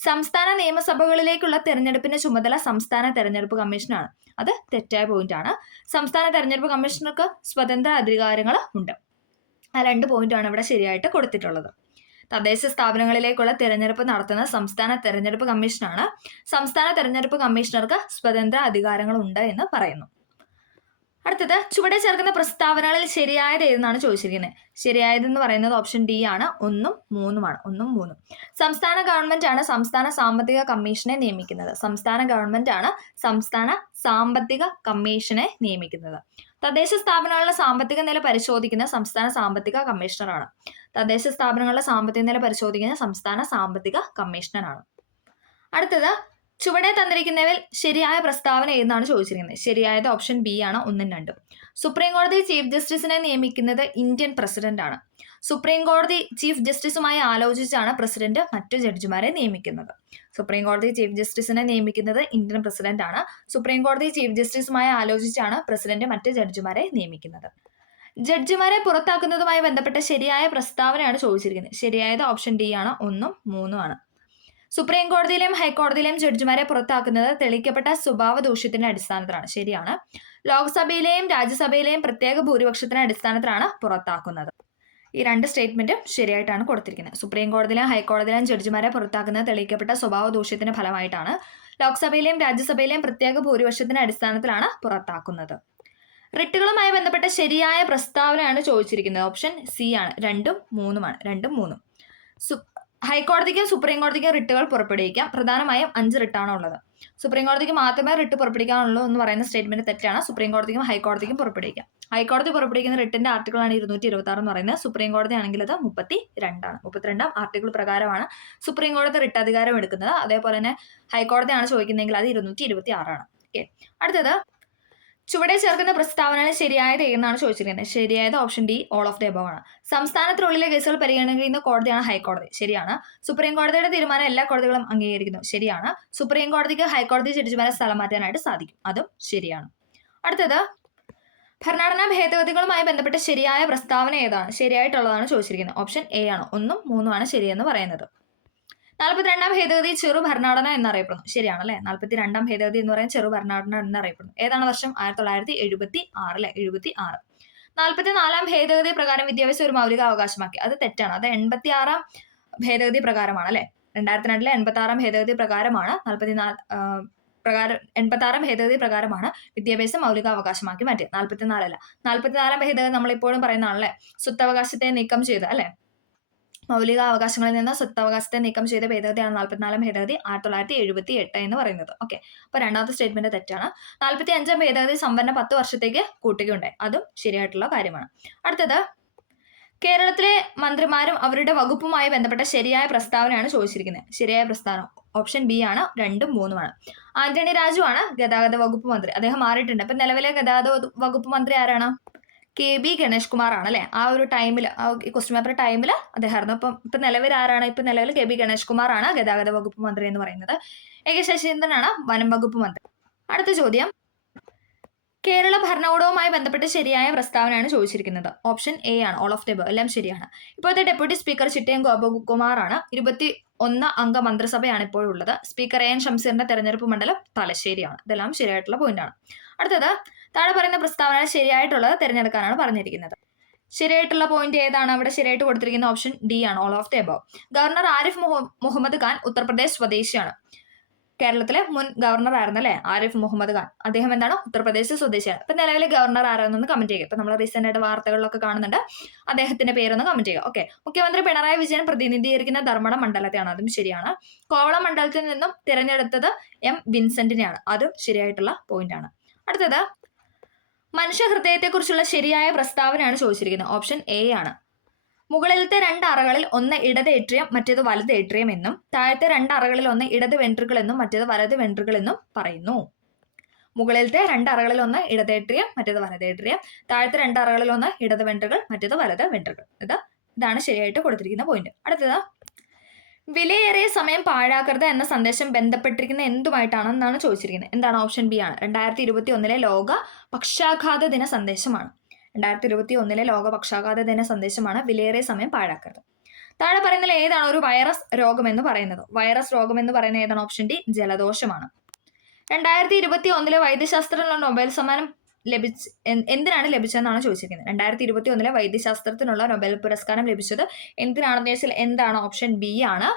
സംസ്ഥാന നിയമസഭകളിലേക്കുള്ള തിരഞ്ഞെടുപ്പിന്റെ ചുമതല സംസ്ഥാന തിരഞ്ഞെടുപ്പ് കമ്മീഷനാണ്. അത് തെറ്റായ പോയിന്റ് ആണ്. സംസ്ഥാന തെരഞ്ഞെടുപ്പ് കമ്മീഷണർക്ക് സ്വതന്ത്ര അധികാരങ്ങൾ ഉണ്ട്. ആ 2 പോയിന്റാണ് ഇവിടെ ശരിയായിട്ട് കൊടുത്തിട്ടുള്ളത്. തദ്ദേശ സ്ഥാപനങ്ങളിലേക്കുള്ള തിരഞ്ഞെടുപ്പ് നടത്തുന്ന സംസ്ഥാന തെരഞ്ഞെടുപ്പ് കമ്മീഷനാണ്. സംസ്ഥാന തെരഞ്ഞെടുപ്പ് കമ്മീഷണർക്ക് സ്വതന്ത്ര അധികാരങ്ങളുണ്ട് എന്ന് പറയുന്നു. അടുത്തത്, ചുവടെ ചേർക്കുന്ന പ്രസ്താവനകളിൽ ശരിയായത് ഏതെന്നാണ് ചോദിച്ചിരിക്കുന്നത്. ശരിയായതെന്ന് പറയുന്നത് ഓപ്ഷൻ ഡി ആണ്. 1ഉം 3ഉമാണ്. 1ഉം 3ഉം. സംസ്ഥാന ഗവൺമെന്റ് ആണ് സംസ്ഥാന സാമ്പത്തിക കമ്മീഷനെ നിയമിക്കുന്നത്. സംസ്ഥാന ഗവൺമെന്റ് ആണ് സംസ്ഥാന സാമ്പത്തിക കമ്മീഷനെ നിയമിക്കുന്നത്. തദ്ദേശ സ്ഥാപനങ്ങളുടെ സാമ്പത്തിക നില പരിശോധിക്കുന്ന സംസ്ഥാന സാമ്പത്തിക കമ്മീഷണറാണ്. തദ്ദേശ സ്ഥാപനങ്ങളുടെ സാമ്പത്തിക നില പരിശോധിക്കുന്ന സംസ്ഥാന സാമ്പത്തിക കമ്മീഷണറാണ്. അടുത്തത്, ചുവടെ തന്നിരിക്കുന്നവയിൽ ശരിയായ പ്രസ്താവന ഏതെന്നാണ് ചോദിച്ചിരിക്കുന്നത്. ശരിയായത് ഓപ്ഷൻ ബി ആണ്. 1ഉം 2ഉം. സുപ്രീം കോടതി ചീഫ് ജസ്റ്റിസിനെ നിയമിക്കുന്നത് ഇന്ത്യൻ പ്രസിഡന്റ് ആണ്. സുപ്രീം കോടതി ചീഫ് ജസ്റ്റിസുമായി ആലോചിച്ചാണ് പ്രസിഡന്റ് മറ്റു ജഡ്ജിമാരെ നിയമിക്കുന്നത്. സുപ്രീം കോടതി ചീഫ് ജസ്റ്റിസിനെ നിയമിക്കുന്നത് ഇന്ത്യൻ പ്രസിഡന്റ് ആണ്. സുപ്രീം കോടതി ചീഫ് ജസ്റ്റിസുമായി ആലോചിച്ചാണ് പ്രസിഡന്റ് മറ്റ് ജഡ്ജിമാരെ നിയമിക്കുന്നത്. ജഡ്ജിമാരെ പുറത്താക്കുന്നതുമായി ബന്ധപ്പെട്ട ശരിയായ പ്രസ്താവനയാണ് ചോദിച്ചിരിക്കുന്നത്. ശരിയായത് ഓപ്ഷൻ ഡി ആണ്. 1ഉം 3ഉമാണ്. സുപ്രീം കോടതിയിലെയും ഹൈക്കോടതിയിലെയും ജഡ്ജിമാരെ പുറത്താക്കുന്നത് തെളിയിക്കപ്പെട്ട സ്വഭാവ ദൂഷ്യത്തിന്റെ അടിസ്ഥാനത്തിലാണ്. ശരിയാണ്. ലോക്സഭയിലെയും രാജ്യസഭയിലെയും പ്രത്യേക ഭൂരിപക്ഷത്തിന്റെ അടിസ്ഥാനത്തിലാണ് പുറത്താക്കുന്നത്. ഈ 2 സ്റ്റേറ്റ്മെന്റും ശരിയായിട്ടാണ് കൊടുത്തിരിക്കുന്നത്. സുപ്രീം കോടതിയിലെയും ഹൈക്കോടതിയിലെയും ജഡ്ജിമാരെ പുറത്താക്കുന്നത് തെളിയിക്കപ്പെട്ട സ്വഭാവ ദൂഷ്യത്തിന്റെ ഫലമായിട്ടാണ്. ലോക്സഭയിലെയും രാജ്യസഭയിലെയും പ്രത്യേക ഭൂരിപക്ഷത്തിന്റെ അടിസ്ഥാനത്തിലാണ് പുറത്താക്കുന്നത്. റിട്ടുകളുമായി ബന്ധപ്പെട്ട ശരിയായ പ്രസ്താവനയാണ് ചോദിച്ചിരിക്കുന്നത്. ഓപ്ഷൻ സി ആണ്. 2ഉം 3ഉമാണ്. 2ഉം 3ഉം. ഹൈക്കോടതിക്കും സുപ്രീം കോടതിക്കും റിട്ടുകൾ പുറപ്പെടുവിക്കാം. പ്രധാനമായും 5 റിട്ടാണ് ഉള്ളത്. സുപ്രീം കോടതിക്ക് മാത്രമേ റിട്ട് പുറപ്പെടുവിക്കാനുള്ളൂ എന്ന് പറയുന്ന സ്റ്റേറ്റ്മെന്റ് തെറ്റാണ്. സുപ്രീം കോടതിക്കും ഹൈക്കോടതിക്കും പുറപ്പെടുവിക്കാം. ഹൈക്കോടതി പുറപ്പെടുവിക്കുന്ന റിട്ടിന്റെ ആർട്ടിക്കിളാണ് 226 എന്ന് പറയുന്നത്. സുപ്രീം കോടതി ആണെങ്കിൽ അത് 32ആണ്. 32 ആർട്ടിക്കിൾ പ്രകാരമാണ് സുപ്രീം കോടതി റിട്ട് അധികാരം എടുക്കുന്നത്. അതേപോലെ തന്നെ ഹൈക്കോടതിയാണ് ചോദിക്കുന്നതെങ്കിൽ അത് 226 ആണ്. ഓക്കെ. അടുത്തത്, ചുവടെ ചേർക്കുന്ന പ്രസ്താവനകൾ ശരിയായത് ഏതെന്നാണ് ചോദിച്ചിരിക്കുന്നത്. ശരിയായത് option D all of the above ആണ്. സംസ്ഥാനത്തിനുള്ളിലെ കേസുകൾ പരിഗണിക്കുന്ന കോടതിയാണ് ഹൈക്കോടതി. ശരിയാണ്. സുപ്രീം കോടതിയുടെ തീരുമാനം എല്ലാ കോടതികളും അംഗീകരിക്കുന്നു. ശരിയാണ്. സുപ്രീം കോടതിക്ക് ഹൈക്കോടതി ജഡ്ജിമാരെ സ്ഥലം മാറ്റാനായിട്ട് സാധിക്കും. അതും ശരിയാണ്. അടുത്തത്, ഭരണഘടനാ ഭേദഗതികളുമായി ബന്ധപ്പെട്ട ശരിയായ പ്രസ്താവന ഏതാണ്. ശരിയായിട്ടുള്ളതാണ് ചോദിച്ചിരിക്കുന്നത്. ഓപ്ഷൻ എ ആണ്. 1ഉം 3ഉമാണ് ശരിയെന്ന് പറയുന്നത്. 42ാം ഭേദഗതി ചെറു ഭരണഘടന എന്നറിയപ്പെടുന്നു. ശരിയാണല്ലേ. 42ാം ഭേദഗതി എന്ന് പറയുന്നത് ചെറു ഭരണഘടന എന്നറിയപ്പെടുന്നു. ഏതാണ് വർഷം? 1976. 76. 44ാം ഭേദഗതി പ്രകാരം വിദ്യാഭ്യാസം ഒരു മൗലിക അവകാശമാക്കി. അത് തെറ്റാണ്. അത് 86ാം ഭേദഗതി പ്രകാരമാണ് അല്ലെ. 2002 86ാം ഭേദഗതി പ്രകാരമാണ് 86ാം ഭേദഗതി പ്രകാരമാണ് വിദ്യാഭ്യാസം മൗലിക അവകാശമാക്കി മാറ്റി. 44 അല്ല. 44ാം ഭേദഗതി നമ്മൾ ഇപ്പോഴും പറയുന്നതാണല്ലേ. സ്വത്തവകാശത്തെ നീക്കം ചെയ്ത് അല്ലെ. മൗലിക അവകാശങ്ങളിൽ നിന്ന് സ്വത്തവകാശത്തെ നീക്കം ചെയ്ത ഭേദഗതിയാണ് 44ാം ഭേദഗതി 1978 എന്ന് പറയുന്നത്. ഓക്കെ. അപ്പൊ രണ്ടാമത്തെ സ്റ്റേറ്റ്മെന്റ് തെറ്റാണ്. 45ാം ഭേദഗതി സംവരണം 10 വർഷത്തേക്ക് കൂട്ടുകയുണ്ടായി. അതും ശരിയായിട്ടുള്ള കാര്യമാണ്. അടുത്തത്, കേരളത്തിലെ മന്ത്രിമാരും അവരുടെ വകുപ്പുമായി ബന്ധപ്പെട്ട ശരിയായ പ്രസ്താവനയാണ് ചോദിച്ചിരിക്കുന്നത്. ശരിയായ പ്രസ്താവന ഓപ്ഷൻ ബി ആണ്. 2ഉം 3ഉമാണ്. ആന്റണി രാജു ആണ് ഗതാഗത വകുപ്പ് മന്ത്രി. അദ്ദേഹം മാറിയിട്ടുണ്ട്. ഇപ്പൊ നിലവിലെ ഗതാഗത വകുപ്പ് മന്ത്രി ആരാണ്? KB ഗണേഷ് കുമാർ ആണ് അല്ലെ. ആ ഒരു ടൈമിൽ, ഈ ക്വസ്റ്റ്യൻ പേപ്പർ ടൈമിൽ അദ്ദേഹമായിരുന്നു. ഇപ്പൊ നിലവിൽ ആരാണ്? ഇപ്പൊ നിലവിൽ KB ഗണേഷ് കുമാർ ആണ് ഗതാഗത വകുപ്പ് മന്ത്രി എന്ന് പറയുന്നത്. AK ശശീന്ദ്രനാണ് വനം വകുപ്പ് മന്ത്രി. അടുത്ത ചോദ്യം, കേരള ഭരണകൂടവുമായി ബന്ധപ്പെട്ട് ശരിയായ പ്രസ്താവനയാണ് ചോദിച്ചിരിക്കുന്നത്. ഓപ്ഷൻ എ ആണ്. All of the above. എല്ലാം ശരിയാണ്. ഇപ്പോഴത്തെ ഡെപ്യൂട്ടി സ്പീക്കർ ചിറ്റയം ഗോപകുമാറാണ്. 21 അംഗ മന്ത്രിസഭയാണ് ഇപ്പോഴുള്ളത്. സ്പീക്കർ AN ഷംസീറിന്റെ തെരഞ്ഞെടുപ്പ് മണ്ഡലം തലശ്ശേരിയാണ്. ഇതെല്ലാം ശരിയായിട്ടുള്ള പോയിന്റാണ്. അടുത്തത്, താഴെ പറയുന്ന പ്രസ്താവന ശരിയായിട്ടുള്ളത് തിരഞ്ഞെടുക്കാനാണ് പറഞ്ഞിരിക്കുന്നത്. ശരിയായിട്ടുള്ള പോയിന്റ് ഏതാണ്? അവിടെ ശരിയായിട്ട് കൊടുത്തിരിക്കുന്ന ഓപ്ഷൻ ഡി ആണ്. All of the above. Governor Arif Muhammad Khan Uttar Pradesh സ്വദേശിയാണ്. കേരളത്തിലെ മുൻ ഗവർണർ ആയിരുന്നു അല്ലെ ആരിഫ് മുഹമ്മദ് ഖാൻ. അദ്ദേഹം എന്താണ്? ഉത്തർപ്രദേശ് സ്വദേശിയാണ്. ഇപ്പൊ നിലവിലെ ഗവർണർ ആരാണെന്ന് കമന്റ് ചെയ്യുക. ഇപ്പൊ നമ്മൾ റീസെന്റ് ആയിട്ട് വാർത്തകളിലൊക്കെ കാണുന്നുണ്ട്. അദ്ദേഹത്തിന്റെ പേരൊന്ന് കമന്റ് ചെയ്യുക. ഓക്കെ. മുഖ്യമന്ത്രി പിണറായി വിജയൻ പ്രതിനിധീകരിക്കുന്ന ധർമ്മടം മണ്ഡലത്തെയാണ്. അതും ശരിയാണ്. കോവളം മണ്ഡലത്തിൽ നിന്നും തിരഞ്ഞെടുത്തത് M വിൻസെന്റിനെയാണ്. അതും ശരിയായിട്ടുള്ള പോയിന്റ് ആണ്. അടുത്തത്, മനുഷ്യ ഹൃദയത്തെക്കുറിച്ചുള്ള ശരിയായ പ്രസ്താവനയാണ് ചോദിച്ചിരിക്കുന്നത്. ഓപ്ഷൻ എ ആണ്. മുകളിലത്തെ 2 അറകളിൽ ഒന്ന് ഇടത് ഏട്രിയം മറ്റേത് വലത് ഏട്രിയം എന്നും താഴത്തെ 2 അറകളിൽ ഒന്ന് ഇടത് വെൻട്രിക്കിൾ എന്നും മറ്റേത് വലത് വെൻട്രിക്കിൾ എന്നും പറയുന്നു. മുകളിലത്തെ 2 അറകളിൽ ഒന്ന് ഇടത് ഏട്രിയം മറ്റേത് വലത് ഏട്രിയം, താഴത്തെ 2 അറകളിൽ ഒന്ന് ഇടത് വെൻട്രിക്കിൾ മറ്റേത് വലത് വെൻട്രിക്കിൾ. ഇതാണ് ശരിയായിട്ട് കൊടുത്തിരിക്കുന്ന പോയിന്റ്. അടുത്തത്, വിലയേറിയ സമയം പാഴാക്കരുത് എന്ന സന്ദേശം ബന്ധപ്പെട്ടിരിക്കുന്ന എന്തുമായിട്ടാണെന്നാണ് ചോദിച്ചിരിക്കുന്നത്. എന്താണ്? ഓപ്ഷൻ ബി ആണ്. 2021 ലോക പക്ഷാഘാത ദിന സന്ദേശമാണ്. 2021 ലോക പക്ഷാഘാത ദിന സന്ദേശമാണ് വിലയേറിയ സമയം പാഴാക്കരുത്. താഴെ പറയുന്നതിൽ ഏതാണ് ഒരു വൈറസ് രോഗം എന്ന് പറയുന്നത്? വൈറസ് രോഗം എന്ന് പറയുന്നത് ഏതാണ്? ഓപ്ഷൻ ഡി ജലദോഷമാണ്. 2021 വൈദ്യശാസ്ത്രത്തിനുള്ള നൊബേൽ സമ്മാനം എന്തിനാണ് ലഭിച്ചതെന്നാണ് ചോദിച്ചിരിക്കുന്നത്. 2021 വൈദ്യശാസ്ത്രത്തിനുള്ള നൊബേൽ പുരസ്കാരം ലഭിച്ചത് എന്തിനാണെന്ന് ചോദിച്ചാൽ എന്താണ്? ഓപ്ഷൻ ബി ആണ്.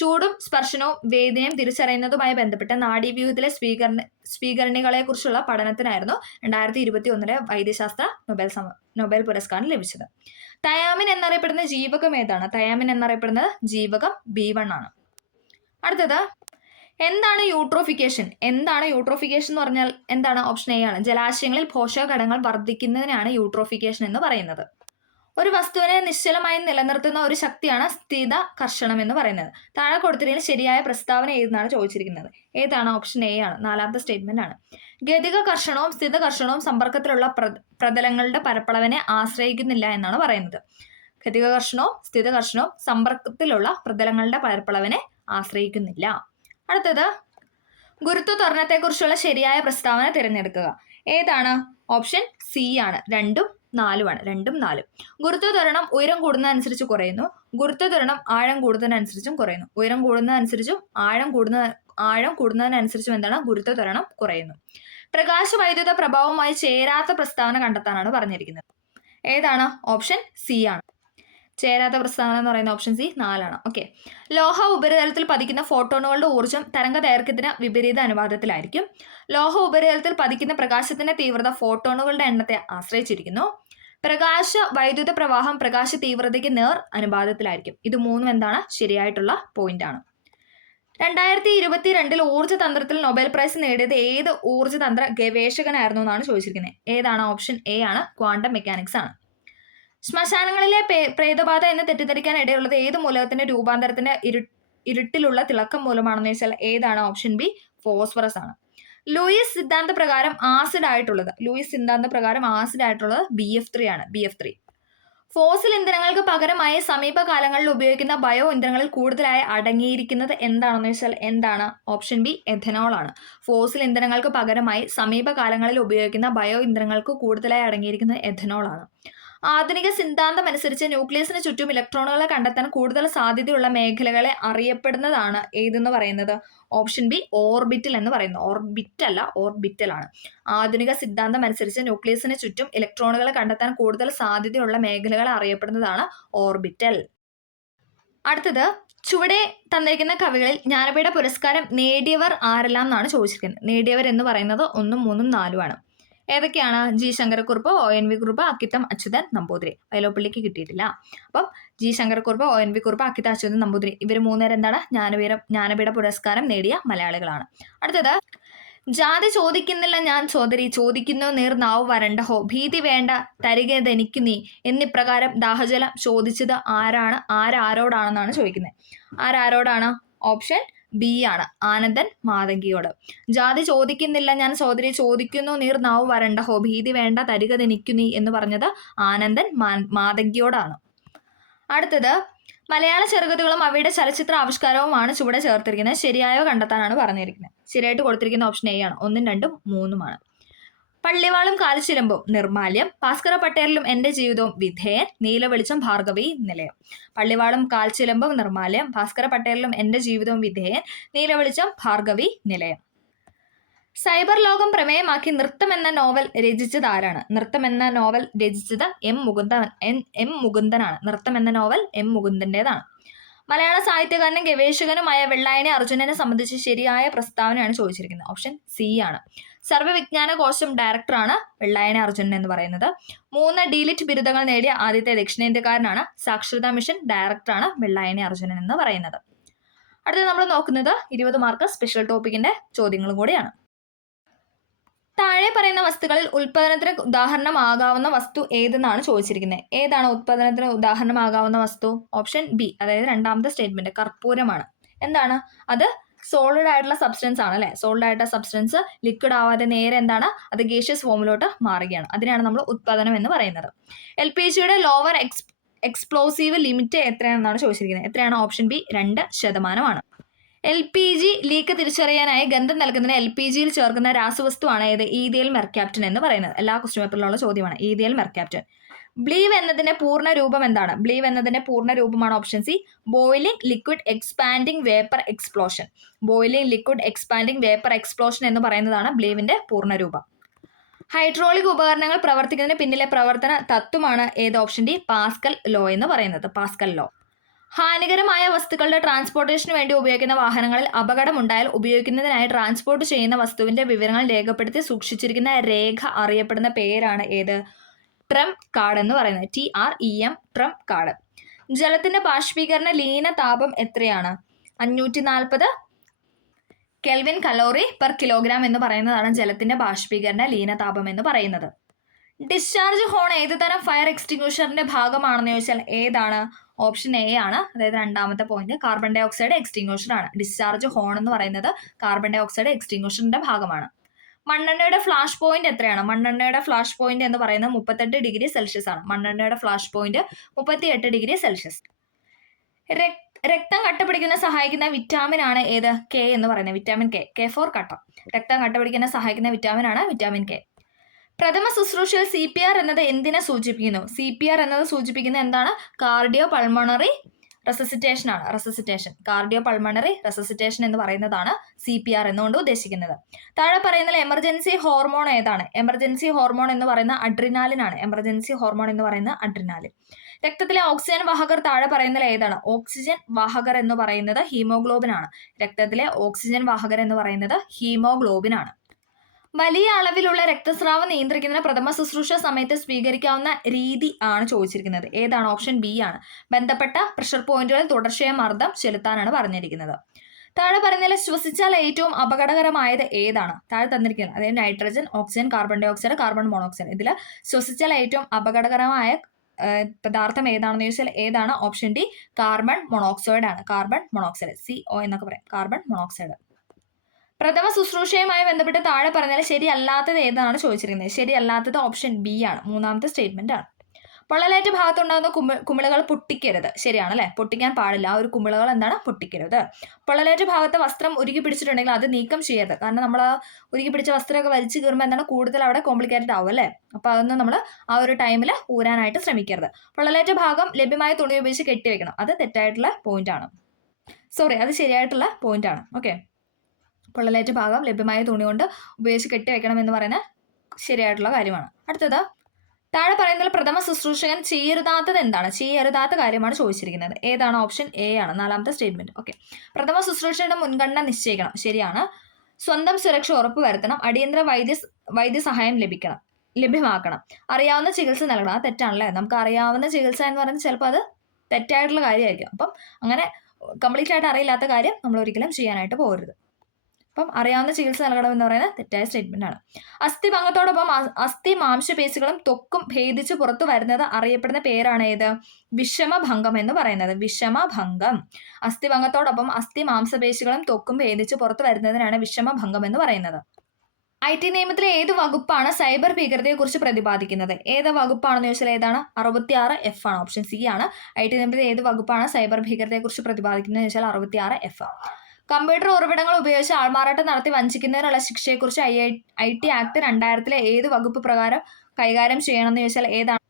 ചൂടും സ്പർശനവും വേദനയും തിരിച്ചറിയുന്നതുമായി ബന്ധപ്പെട്ട നാഡീവ്യൂഹത്തിലെ സ്വീകരണികളെ കുറിച്ചുള്ള പഠനത്തിനായിരുന്നു 2021 വൈദ്യശാസ്ത്ര നൊബേൽ പുരസ്കാരം ലഭിച്ചത്. തയാമിൻ എന്നറിയപ്പെടുന്ന ജീവകം ഏതാണ്? തയാമിൻ എന്നറിയപ്പെടുന്നത് ജീവകം B1 ആണ്. അടുത്തത് എന്താണ് യൂട്രോഫിക്കേഷൻ? എന്താണ് യൂട്രോഫിക്കേഷൻ എന്ന് പറഞ്ഞാൽ എന്താണ്? ഓപ്ഷൻ എ ആണ്. ജലാശയങ്ങളിൽ പോഷകഘടകങ്ങൾ വർദ്ധിക്കുന്നതിനാണ് യൂട്രോഫിക്കേഷൻ എന്ന് പറയുന്നത്. ഒരു വസ്തുവിനെ നിശ്ചലമായി നിലനിർത്തുന്ന ഒരു ശക്തിയാണ് സ്ഥിത കർഷണം എന്ന് പറയുന്നത്. താഴെ കൊടുത്തിരിക്കുന്ന ശരിയായ പ്രസ്താവന ഏതെന്നാണ് ചോദിച്ചിരിക്കുന്നത്. ഏതാണ്? ഓപ്ഷൻ എ ആണ്. 4ാമത്തെ സ്റ്റേറ്റ്മെന്റ് ആണ്. ഗതിക കർഷണവും സ്ഥിത കർഷണവും സമ്പർക്കത്തിലുള്ള പ്രതലങ്ങളുടെ പരപ്പളവിനെ ആശ്രയിക്കുന്നില്ല എന്നാണ് പറയുന്നത്. ഗതിക കർഷണവും സ്ഥിത കർഷണവും സമ്പർക്കത്തിലുള്ള പ്രതലങ്ങളുടെ പരപ്പളവിനെ ആശ്രയിക്കുന്നില്ല. അടുത്തത് ഗുരുത്വ ത്വരണത്തെക്കുറിച്ചുള്ള ശരിയായ പ്രസ്താവന തിരഞ്ഞെടുക്കുക. ഏതാണ്? ഓപ്ഷൻ സി ആണ്. 2ഉം 4ഉം ആണ്. 2ഉം 4ഉം. ഗുരുത്വ ത്വരണം ഉയരം കൂടുന്നതനുസരിച്ച് കുറയുന്നു. ഗുരുത്വ ത്വരണം ആഴം കൂടുന്നതിനനുസരിച്ചും കുറയുന്നു. ഉയരം കൂടുന്നതനുസരിച്ചും ആഴം കൂടുന്നതിനനുസരിച്ചും എന്താണ്? ഗുരുത്വ ത്വരണം കുറയുന്നു. പ്രകാശ വൈദ്യുത പ്രഭാവവുമായി ചേരാത്ത പ്രസ്താവന കണ്ടെത്താനാണ് പറഞ്ഞിരിക്കുന്നത്. ഏതാണ്? ഓപ്ഷൻ സി ആണ്. ചേരാത്ത പ്രസ്താവന എന്ന് പറയുന്ന ഓപ്ഷൻ സി 4ആണ്. ഓക്കെ. ലോഹ ഉപരിതലത്തിൽ പതിക്കുന്ന ഫോട്ടോണുകളുടെ ഊർജ്ജം തരംഗ ദൈർഘ്യത്തിന് വിപരീത അനുപാതത്തിലായിരിക്കും. ലോഹ ഉപരിതലത്തിൽ പതിക്കുന്ന പ്രകാശത്തിന്റെ തീവ്രത ഫോട്ടോണുകളുടെ എണ്ണത്തെ ആശ്രയിച്ചിരിക്കുന്നു. പ്രകാശ വൈദ്യുത പ്രവാഹം പ്രകാശ തീവ്രതയ്ക്ക് നേർ അനുപാതത്തിലായിരിക്കും. ഇത് മൂന്നും എന്താണ്? ശരിയായിട്ടുള്ള പോയിന്റ് ആണ്. 2022 ഊർജ്ജതന്ത്രത്തിൽ നൊബേൽ പ്രൈസ് നേടിയത് ഏത് ഊർജ്ജതന്ത്ര ഗവേഷകനായിരുന്നു എന്നാണ് ചോദിച്ചിരിക്കുന്നത്. ഏതാണ്? ഓപ്ഷൻ എ ആണ്. ക്വാണ്ടം മെക്കാനിക്സ് ആണ്. ശ്മശാനങ്ങളിലെ പ്രേതബാധ എന്ന് തെറ്റിദ്ധരിക്കാൻ ഇടയുള്ളത് ഏത് മൂലകത്തിന്റെ രൂപാന്തരത്തിന്റെ ഇരുട്ടിലുള്ള തിളക്കം മൂലമാണെന്ന് ചോദിച്ചാൽ ഏതാണ്? ഓപ്ഷൻ ബി ഫോസ്ഫറസ് ആണ്. ലൂയിസ് സിദ്ധാന്ത പ്രകാരം ആസിഡ് ആയിട്ടുള്ളത് BF3 ആണ്. BF3. ഫോസിൽ ഇന്ധനങ്ങൾക്ക് പകരമായി സമീപകാലങ്ങളിൽ ഉപയോഗിക്കുന്ന ബയോ ഇന്ധനങ്ങളിൽ കൂടുതലായി അടങ്ങിയിരിക്കുന്നത് എന്താണെന്ന് വെച്ചാൽ എന്താണ്? ഓപ്ഷൻ ബി എഥനോൾ ആണ്. ഫോസിൽ ഇന്ധനങ്ങൾക്ക് പകരമായി സമീപകാലങ്ങളിൽ ഉപയോഗിക്കുന്ന ബയോ ഇന്ധനങ്ങൾക്ക് കൂടുതലായി അടങ്ങിയിരിക്കുന്നത് എഥനോൾ ആണ്. ആധുനിക സിദ്ധാന്തം അനുസരിച്ച് ന്യൂക്ലിയസിന് ചുറ്റും ഇലക്ട്രോണുകളെ കണ്ടെത്താൻ കൂടുതൽ സാധ്യതയുള്ള മേഖലകളെ അറിയപ്പെടുന്നതാണ് ഏതെന്ന് പറയുന്നത്? ഓപ്ഷൻ ബി ഓർബിറ്റൽ എന്ന് പറയുന്നു. ഓർബിറ്റൽ ആണ്. ആധുനിക സിദ്ധാന്തം അനുസരിച്ച് ന്യൂക്ലിയസിന് ചുറ്റും ഇലക്ട്രോണുകളെ കണ്ടെത്താൻ കൂടുതൽ സാധ്യതയുള്ള മേഖലകളെ അറിയപ്പെടുന്നതാണ് ഓർബിറ്റൽ. അടുത്തത് ചുവടെ തന്നിരിക്കുന്ന കവികളിൽ ജ്ഞാനപീഠ പുരസ്കാരം നേടിയവർ ആരെല്ലാം എന്നാണ് ചോദിച്ചിരിക്കുന്നത്. നേടിയവർ എന്ന് പറയുന്നത് 1, 3, 4 ആണ്. ഏതൊക്കെയാണ്? ജി ശങ്കരക്കുറുപ്പ്, ONV കുറുപ്പ്, അക്കിത്തം അച്യുതൻ നമ്പൂതിരി. വൈലോപ്പിള്ളിക്ക് കിട്ടിയിട്ടില്ല. അപ്പം ജി ശങ്കരക്കുറുപ്പ്, ONV കുറുപ്പ്, അക്കിത്തം അച്യുതൻ നമ്പൂതിരി ഇവർ 3 പേര് എന്താണ്? ജ്ഞാനപീഠ പുരസ്കാരം നേടിയ മലയാളികളാണ്. അടുത്തത് ജാതി ചോദിക്കുന്നില്ല ഞാൻ സോദരി, ചോദിക്കുന്നു നീർ നാവ് വരണ്ടഹോ, ഭീതി വേണ്ട തരികതെനിക്കു നീ എന്നിപ്രകാരം ദാഹജലം ചോദിച്ചത് ആരോടാണെന്നാണ് ചോദിക്കുന്നത്. ആരോടാണ്? ഓപ്ഷൻ ബി ആണ്. ആനന്ദൻ മാതങ്കിയോട്. ജാതി ചോദിക്കുന്നില്ല ഞാൻ സോദരി, ചോദിക്കുന്നു നീർ നാവ് വരണ്ടഹോ, ഭീതി വേണ്ട തരികതെനിക്കു നീ എന്ന് പറഞ്ഞത് ആനന്ദൻ മാതങ്കിയോടാണ്. അടുത്തത് മലയാള ചെറുകഥകളും അവയുടെ ചലച്ചിത്ര ആവിഷ്കാരവുമാണ് ചുവടെ ചേർത്തിരിക്കുന്നത്. ശരിയായോ കണ്ടെത്താനാണ് പറഞ്ഞിരിക്കുന്നത്. ശരിയായിട്ട് കൊടുത്തിരിക്കുന്ന ഓപ്ഷൻ എ ആണ്. 1, 2, 3 പള്ളിവാളും കാൽച്ചിലമ്പും നിർമാല്യം, ഭാസ്കര പട്ടേലിലും എന്റെ ജീവിതവും വിധേയൻ, നീലവെളിച്ചം ഭാർഗവി നിലയം. പള്ളിവാളും കാൽച്ചിലമ്പും നിർമാല്യം, ഭാസ്കര പട്ടേലിലും എന്റെ ജീവിതവും വിധേയൻ, നീലവെളിച്ചം ഭാർഗവി നിലയം. സൈബർ ലോകം പ്രമേയമാക്കി നൃത്തം എന്ന നോവൽ രചിച്ചത് ആരാണ്? നൃത്തം എന്ന നോവൽ രചിച്ചത് എം മുകുന്ദനാണ്. നൃത്തം എന്ന നോവൽ എം മുകുന്ദന്റേതാണ്. മലയാള സാഹിത്യകാരനും ഗവേഷകനുമായ വെള്ളായണി അർജുനനെ സംബന്ധിച്ച് ശരിയായ പ്രസ്താവനയാണ് ചോദിച്ചിരിക്കുന്നത്. ഓപ്ഷൻ സി ആണ്. സർവ്വവിജ്ഞാന കോശം ഡയറക്ടറാണ് വെള്ളായണി അർജുനൻ എന്ന് പറയുന്നത്. 3 ഡീലിറ്റ് ബിരുദങ്ങൾ നേടിയ ആദ്യത്തെ ദക്ഷിണേന്ത്യക്കാരനാണ്. സാക്ഷരതാ മിഷൻ ഡയറക്ടറാണ് വെള്ളായണി അർജുനൻ എന്ന് പറയുന്നത്. അടുത്തത് നമ്മൾ നോക്കുന്നത് 20 മാർക്ക് സ്പെഷ്യൽ ടോപ്പിക്കിന്റെ ചോദ്യങ്ങളും കൂടിയാണ്. താഴെ പറയുന്ന വസ്തുക്കളിൽ ഉൽപാദനത്തിന് ഉദാഹരണമാകാവുന്ന വസ്തു ഏതെന്നാണ് ചോദിച്ചിരിക്കുന്നത്. ഏതാണ് ഉൽപാദനത്തിന് ഉദാഹരണമാകാവുന്ന വസ്തു? ഓപ്ഷൻ ബി, അതായത് 2ാമത്തെ സ്റ്റേറ്റ്മെന്റ് കർപ്പൂരമാണ്. എന്താണ് അത്? സോളിഡ് ആയിട്ടുള്ള സബ്സ്റ്റൻസ് ആണ് അല്ലെ. സോളിഡ് ആയിട്ടുള്ള സബ്സ്റ്റൻസ് ലിക്വിഡ് ആവാതെ നേരെ എന്താണ് അത് ഗേഷ്യസ് ഫോമിലോട്ട് മാറുകയാണ്. അതിനാണ് നമ്മൾ ഉത്പാദനം എന്ന് പറയുന്നത്. LPGയുടെ ലോവർ എക്സ്പ്ലോസീവ് ലിമിറ്റ് എത്രയാണെന്നാണ് ചോദിച്ചിരിക്കുന്നത്. എത്രയാണ്? ഓപ്ഷൻ ബി 2% LPG ലീക്ക് തിരിച്ചറിയാനായി ഗന്ധം നൽകുന്നതിന് LPGയിൽ ചേർക്കുന്ന രാസവസ്തുവാണ് ഏത്? ഈഥിയൽ മെർക്യാപ്റ്റൻ എന്ന് പറയുന്നത്. എല്ലാ ക്വസ്റ്റ്യൻ പേപ്പറിലുള്ള ചോദ്യമാണ്. ഈഥിയൽ മെർക്യാപ്റ്റൻ. ബ്ലീവ് എന്നതിന്റെ പൂർണ്ണ രൂപം എന്താണ്? ബ്ലീവ് എന്നതിന്റെ പൂർണ്ണ രൂപമാണ് option C boiling liquid expanding vapour explosion. Boiling liquid expanding vapour explosion എന്ന് പറയുന്നതാണ് ബ്ലീവിന്റെ പൂർണ്ണ രൂപം. ഹൈഡ്രോളിക് ഉപകരണങ്ങൾ പ്രവർത്തിക്കുന്നതിന് പിന്നിലെ പ്രവർത്തന തത്വമാണ് ഏത്? ഓപ്ഷൻ ഡി പാസ്കൽ ലോ എന്ന് പറയുന്നത്. Pascal law. ഹാനികരമായ വസ്തുക്കളുടെ ട്രാൻസ്പോർട്ടേഷന് വേണ്ടി ഉപയോഗിക്കുന്ന വാഹനങ്ങളിൽ അപകടമുണ്ടായാൽ ഉപയോഗിക്കുന്നതിനായി ട്രാൻസ്പോർട്ട് ചെയ്യുന്ന വസ്തുവിന്റെ വിവരങ്ങൾ രേഖപ്പെടുത്തി സൂക്ഷിച്ചിരിക്കുന്ന രേഖ അറിയപ്പെടുന്ന പേരാണ് ഏത്? ട്രംപ് കാർഡ് എന്ന് പറയുന്നത്. TREM, Trump card. ജലത്തിന്റെ ബാഷ്പീകരണ ലീന താപം എത്രയാണ്? 540 കെൽവിൻ കലോറി പെർ കിലോഗ്രാം എന്ന് പറയുന്നതാണ് ജലത്തിന്റെ ബാഷ്പീകരണ ലീനതാപം എന്ന് പറയുന്നത്. ഡിസ്ചാർജ് ഹോൺ ഏത് തരം ഫയർ എക്സ്റ്റിങ്ക്വിഷറിന്റെ ഭാഗമാണെന്ന് ചോദിച്ചാൽ ഏതാണ്? ഓപ്ഷൻ എ ആണ്. അതായത് രണ്ടാമത്തെ point carbon dioxide extinguisher ആണ്. ഡിസ്ചാർജ് ഹോൺ എന്ന് പറയുന്നത് കാർബൺ ഡൈ ഓക്സൈഡ് എക്സ്റ്റിങ്ക്വിഷറിന്റെ ഭാഗമാണ്. മണ്ണെണ്ണയുടെ ഫ്ലാഷ് പോയിന്റ് എത്രയാണ്? മണ്ണെണ്ണയുടെ ഫ്ലാഷ് പോയിന്റ് എന്ന് പറയുന്നത് 38 ഡിഗ്രി സെൽഷ്യസ് ആണ്. മണ്ണെണ്ണയുടെ ഫ്ലാഷ് പോയിന്റ് 38 ഡിഗ്രി സെൽഷ്യസ്. രക്തം കട്ടപിടിക്കുന്ന സഹായിക്കുന്ന വിറ്റാമിൻ ആണ് ഏത്? കെ എന്ന് പറയുന്നത്. വിറ്റാമിൻ കെ ഫോർ കട്ട. രക്തം കട്ടപിടിക്കാൻ സഹായിക്കുന്ന വിറ്റാമിൻ ആണ് വിറ്റാമിൻ കെ. പ്രഥമ ശുശ്രൂഷയിൽ CPR എന്നത് എന്തിനെ സൂചിപ്പിക്കുന്നു? CPR എന്നത് സൂചിപ്പിക്കുന്നത് എന്താണ്? കാർഡിയോ പൾമണറി റെസസിറ്റേഷൻ ആണ്. റെസസിറ്റേഷൻ, കാർഡിയോ പൾമണറി റെസസിറ്റേഷൻ എന്ന് പറയുന്നതാണ് CPR എന്നുകൊണ്ട് ഉദ്ദേശിക്കുന്നത്. താഴെ പറയുന്ന എമർജൻസി ഹോർമോൺ ഏതാണ്? എമർജൻസി ഹോർമോൺ എന്ന് പറയുന്ന അഡ്രിനാലിൻ ആണ്. എമർജൻസി ഹോർമോൺ എന്ന് പറയുന്ന അഡ്രിനാലിൻ. രക്തത്തിലെ ഓക്സിജൻ വാഹകർ താഴെ പറയുന്നത് ഏതാണ്? ഓക്സിജൻ വാഹകർ എന്ന് പറയുന്നത് ഹീമോഗ്ലോബിൻ ആണ്. രക്തത്തിലെ ഓക്സിജൻ വാഹകർ എന്ന് പറയുന്നത് ഹീമോഗ്ലോബിൻ ആണ്. വലിയ അളവിലുള്ള രക്തസ്രാവം നിയന്ത്രിക്കുന്നതിന് പ്രഥമ ശുശ്രൂഷ സമയത്ത് സ്വീകരിക്കാവുന്ന രീതി ആണ് ചോദിച്ചിരിക്കുന്നത്. ഏതാണ്? ഓപ്ഷൻ ബി ആണ്. ബന്ധപ്പെട്ട പ്രഷർ പോയിന്റുകളിൽ തുടർച്ചയായ മർദ്ദം ചെലുത്താനാണ് പറഞ്ഞിരിക്കുന്നത്. താഴെ പറയുന്നതിൽ ശ്വസിച്ചാൽ ഏറ്റവും അപകടകരമായത് ഏതാണ്? താഴെ തന്നിരിക്കുന്നത് അതായത് nitrogen, oxygen, carbon dioxide, carbon monoxide. ഇതിൽ ശ്വസിച്ചാൽ ഏറ്റവും അപകടകരമായ പദാർത്ഥം ഏതാണെന്ന് ചോദിച്ചാൽ ഏതാണ്? ഓപ്ഷൻ ഡി കാർബൺ മോണോക്സൈഡ് ആണ്. കാർബൺ മോണോക്സൈഡ്, CO എന്നൊക്കെ പറയാം. Carbon monoxide. പ്രഥമ ശുശ്രൂഷയുമായി ബന്ധപ്പെട്ട് താഴെ പറഞ്ഞാൽ ശരിയല്ലാത്തത് ഏതാണ് ചോദിച്ചിരിക്കുന്നത്? ശരിയല്ലാത്തത് ഓപ്ഷൻ ബി ആണ്. മൂന്നാമത്തെ സ്റ്റേറ്റ്മെന്റ് ആണ്. പൊള്ളലേറ്റ ഭാഗത്തുണ്ടാകുന്ന കുമിളകൾ പൊട്ടിക്കരുത്. ശരിയാണ് അല്ലെ? പൊട്ടിക്കാൻ പാടില്ല. ആ ഒരു കുമിളകൾ എന്താണ്? പൊട്ടിക്കരുത്. പൊള്ളലേറ്റ ഭാഗത്തെ വസ്ത്രം ഉരുകി പിടിച്ചിട്ടുണ്ടെങ്കിൽ അത് നീക്കം ചെയ്യരുത്. കാരണം നമ്മൾ ഉരുകി പിടിച്ച വസ്ത്രമൊക്കെ വലിച്ചു കീറുമ്പോൾ എന്താണ് കൂടുതൽ അവിടെ കോംപ്ലിക്കേറ്റഡ് ആവും അല്ലേ? അപ്പോൾ അതൊന്നും നമ്മൾ ആ ഒരു ടൈമിൽ ഊരാനായിട്ട് ശ്രമിക്കരുത്. പൊള്ളലേറ്റ ഭാഗം ലഭ്യമായ തുണി ഉപയോഗിച്ച് കെട്ടിവെക്കണം. അത് തെറ്റായിട്ടുള്ള പോയിന്റ് ആണ്. സോറി, അത് ശരിയായിട്ടുള്ള പോയിന്റ് ആണ്. ഓക്കെ, പൊള്ളലേറ്റ ഭാഗം ലഭ്യമായ തുണി കൊണ്ട് ഉപയോഗിച്ച് കെട്ടിവെക്കണം എന്ന് പറയുന്ന ശരിയായിട്ടുള്ള കാര്യമാണ്. അടുത്തത് താഴെ പറയുന്നതിൽ പ്രഥമ ശുശ്രൂഷകൻ ചെയ്യരുതാത്തത് എന്താണ്? ചെയ്യരുതാത്ത കാര്യമാണ് ചോദിച്ചിരിക്കുന്നത്. ഏതാണ്? ഓപ്ഷൻ എ ആണ്. നാലാമത്തെ സ്റ്റേറ്റ്മെന്റ്. ഓക്കെ, പ്രഥമ ശുശ്രൂഷയുടെ മുൻഗണന നിശ്ചയിക്കണം. ശരിയാണ്. സ്വന്തം സുരക്ഷ ഉറപ്പുവരുത്തണം. അടിയന്തര വൈദ്യസഹായം ലഭ്യമാക്കണം. അറിയാവുന്ന ചികിത്സ നൽകണം. അത് തെറ്റാണല്ലേ? നമുക്ക് അറിയാവുന്ന ചികിത്സ എന്ന് പറയുന്നത് ചിലപ്പോൾ അത് തെറ്റായിട്ടുള്ള കാര്യമായിരിക്കും. അപ്പം അങ്ങനെ കംപ്ലീറ്റ് ആയിട്ട് അറിയില്ലാത്ത കാര്യം നമ്മൾ ഒരിക്കലും ചെയ്യാനായിട്ട് പോകരുത്. അപ്പം അറിയാവുന്ന ചികിത്സ നൽകണമെന്ന് പറയുന്നത് തെറ്റായ സ്റ്റേറ്റ്മെന്റ് ആണ്. അസ്ഥിഭംഗത്തോടൊപ്പം അസ്ഥി മാംസപേശികളും ത്വക്കും ഭേദിച്ച് പുറത്തു വരുന്നത് അറിയപ്പെടുന്ന പേരാണ് ഏത്? വിഷമഭംഗം എന്ന് പറയുന്നത്. വിഷമഭംഗം. അസ്ഥിഭംഗത്തോടൊപ്പം അസ്ഥി മാംസപേശികളും ത്വക്കും ഭേദിച്ച് പുറത്തു വരുന്നതിനാണ് വിഷമഭംഗം എന്ന് പറയുന്നത്. IT നിയമത്തിലെ ഏത് വകുപ്പാണ് സൈബർ ഭീകരതയെക്കുറിച്ച് പ്രതിപാദിക്കുന്നത്? ഏത് വകുപ്പാണെന്ന് ചോദിച്ചാൽ ഏതാണ്? 66F ആണ്. ഓപ്ഷൻ സി ആണ്. IT നിയമത്തിലെ ഏത് വകുപ്പാണ് സൈബർ ഭീകരതയെക്കുറിച്ച് പ്രതിപാദിക്കുന്നത് ചോദിച്ചാൽ 66F. കമ്പ്യൂട്ടർ ഉറവിടങ്ങൾ ഉപയോഗിച്ച് ആൾമാറാട്ടം നടത്തി വഞ്ചിക്കുന്നതിനുള്ള ശിക്ഷയെക്കുറിച്ച് IT ആക്ട് 2000 ഏത് വകുപ്പ് പ്രകാരം കൈകാര്യം ചെയ്യണമെന്ന് ചോദിച്ചാൽ ഏതാണ്?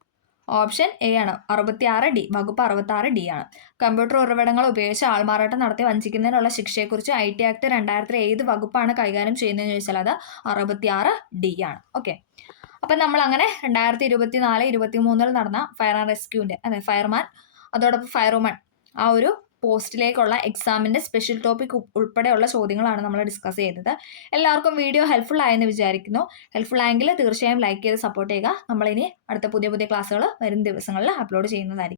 ഓപ്ഷൻ എ ആണ്. 66D. വകുപ്പ് 66D ആണ്. കമ്പ്യൂട്ടർ ഉറവിടങ്ങൾ ഉപയോഗിച്ച് ആൾമാറാട്ടം നടത്തി വഞ്ചിക്കുന്നതിനുള്ള ശിക്ഷയെക്കുറിച്ച് IT ആക്ട് 2000 ഏത് വകുപ്പാണ് കൈകാര്യം ചെയ്യുന്നതെന്ന് ചോദിച്ചാൽ അത് 66D ആണ്. ഓക്കെ, അപ്പം നമ്മൾ അങ്ങനെ 2024-23 നടന്ന ഫയർ ആൻഡ് റെസ്ക്യൂവിൻ്റെ അതെ ഫയർമാൻ അതോടൊപ്പം ഫയർവുമൺ ആ ഒരു പോസ്റ്റിലേക്കുള്ള എക്സാമിൻ്റെ സ്പെഷ്യൽ ടോപ്പിക് ഉൾപ്പെടെയുള്ള ചോദ്യങ്ങളാണ് നമ്മൾ ഡിസ്കസ് ചെയ്തത്. എല്ലാവർക്കും വീഡിയോ ഹെൽപ്ഫുൾ ആയെന്ന് വിചാരിക്കുന്നു. ഹെൽപ്ഫുൾ ആയെങ്കിൽ തീർച്ചയായും ലൈക്ക് ചെയ്ത് സപ്പോർട്ട് ചെയ്യുക. നമ്മളിനി അടുത്ത പുതിയ ക്ലാസ്സുകൾ വരും ദിവസങ്ങളിൽ അപ്ലോഡ് ചെയ്യുന്നതായിരിക്കും.